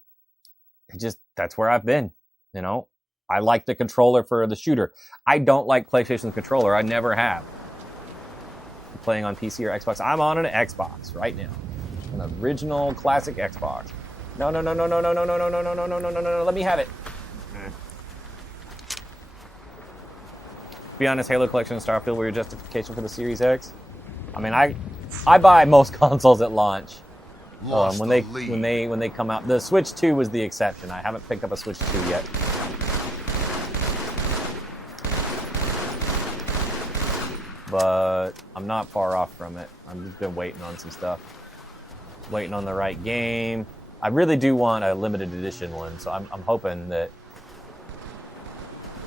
where I've been, you know. I like the controller for the shooter. I don't like PlayStation's controller. I never have. Playing on PC or Xbox. I'm on an Xbox right now. An original classic Xbox. No. Let me have it. Be honest, Halo Collection and Starfield were your justification for the Series X? I mean, I buy most consoles at launch. When they come out. The Switch 2 was the exception. I haven't picked up a Switch 2 yet. But I'm not far off from it. I've just been waiting on some stuff. Waiting on the right game. I really do want a limited edition one, so I'm hoping that,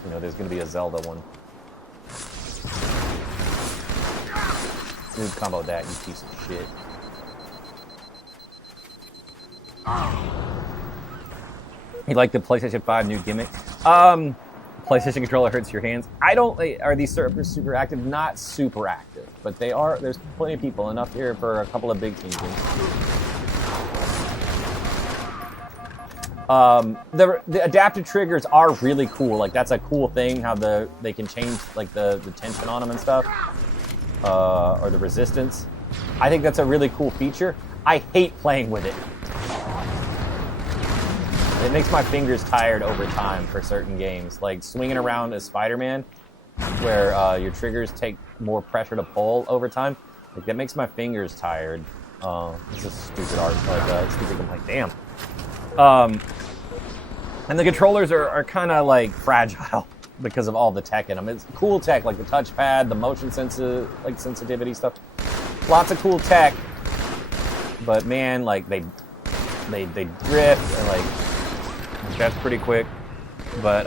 you know, there's going to be a Zelda one. Smooth combo that, you piece of shit. You like the PlayStation 5 new gimmick? PlayStation controller hurts your hands. I don't. Are these servers super active? Not super active, but they are. There's plenty of people, enough here for a couple of big teams. The adaptive triggers are really cool. Like, that's a cool thing. How they can change like the tension on them and stuff, or the resistance. I think that's a really cool feature. I hate playing with it. It makes my fingers tired over time for certain games, like swinging around as Spider-Man, where your triggers take more pressure to pull over time. Like, that makes my fingers tired. This is stupid art, like stupid complaint. Damn. And the controllers are kind of like fragile because of all the tech in them. It's cool tech, like the touchpad, the motion sensitivity stuff. Lots of cool tech, but man, like they drift and like. That's pretty quick, but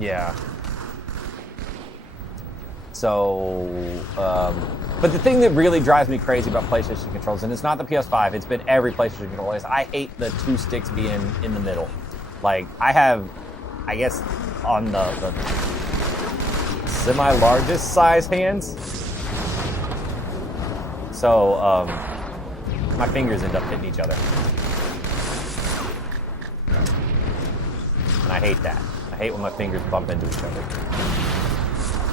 yeah. So, but the thing that really drives me crazy about PlayStation controllers, and it's not the PS5, it's been every PlayStation controller, is I hate the two sticks being in the middle. Like, I have, I guess, on the semi-largest size hands, so my fingers end up hitting each other. And I hate that. I hate when my fingers bump into each other.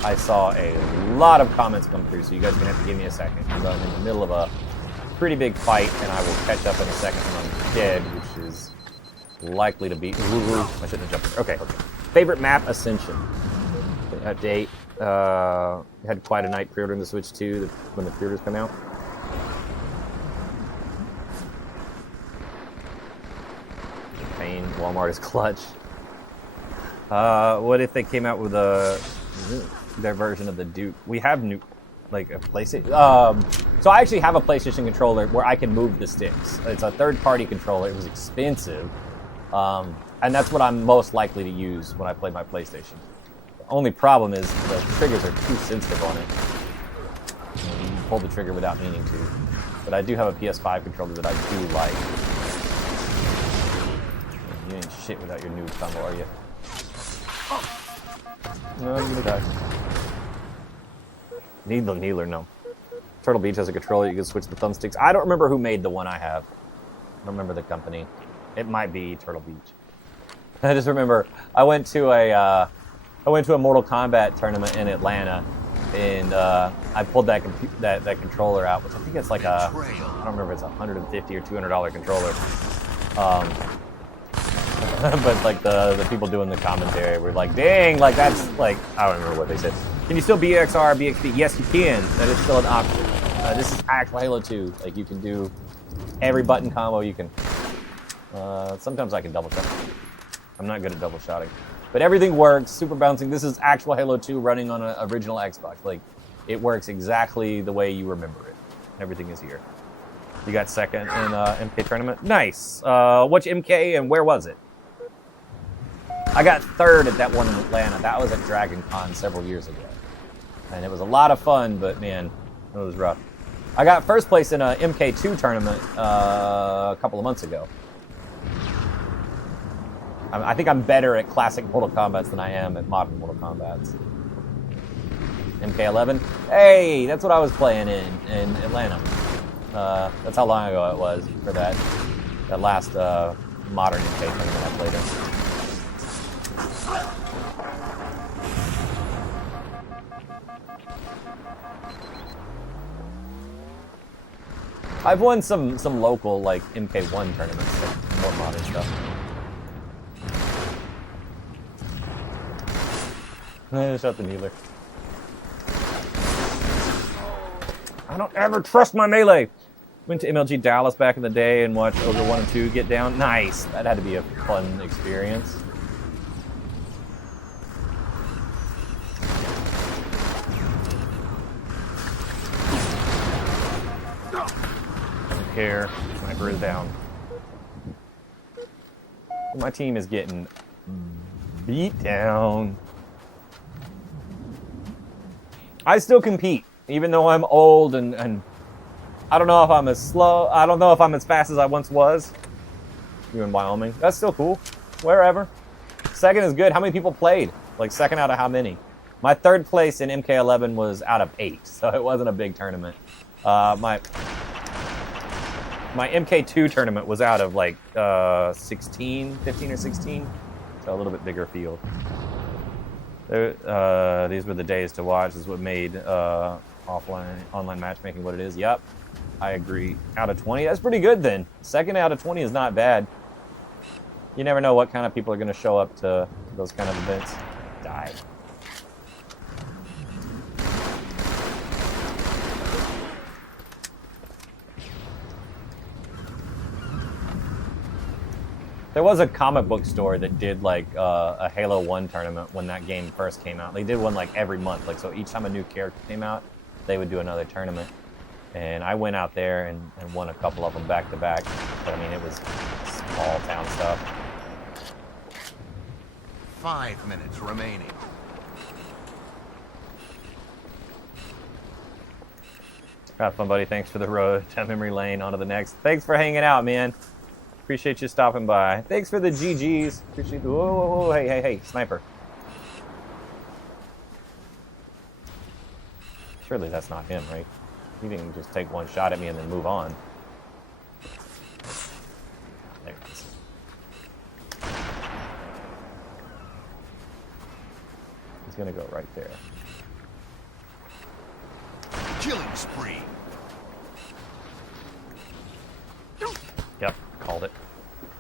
I saw a lot of comments come through, so you guys are going to have to give me a second, because I'm in the middle of a pretty big fight, and I will catch up in a second when I'm dead, which is likely to be... I shouldn't have jumped. Okay. Favorite map, Ascension. Update. Had quite a night pre-ordering the Switch 2 when the pre-orders come out. Pain. Walmart is clutch. What if they came out with their version of the Duke? We have like a PlayStation. So I actually have a PlayStation controller where I can move the sticks. It's a third-party controller. It was expensive, and that's what I'm most likely to use when I play my PlayStation. The only problem is the triggers are too sensitive on it. You can pull the trigger without meaning to. But I do have a PS5 controller that I do like. You ain't shit without your new combo, are you? No, I'm gonna die. Needler, no. Turtle Beach has a controller, you can switch the thumbsticks. I don't remember who made the one I have. I don't remember the company. It might be Turtle Beach. I just remember I went to a Mortal Kombat tournament in Atlanta, and I pulled that controller out, which I think it's like I don't remember if it's $150 or $200 controller. But like the people doing the commentary were like, dang, like that's like, I don't remember what they said. Can you still BXR, BXB? Yes, you can. That is still an option. This is actual Halo 2. Like, you can do every button combo you can. Sometimes I can double shot. I'm not good at double shotting. But everything works, super bouncing. This is actual Halo 2 running on an original Xbox. Like, it works exactly the way you remember it. Everything is here. You got second in MK tournament. Nice. Which MK and where was it? I got third at that one in Atlanta. That was at Dragon Con several years ago. And it was a lot of fun, but man, it was rough. I got first place in a MK2 tournament a couple of months ago. I think I'm better at classic Mortal Kombats than I am at modern Mortal Kombats. MK11? Hey, that's what I was playing in Atlanta. That's how long ago it was for that last modern MK tournament I played in. I've won some local like MK1 tournaments, like more modern stuff. Shut the needler. I don't ever trust my melee. Went to MLG Dallas back in the day and watched Ogre 1 and 2 get down. Nice. That had to be a fun experience. Don't care. Sniper is down. My team is getting beat down. I still compete, even though I'm old and I don't know if I'm as slow. I don't know if I'm as fast as I once was. You in Wyoming? That's still cool. Wherever. Second is good. How many people played? Like second out of how many? My third place in MK11 was out of 8, so it wasn't a big tournament. My MK2 tournament was out of like 15 or 16, so a little bit bigger field. These were the days to watch. This is what made online matchmaking what it is. Yep, I agree. Out of 20, that's pretty good then. Second out of 20 is not bad. You never know what kind of people are going to show up to those kind of events. Die. There was a comic book store that did like a Halo 1 tournament when that game first came out. They did one like every month. Like, so each time a new character came out, they would do another tournament. And I went out there and won a couple of them back to back. But I mean, it was small town stuff. 5 minutes remaining. Have fun, buddy. Thanks for the road to memory lane. On to the next. Thanks for hanging out, man. Appreciate you stopping by. Thanks for the GGs. Appreciate the... Whoa, whoa, whoa. Hey, hey, hey. Sniper. Surely that's not him, right? He didn't just take one shot at me and then move on. There it is. He's gonna go right there. Killing spree. Yep, called it.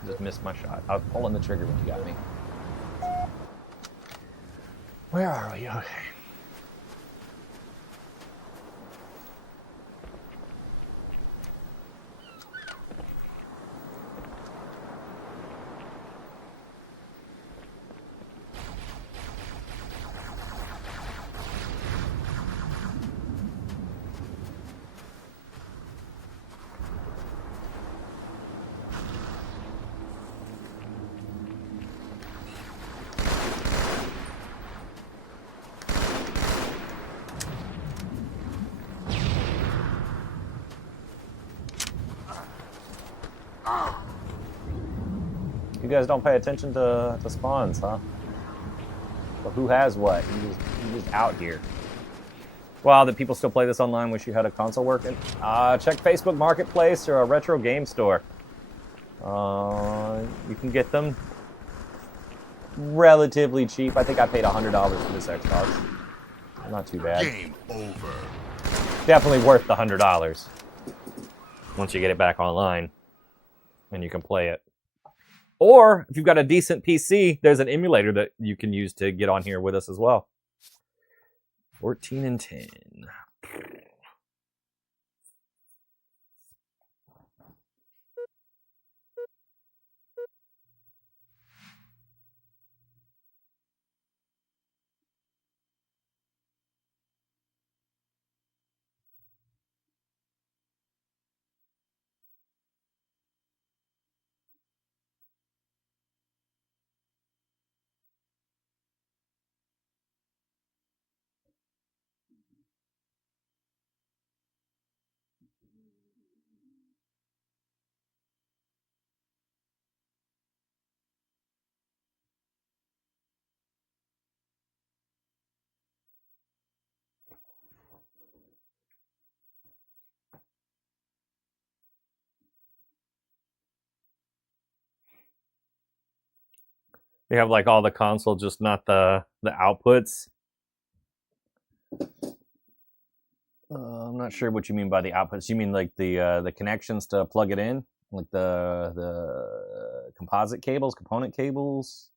Just missed my shot. I was pulling the trigger when you got me. Where are we? Okay. You guys don't pay attention to spawns, huh? Well, who has what? You're just out here. Wow, that people still play this online. Wish you had a console working. Check Facebook Marketplace or a retro game store. You can get them relatively cheap. I think I paid $100 for this Xbox. Not too bad. Game over. Definitely worth the $100 once you get it back online and you can play it. Or if you've got a decent PC, there's an emulator that you can use to get on here with us as well. 14 and 10. You have like all the console, just not the outputs. I'm not sure what you mean by the outputs. You mean like the connections to plug it in, like the composite cables, component cables,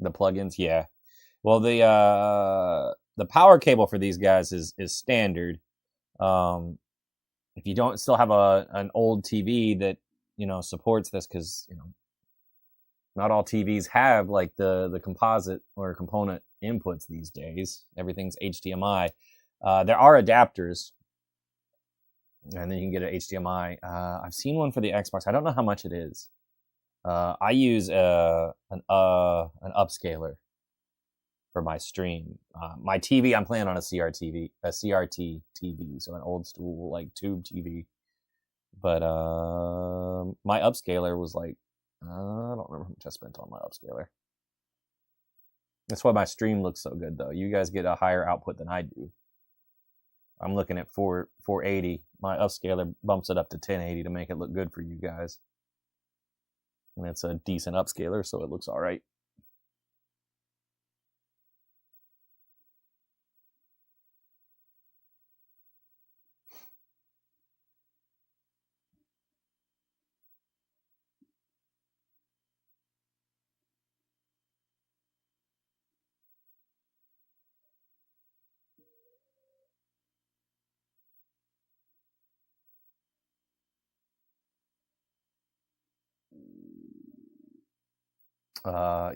the plugins. Yeah. Well, the power cable for these guys is standard. If you don't still have an old TV that supports this, because not all TVs have like the composite or component inputs these days. Everything's HDMI. There are adapters, and then you can get an HDMI. I've seen one for the Xbox. I don't know how much it is. I use an upscaler for my stream. My TV, I'm playing on a CRT TV, so an old school like tube TV. But my upscaler was like, I don't remember how much I spent on my upscaler. That's why my stream looks so good, though. You guys get a higher output than I do. I'm looking at 480. My upscaler bumps it up to 1080 to make it look good for you guys. And it's a decent upscaler, so it looks all right.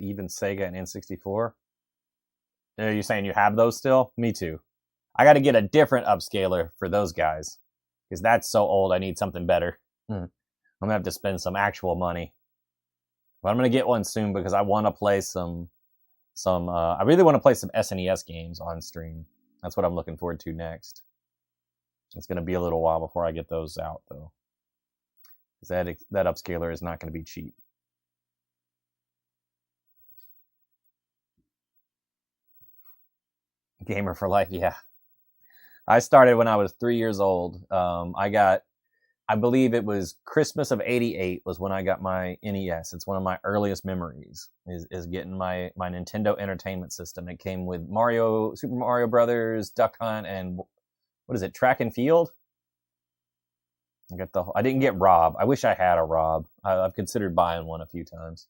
Even Sega and N64. Are you saying you have those still? Me too. I got to get a different upscaler for those guys, because that's so old. I need something better. I'm gonna have to spend some actual money, but I'm gonna get one soon because I want to play some. I really want to play some SNES games on stream. That's what I'm looking forward to next. It's gonna be a little while before I get those out, though, because that upscaler is not gonna be cheap. Gamer for life, yeah. I started when I was 3 years old. I believe it was Christmas of '88 was when I got my NES. It's one of my earliest memories is getting my Nintendo Entertainment System. It came with Super Mario Brothers, Duck Hunt, and what is it, Track and Field? I didn't get Rob. I wish I had a Rob. I've considered buying one a few times.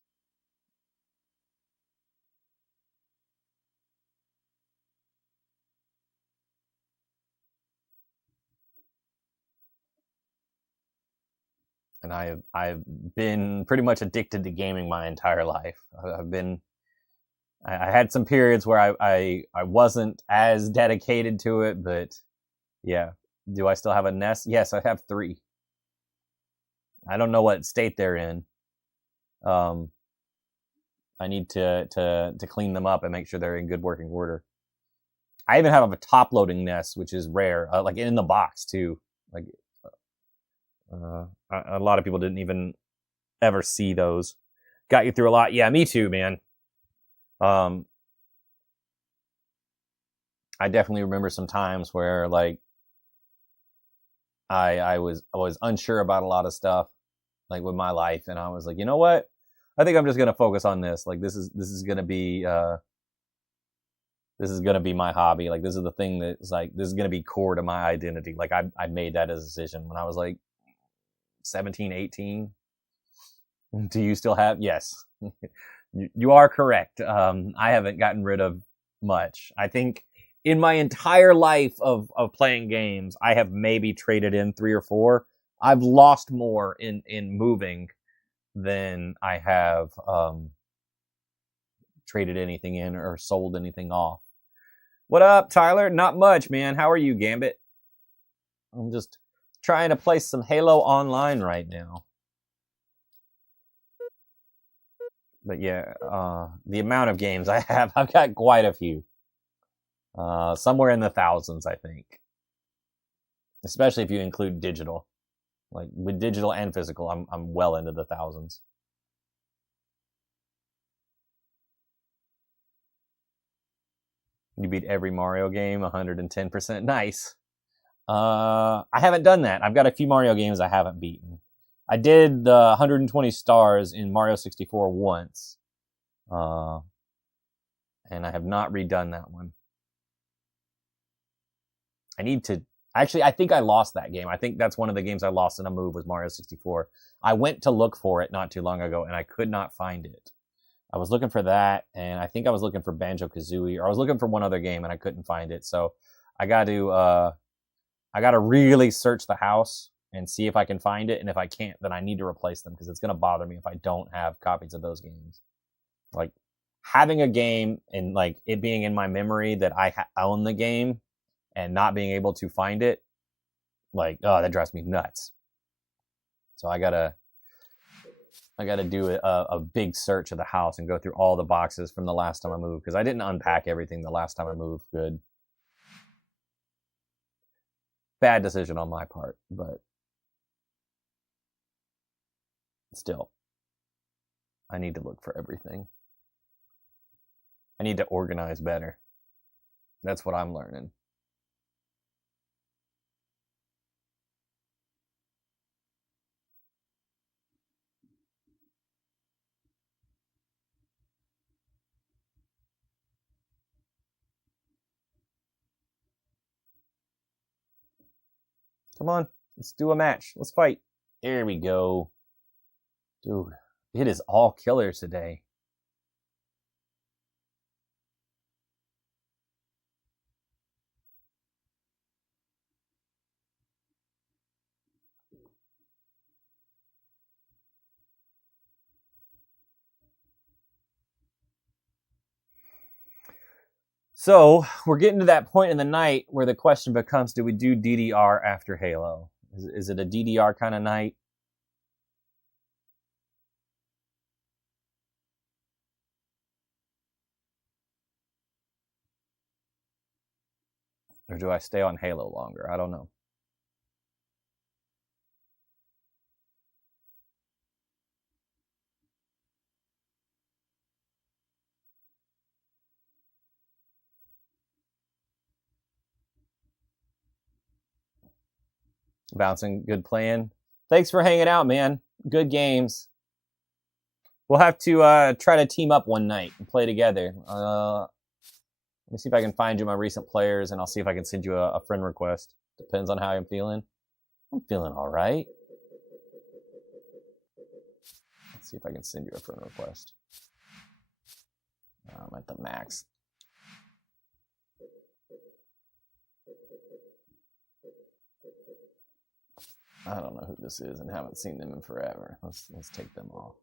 And I've been pretty much addicted to gaming my entire life. I had some periods where I wasn't as dedicated to it, but yeah. Do I still have a NES? Yes, I have 3. I don't know what state they're in. I need to clean them up and make sure they're in good working order. I even have a top loading NES, which is rare, like in the box too. Like a lot of people didn't even ever see those. Got you through a lot. Yeah, me too, man. I definitely remember some times where like I was unsure about a lot of stuff, like with my life, and I was like, you know what? I think I'm just gonna focus on this. Like this is gonna be my hobby. Like this is the thing that's like this is gonna be core to my identity. Like I made that as a decision when I was like 17, 18. Do you still have? Yes, you are correct. I haven't gotten rid of much. I think in my entire life of playing games, I have maybe traded in 3 or 4. I've lost more in moving than I have traded anything in or sold anything off. What up, Tyler? Not much, man. How are you, Gambit? I'm just trying to play some Halo Online right now. But yeah, the amount of games I have, I've got quite a few. Somewhere in the thousands, I think. Especially if you include digital. Like with digital and physical, I'm well into the thousands. You beat every Mario game, 110%. Nice. I haven't done that. I've got a few Mario games I haven't beaten. I did the 120 stars in Mario 64 once. And I have not redone that one. I need to... Actually, I think I lost that game. I think that's one of the games I lost in a move was Mario 64. I went to look for it not too long ago, and I could not find it. I was looking for that, and I think I was looking for Banjo-Kazooie, or I was looking for one other game, and I couldn't find it. So I got to really search the house and see if I can find it, and if I can't, then I need to replace them, because it's going to bother me if I don't have copies of those games. Like, having a game and, like, it being in my memory that I own the game and not being able to find it, like, oh, that drives me nuts. So I gotta do a big search of the house and go through all the boxes from the last time I moved, because I didn't unpack everything the last time I moved good. Bad decision on my part, but still, I need to look for everything. I need to organize better. That's what I'm learning. Come on, let's do a match. Let's fight. There we go. Dude, it is all killers today. So, we're getting to that point in the night where the question becomes, do we do DDR after Halo? Is it a DDR kind of night? Or do I stay on Halo longer? I don't know. Bouncing, good plan. Thanks for hanging out, man. Good games. We'll have to try to team up one night and play together. Let me see if I can find you my recent players, and I'll see if I can send you a friend request. Depends on how I'm feeling. I'm feeling all right. Let's see if I can send you a friend request. I'm at the max. I don't know who this is and haven't seen them in forever. Let's take them off.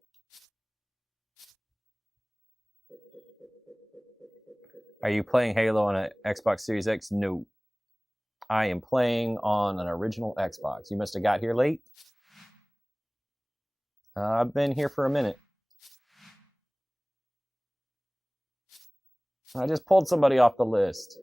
Are you playing Halo on an Xbox Series X? No. I am playing on an original Xbox. You must have got here late. I've been here for a minute. I just pulled somebody off the list.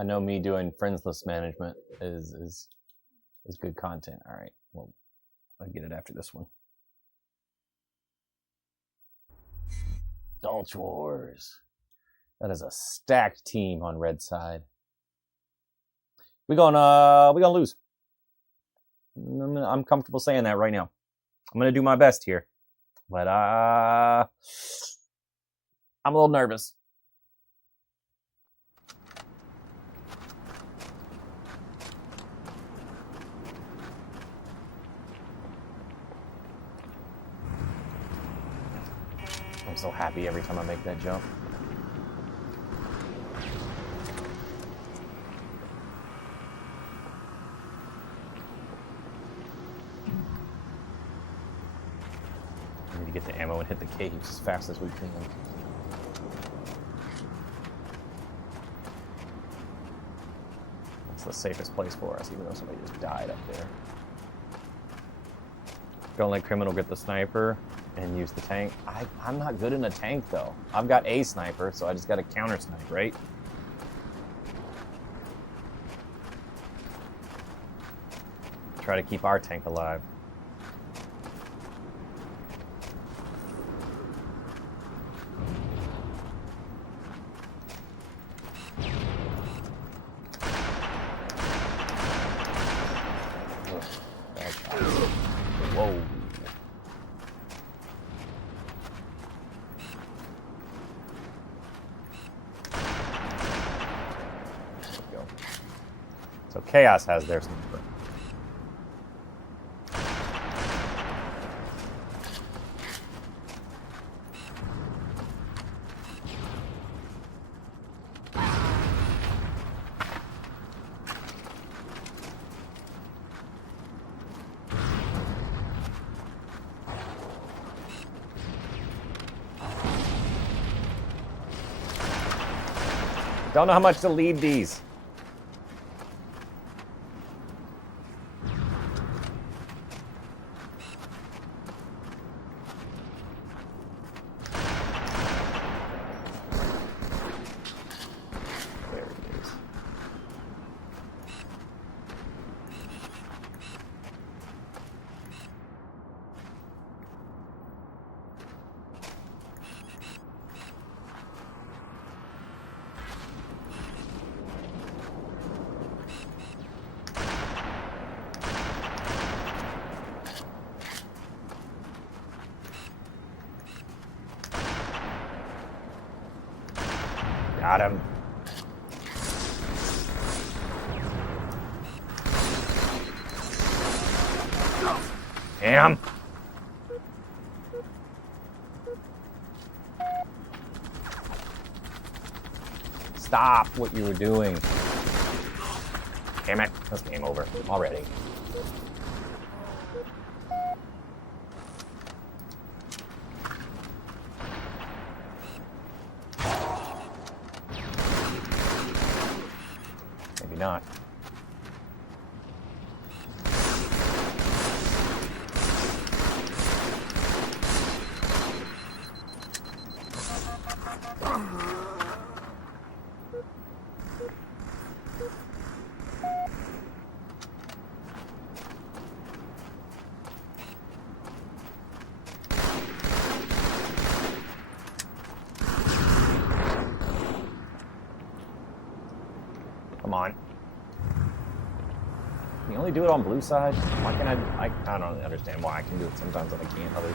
I know me doing friends list management is good content. All right, well, I'll get it after this one. Dolch Wars. That is a stacked team on red side. We're gonna lose. I'm comfortable saying that right now. I'm gonna do my best here, but I'm a little nervous. I'm so happy every time I make that jump. the ammo and hit the caves as fast as we can. That's the safest place for us, even though somebody just died up there. Don't let criminal get the sniper and use the tank. I'm not good in a tank, though. I've got a sniper, so I just got to counter snipe, right? Try to keep our tank alive. Whoa. There we go. So Chaos has their sniper. Don't know how much to lead these. There it is. Got him. Damn. Stop what you were doing. Damn it. That's game over already. Maybe not. Come on. Can you only do it on blue side? Why can't I don't understand why I can do it sometimes and I can't others.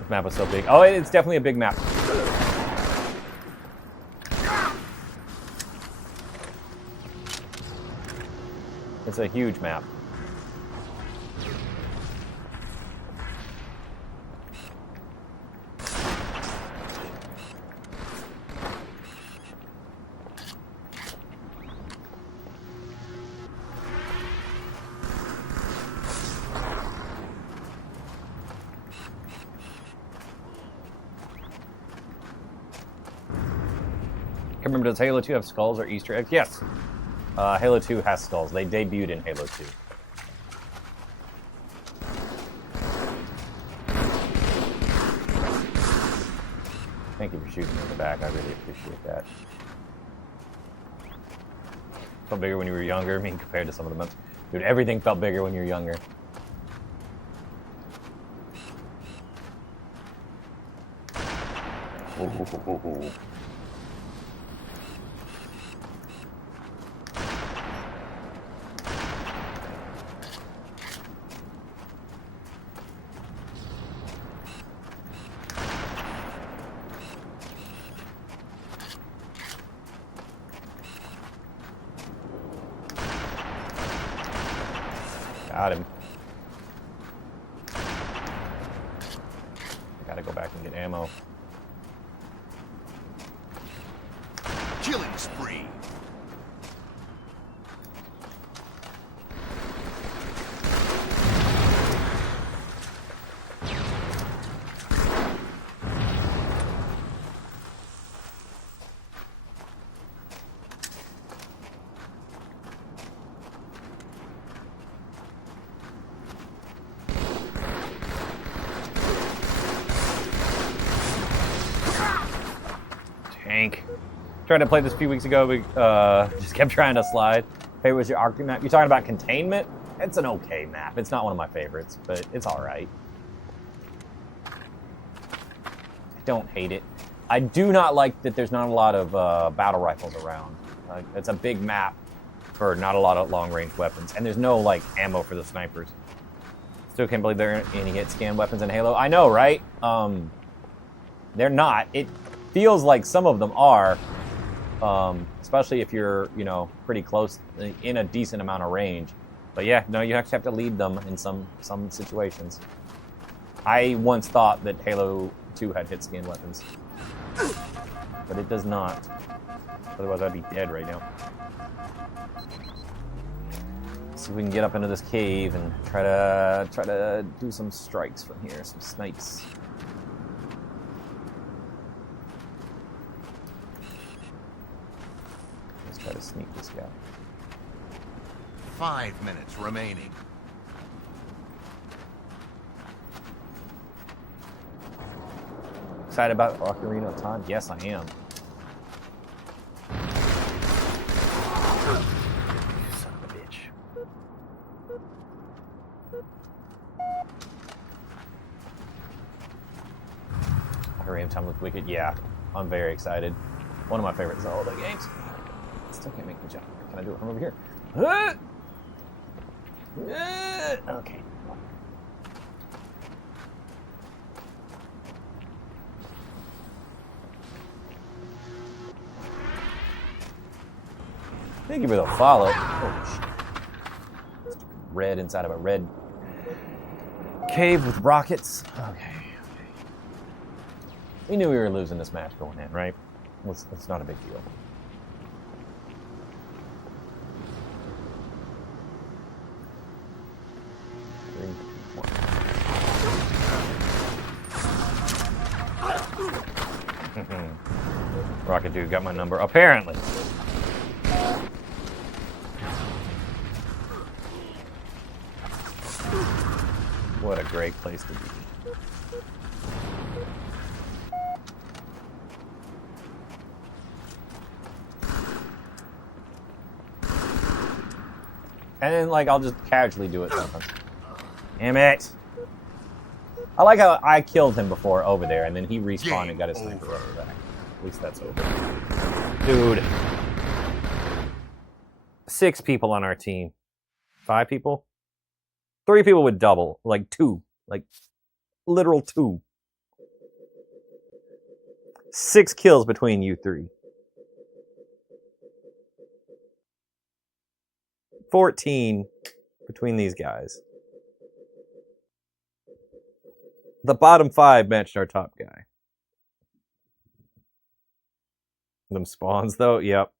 This map was so big. Oh, it's definitely a big map. It's a huge map. Remember, does Halo 2 have skulls or Easter eggs? Yes. Halo 2 has skulls. They debuted in Halo 2. Thank you for shooting me in the back. I really appreciate that. Felt bigger when you were younger, I mean, compared to some of the months. Dude, everything felt bigger when you were younger. Ooh. Got him. Gotta go back and get ammo. Killing spree. Tried to play this a few weeks ago, but just kept trying to slide. Hey, was your Arctic map? You're talking about containment? It's an okay map. It's not one of my favorites, but it's all right. I don't hate it. I do not like that there's not a lot of battle rifles around. It's a big map for not a lot of long-range weapons, and there's no like ammo for the snipers. Still can't believe there aren't any hit scan weapons in Halo. I know, right? They're not. It feels like some of them are, especially if you're, you know, pretty close in a decent amount of range. But yeah, no, you actually have to lead them in some situations. I once thought that Halo 2 had hit scan weapons, but it does not. Otherwise, I'd be dead right now. See if we can get up into this cave and try to do some strikes from here, some snipes. Let's try to sneak this guy. 5 minutes remaining. Excited about Ocarina of Time? Yes, I am. Son of a bitch. Ocarina of Time looks wicked. Yeah, I'm very excited. One of my favorite Zelda games. Still can't make the jump. Can I do it from over here? Okay. Thank you for the follow. Oh, shit. Red inside of a red cave with rockets. Okay. We knew we were losing this match going in, right? It's not a big deal. Rocket Dude got my number, apparently. What a great place to be. And then, like, I'll just casually do it sometimes. Damn it! I like how I killed him before over there, and then he respawned and got his sniper rifle back. At least that's over. Dude. 6 people on our team. 5 people? 3 people with double. Like 2. Like, literal 2. 6 kills between you 3. 14 between these guys. The bottom 5 matched our top guy. Them spawns, though? Yep.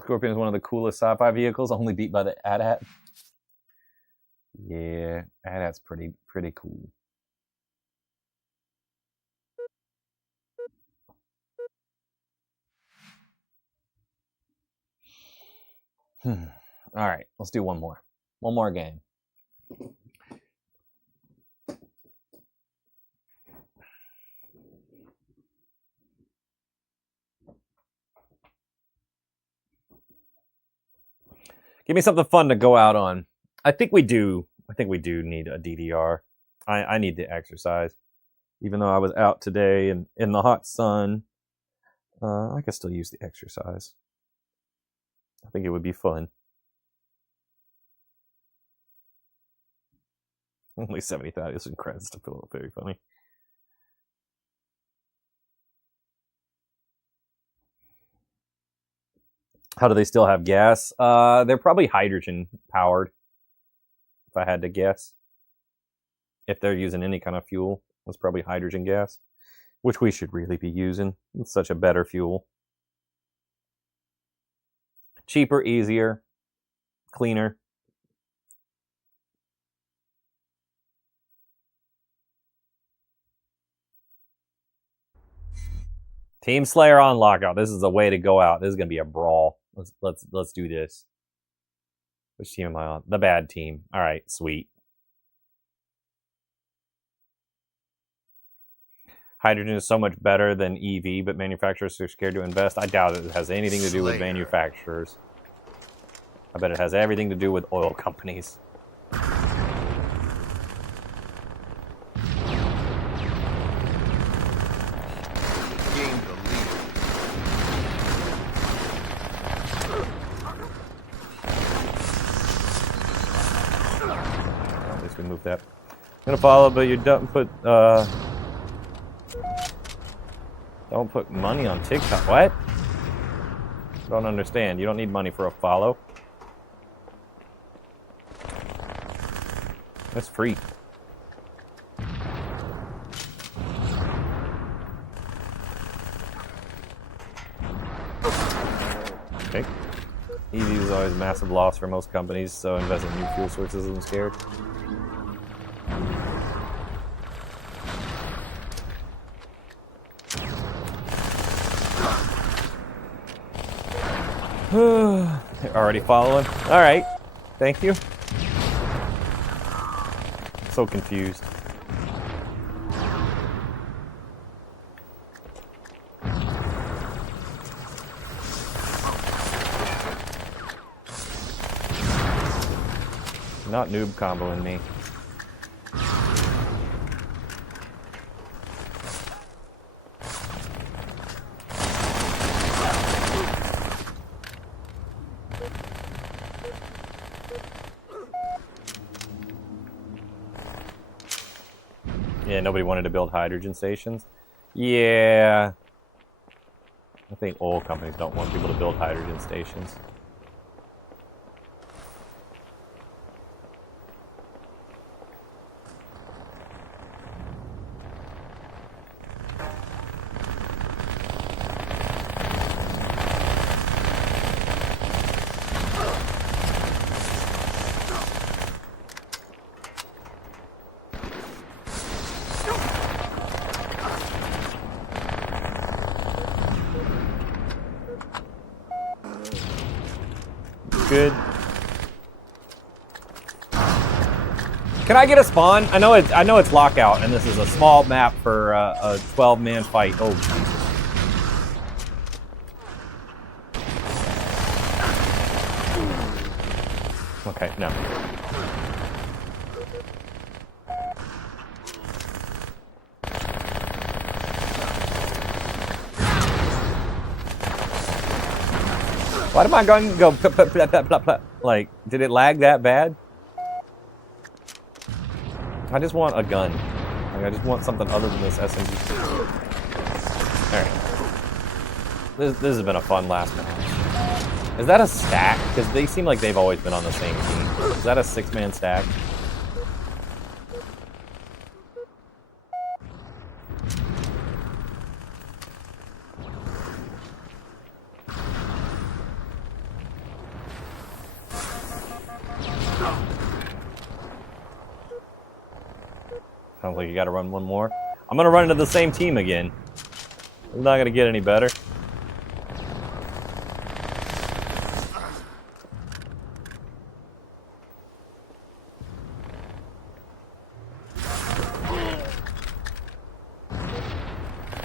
Scorpion is one of the coolest sci-fi vehicles, only beat by the AT-AT. Yeah, AT-AT's pretty cool. All right, let's do one more. One more game. Give me something fun to go out on. I think we do need a DDR. I need the exercise. Even though I was out today and in the hot sun, I could still use the exercise. I think it would be fun. Only 70,000 credits to fill it. Very funny. How do they still have gas? They're probably hydrogen powered, if I had to guess. If they're using any kind of fuel, it's probably hydrogen gas, which we should really be using. It's such a better fuel. Cheaper, easier, cleaner. Team Slayer on lockout. This is the way to go out. This is gonna be a brawl. Let's do this. Which team am I on? The bad team. All right, sweet. hydrogen is so much better than EV, but manufacturers are scared to invest. I doubt it has anything to do with Slayer. manufacturers. I bet it has everything to do with oil companies. Gain the lead. At least we moved that. I'm gonna follow, but you don't put money on TikTok. What? Don't understand. You don't need money for a follow. That's free. Okay. EV is always a massive loss for most companies, so investing in new fuel sources I'm scared. They're already following. All right. Thank you. So confused. Not noob comboing me. Yeah, nobody wanted to build hydrogen stations. Yeah. I think oil companies don't want people to build hydrogen stations. Good. Can I get a spawn? I know it's lockout, and this is a small map for a 12-man fight. Oh, Jesus. Okay, no. Why did my gun go like, did it lag that bad? I just want a gun. Like, I just want something other than this SMG. Alright. This has been a fun last match. Is that a stack? Because they seem like they've always been on the same team. Is that a 6-man stack? Sounds like you gotta run one more. I'm gonna run into the same team again. It's not gonna get any better.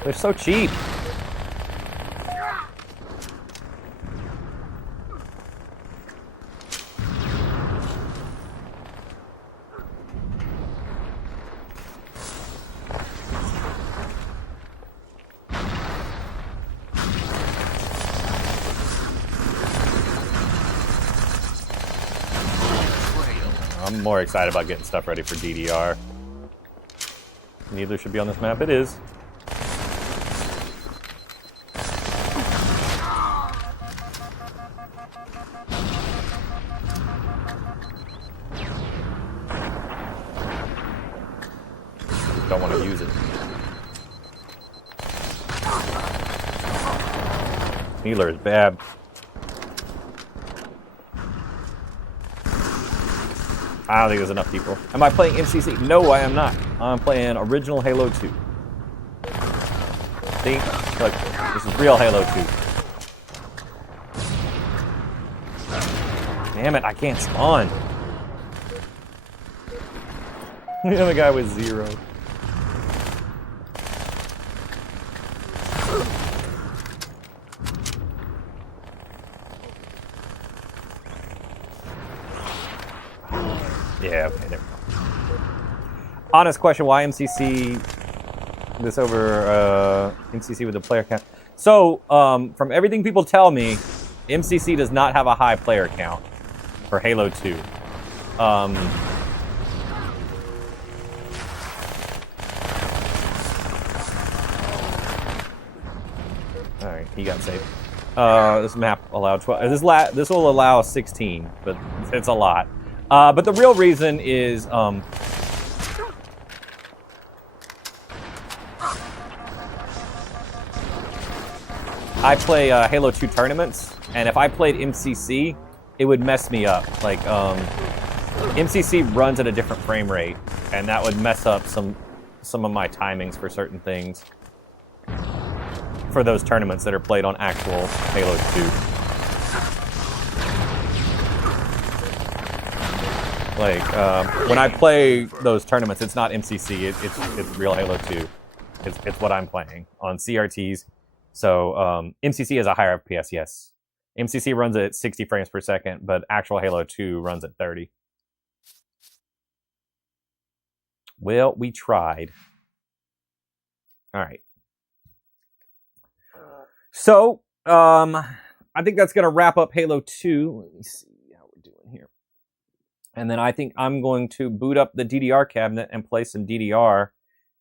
They're so cheap. I'm more excited about getting stuff ready for DDR. Neither should be on this map. It is. Don't want to use it. Healer is bad. I don't think there's enough people. Am I playing MCC? No, I am not. I'm playing original Halo 2. See? Look, this is real Halo 2. Damn it, I can't spawn. The other guy was 0. Yeah, okay, there we go. Honest question, why MCC this over MCC with the player count? So, from everything people tell me, MCC does not have a high player count for Halo 2. Alright, he got saved. This map allowed 12. This will allow 16, but it's a lot. But the real reason is I play Halo 2 tournaments, and if I played MCC, it would mess me up. Like MCC runs at a different frame rate, and that would mess up some of my timings for certain things. For those tournaments that are played on actual Halo 2. Like, when I play those tournaments, it's not MCC, it's real Halo 2. It's what I'm playing on CRTs. So, MCC has a higher FPS, yes. MCC runs at 60 frames per second, but actual Halo 2 runs at 30. Well, we tried. All right. So, I think that's going to wrap up Halo 2. Let me see how we're doing here. And then I think I'm going to boot up the DDR cabinet and play some DDR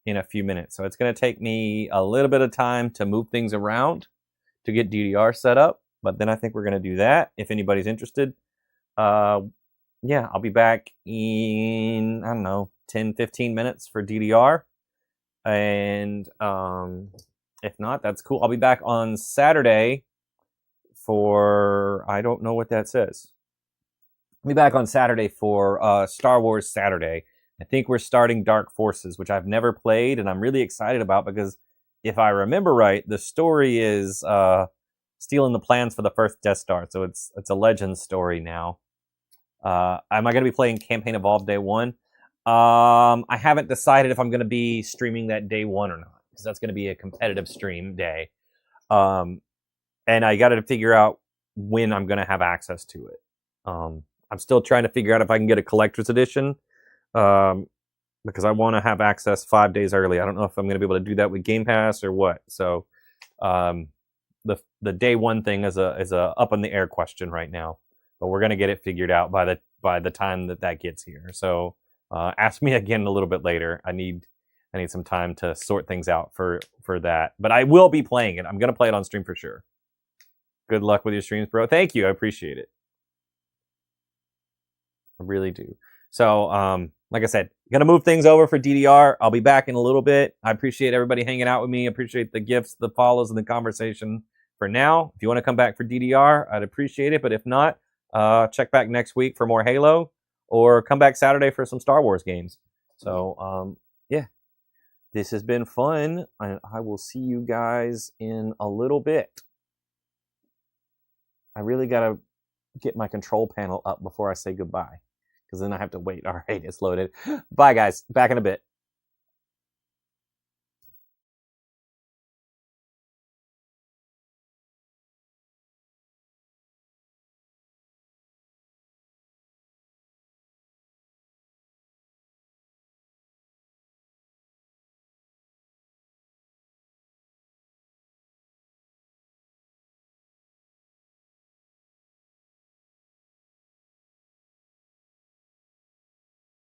in a few minutes. So it's going to take me a little bit of time to move things around to get DDR set up. But then I think we're going to do that if anybody's interested. Yeah, I'll be back in, I don't know, 10, 15 minutes for DDR. And, if not, that's cool. I'll be back on Saturday for... I don't know what that says. I'll be back on Saturday for Star Wars Saturday. I think we're starting Dark Forces, which I've never played, and I'm really excited about because if I remember right, the story is stealing the plans for the first Death Star. So it's a Legends story now. Am I going to be playing Campaign Evolved Day 1? I haven't decided if I'm going to be streaming that Day 1 or not, because that's going to be a competitive stream day. And I got to figure out when I'm going to have access to it. I'm still trying to figure out if I can get a collector's edition, because I want to have access 5 days early. I don't know if I'm going to be able to do that with Game Pass or what. So the Day 1 thing is a up in the air question right now, but we're going to get it figured out by the time that gets here. So ask me again a little bit later. I need some time to sort things out for that. But I will be playing it. I'm going to play it on stream for sure. Good luck with your streams, bro. Thank you. I appreciate it. I really do. So, like I said, going to move things over for DDR. I'll be back in a little bit. I appreciate everybody hanging out with me. I appreciate the gifts, the follows, and the conversation for now. If you want to come back for DDR, I'd appreciate it. But if not, check back next week for more Halo, or come back Saturday for some Star Wars games. So, yeah. This has been fun, and I will see you guys in a little bit. I really got to get my control panel up before I say goodbye, because then I have to wait. All right, it's loaded. Bye, guys. Back in a bit.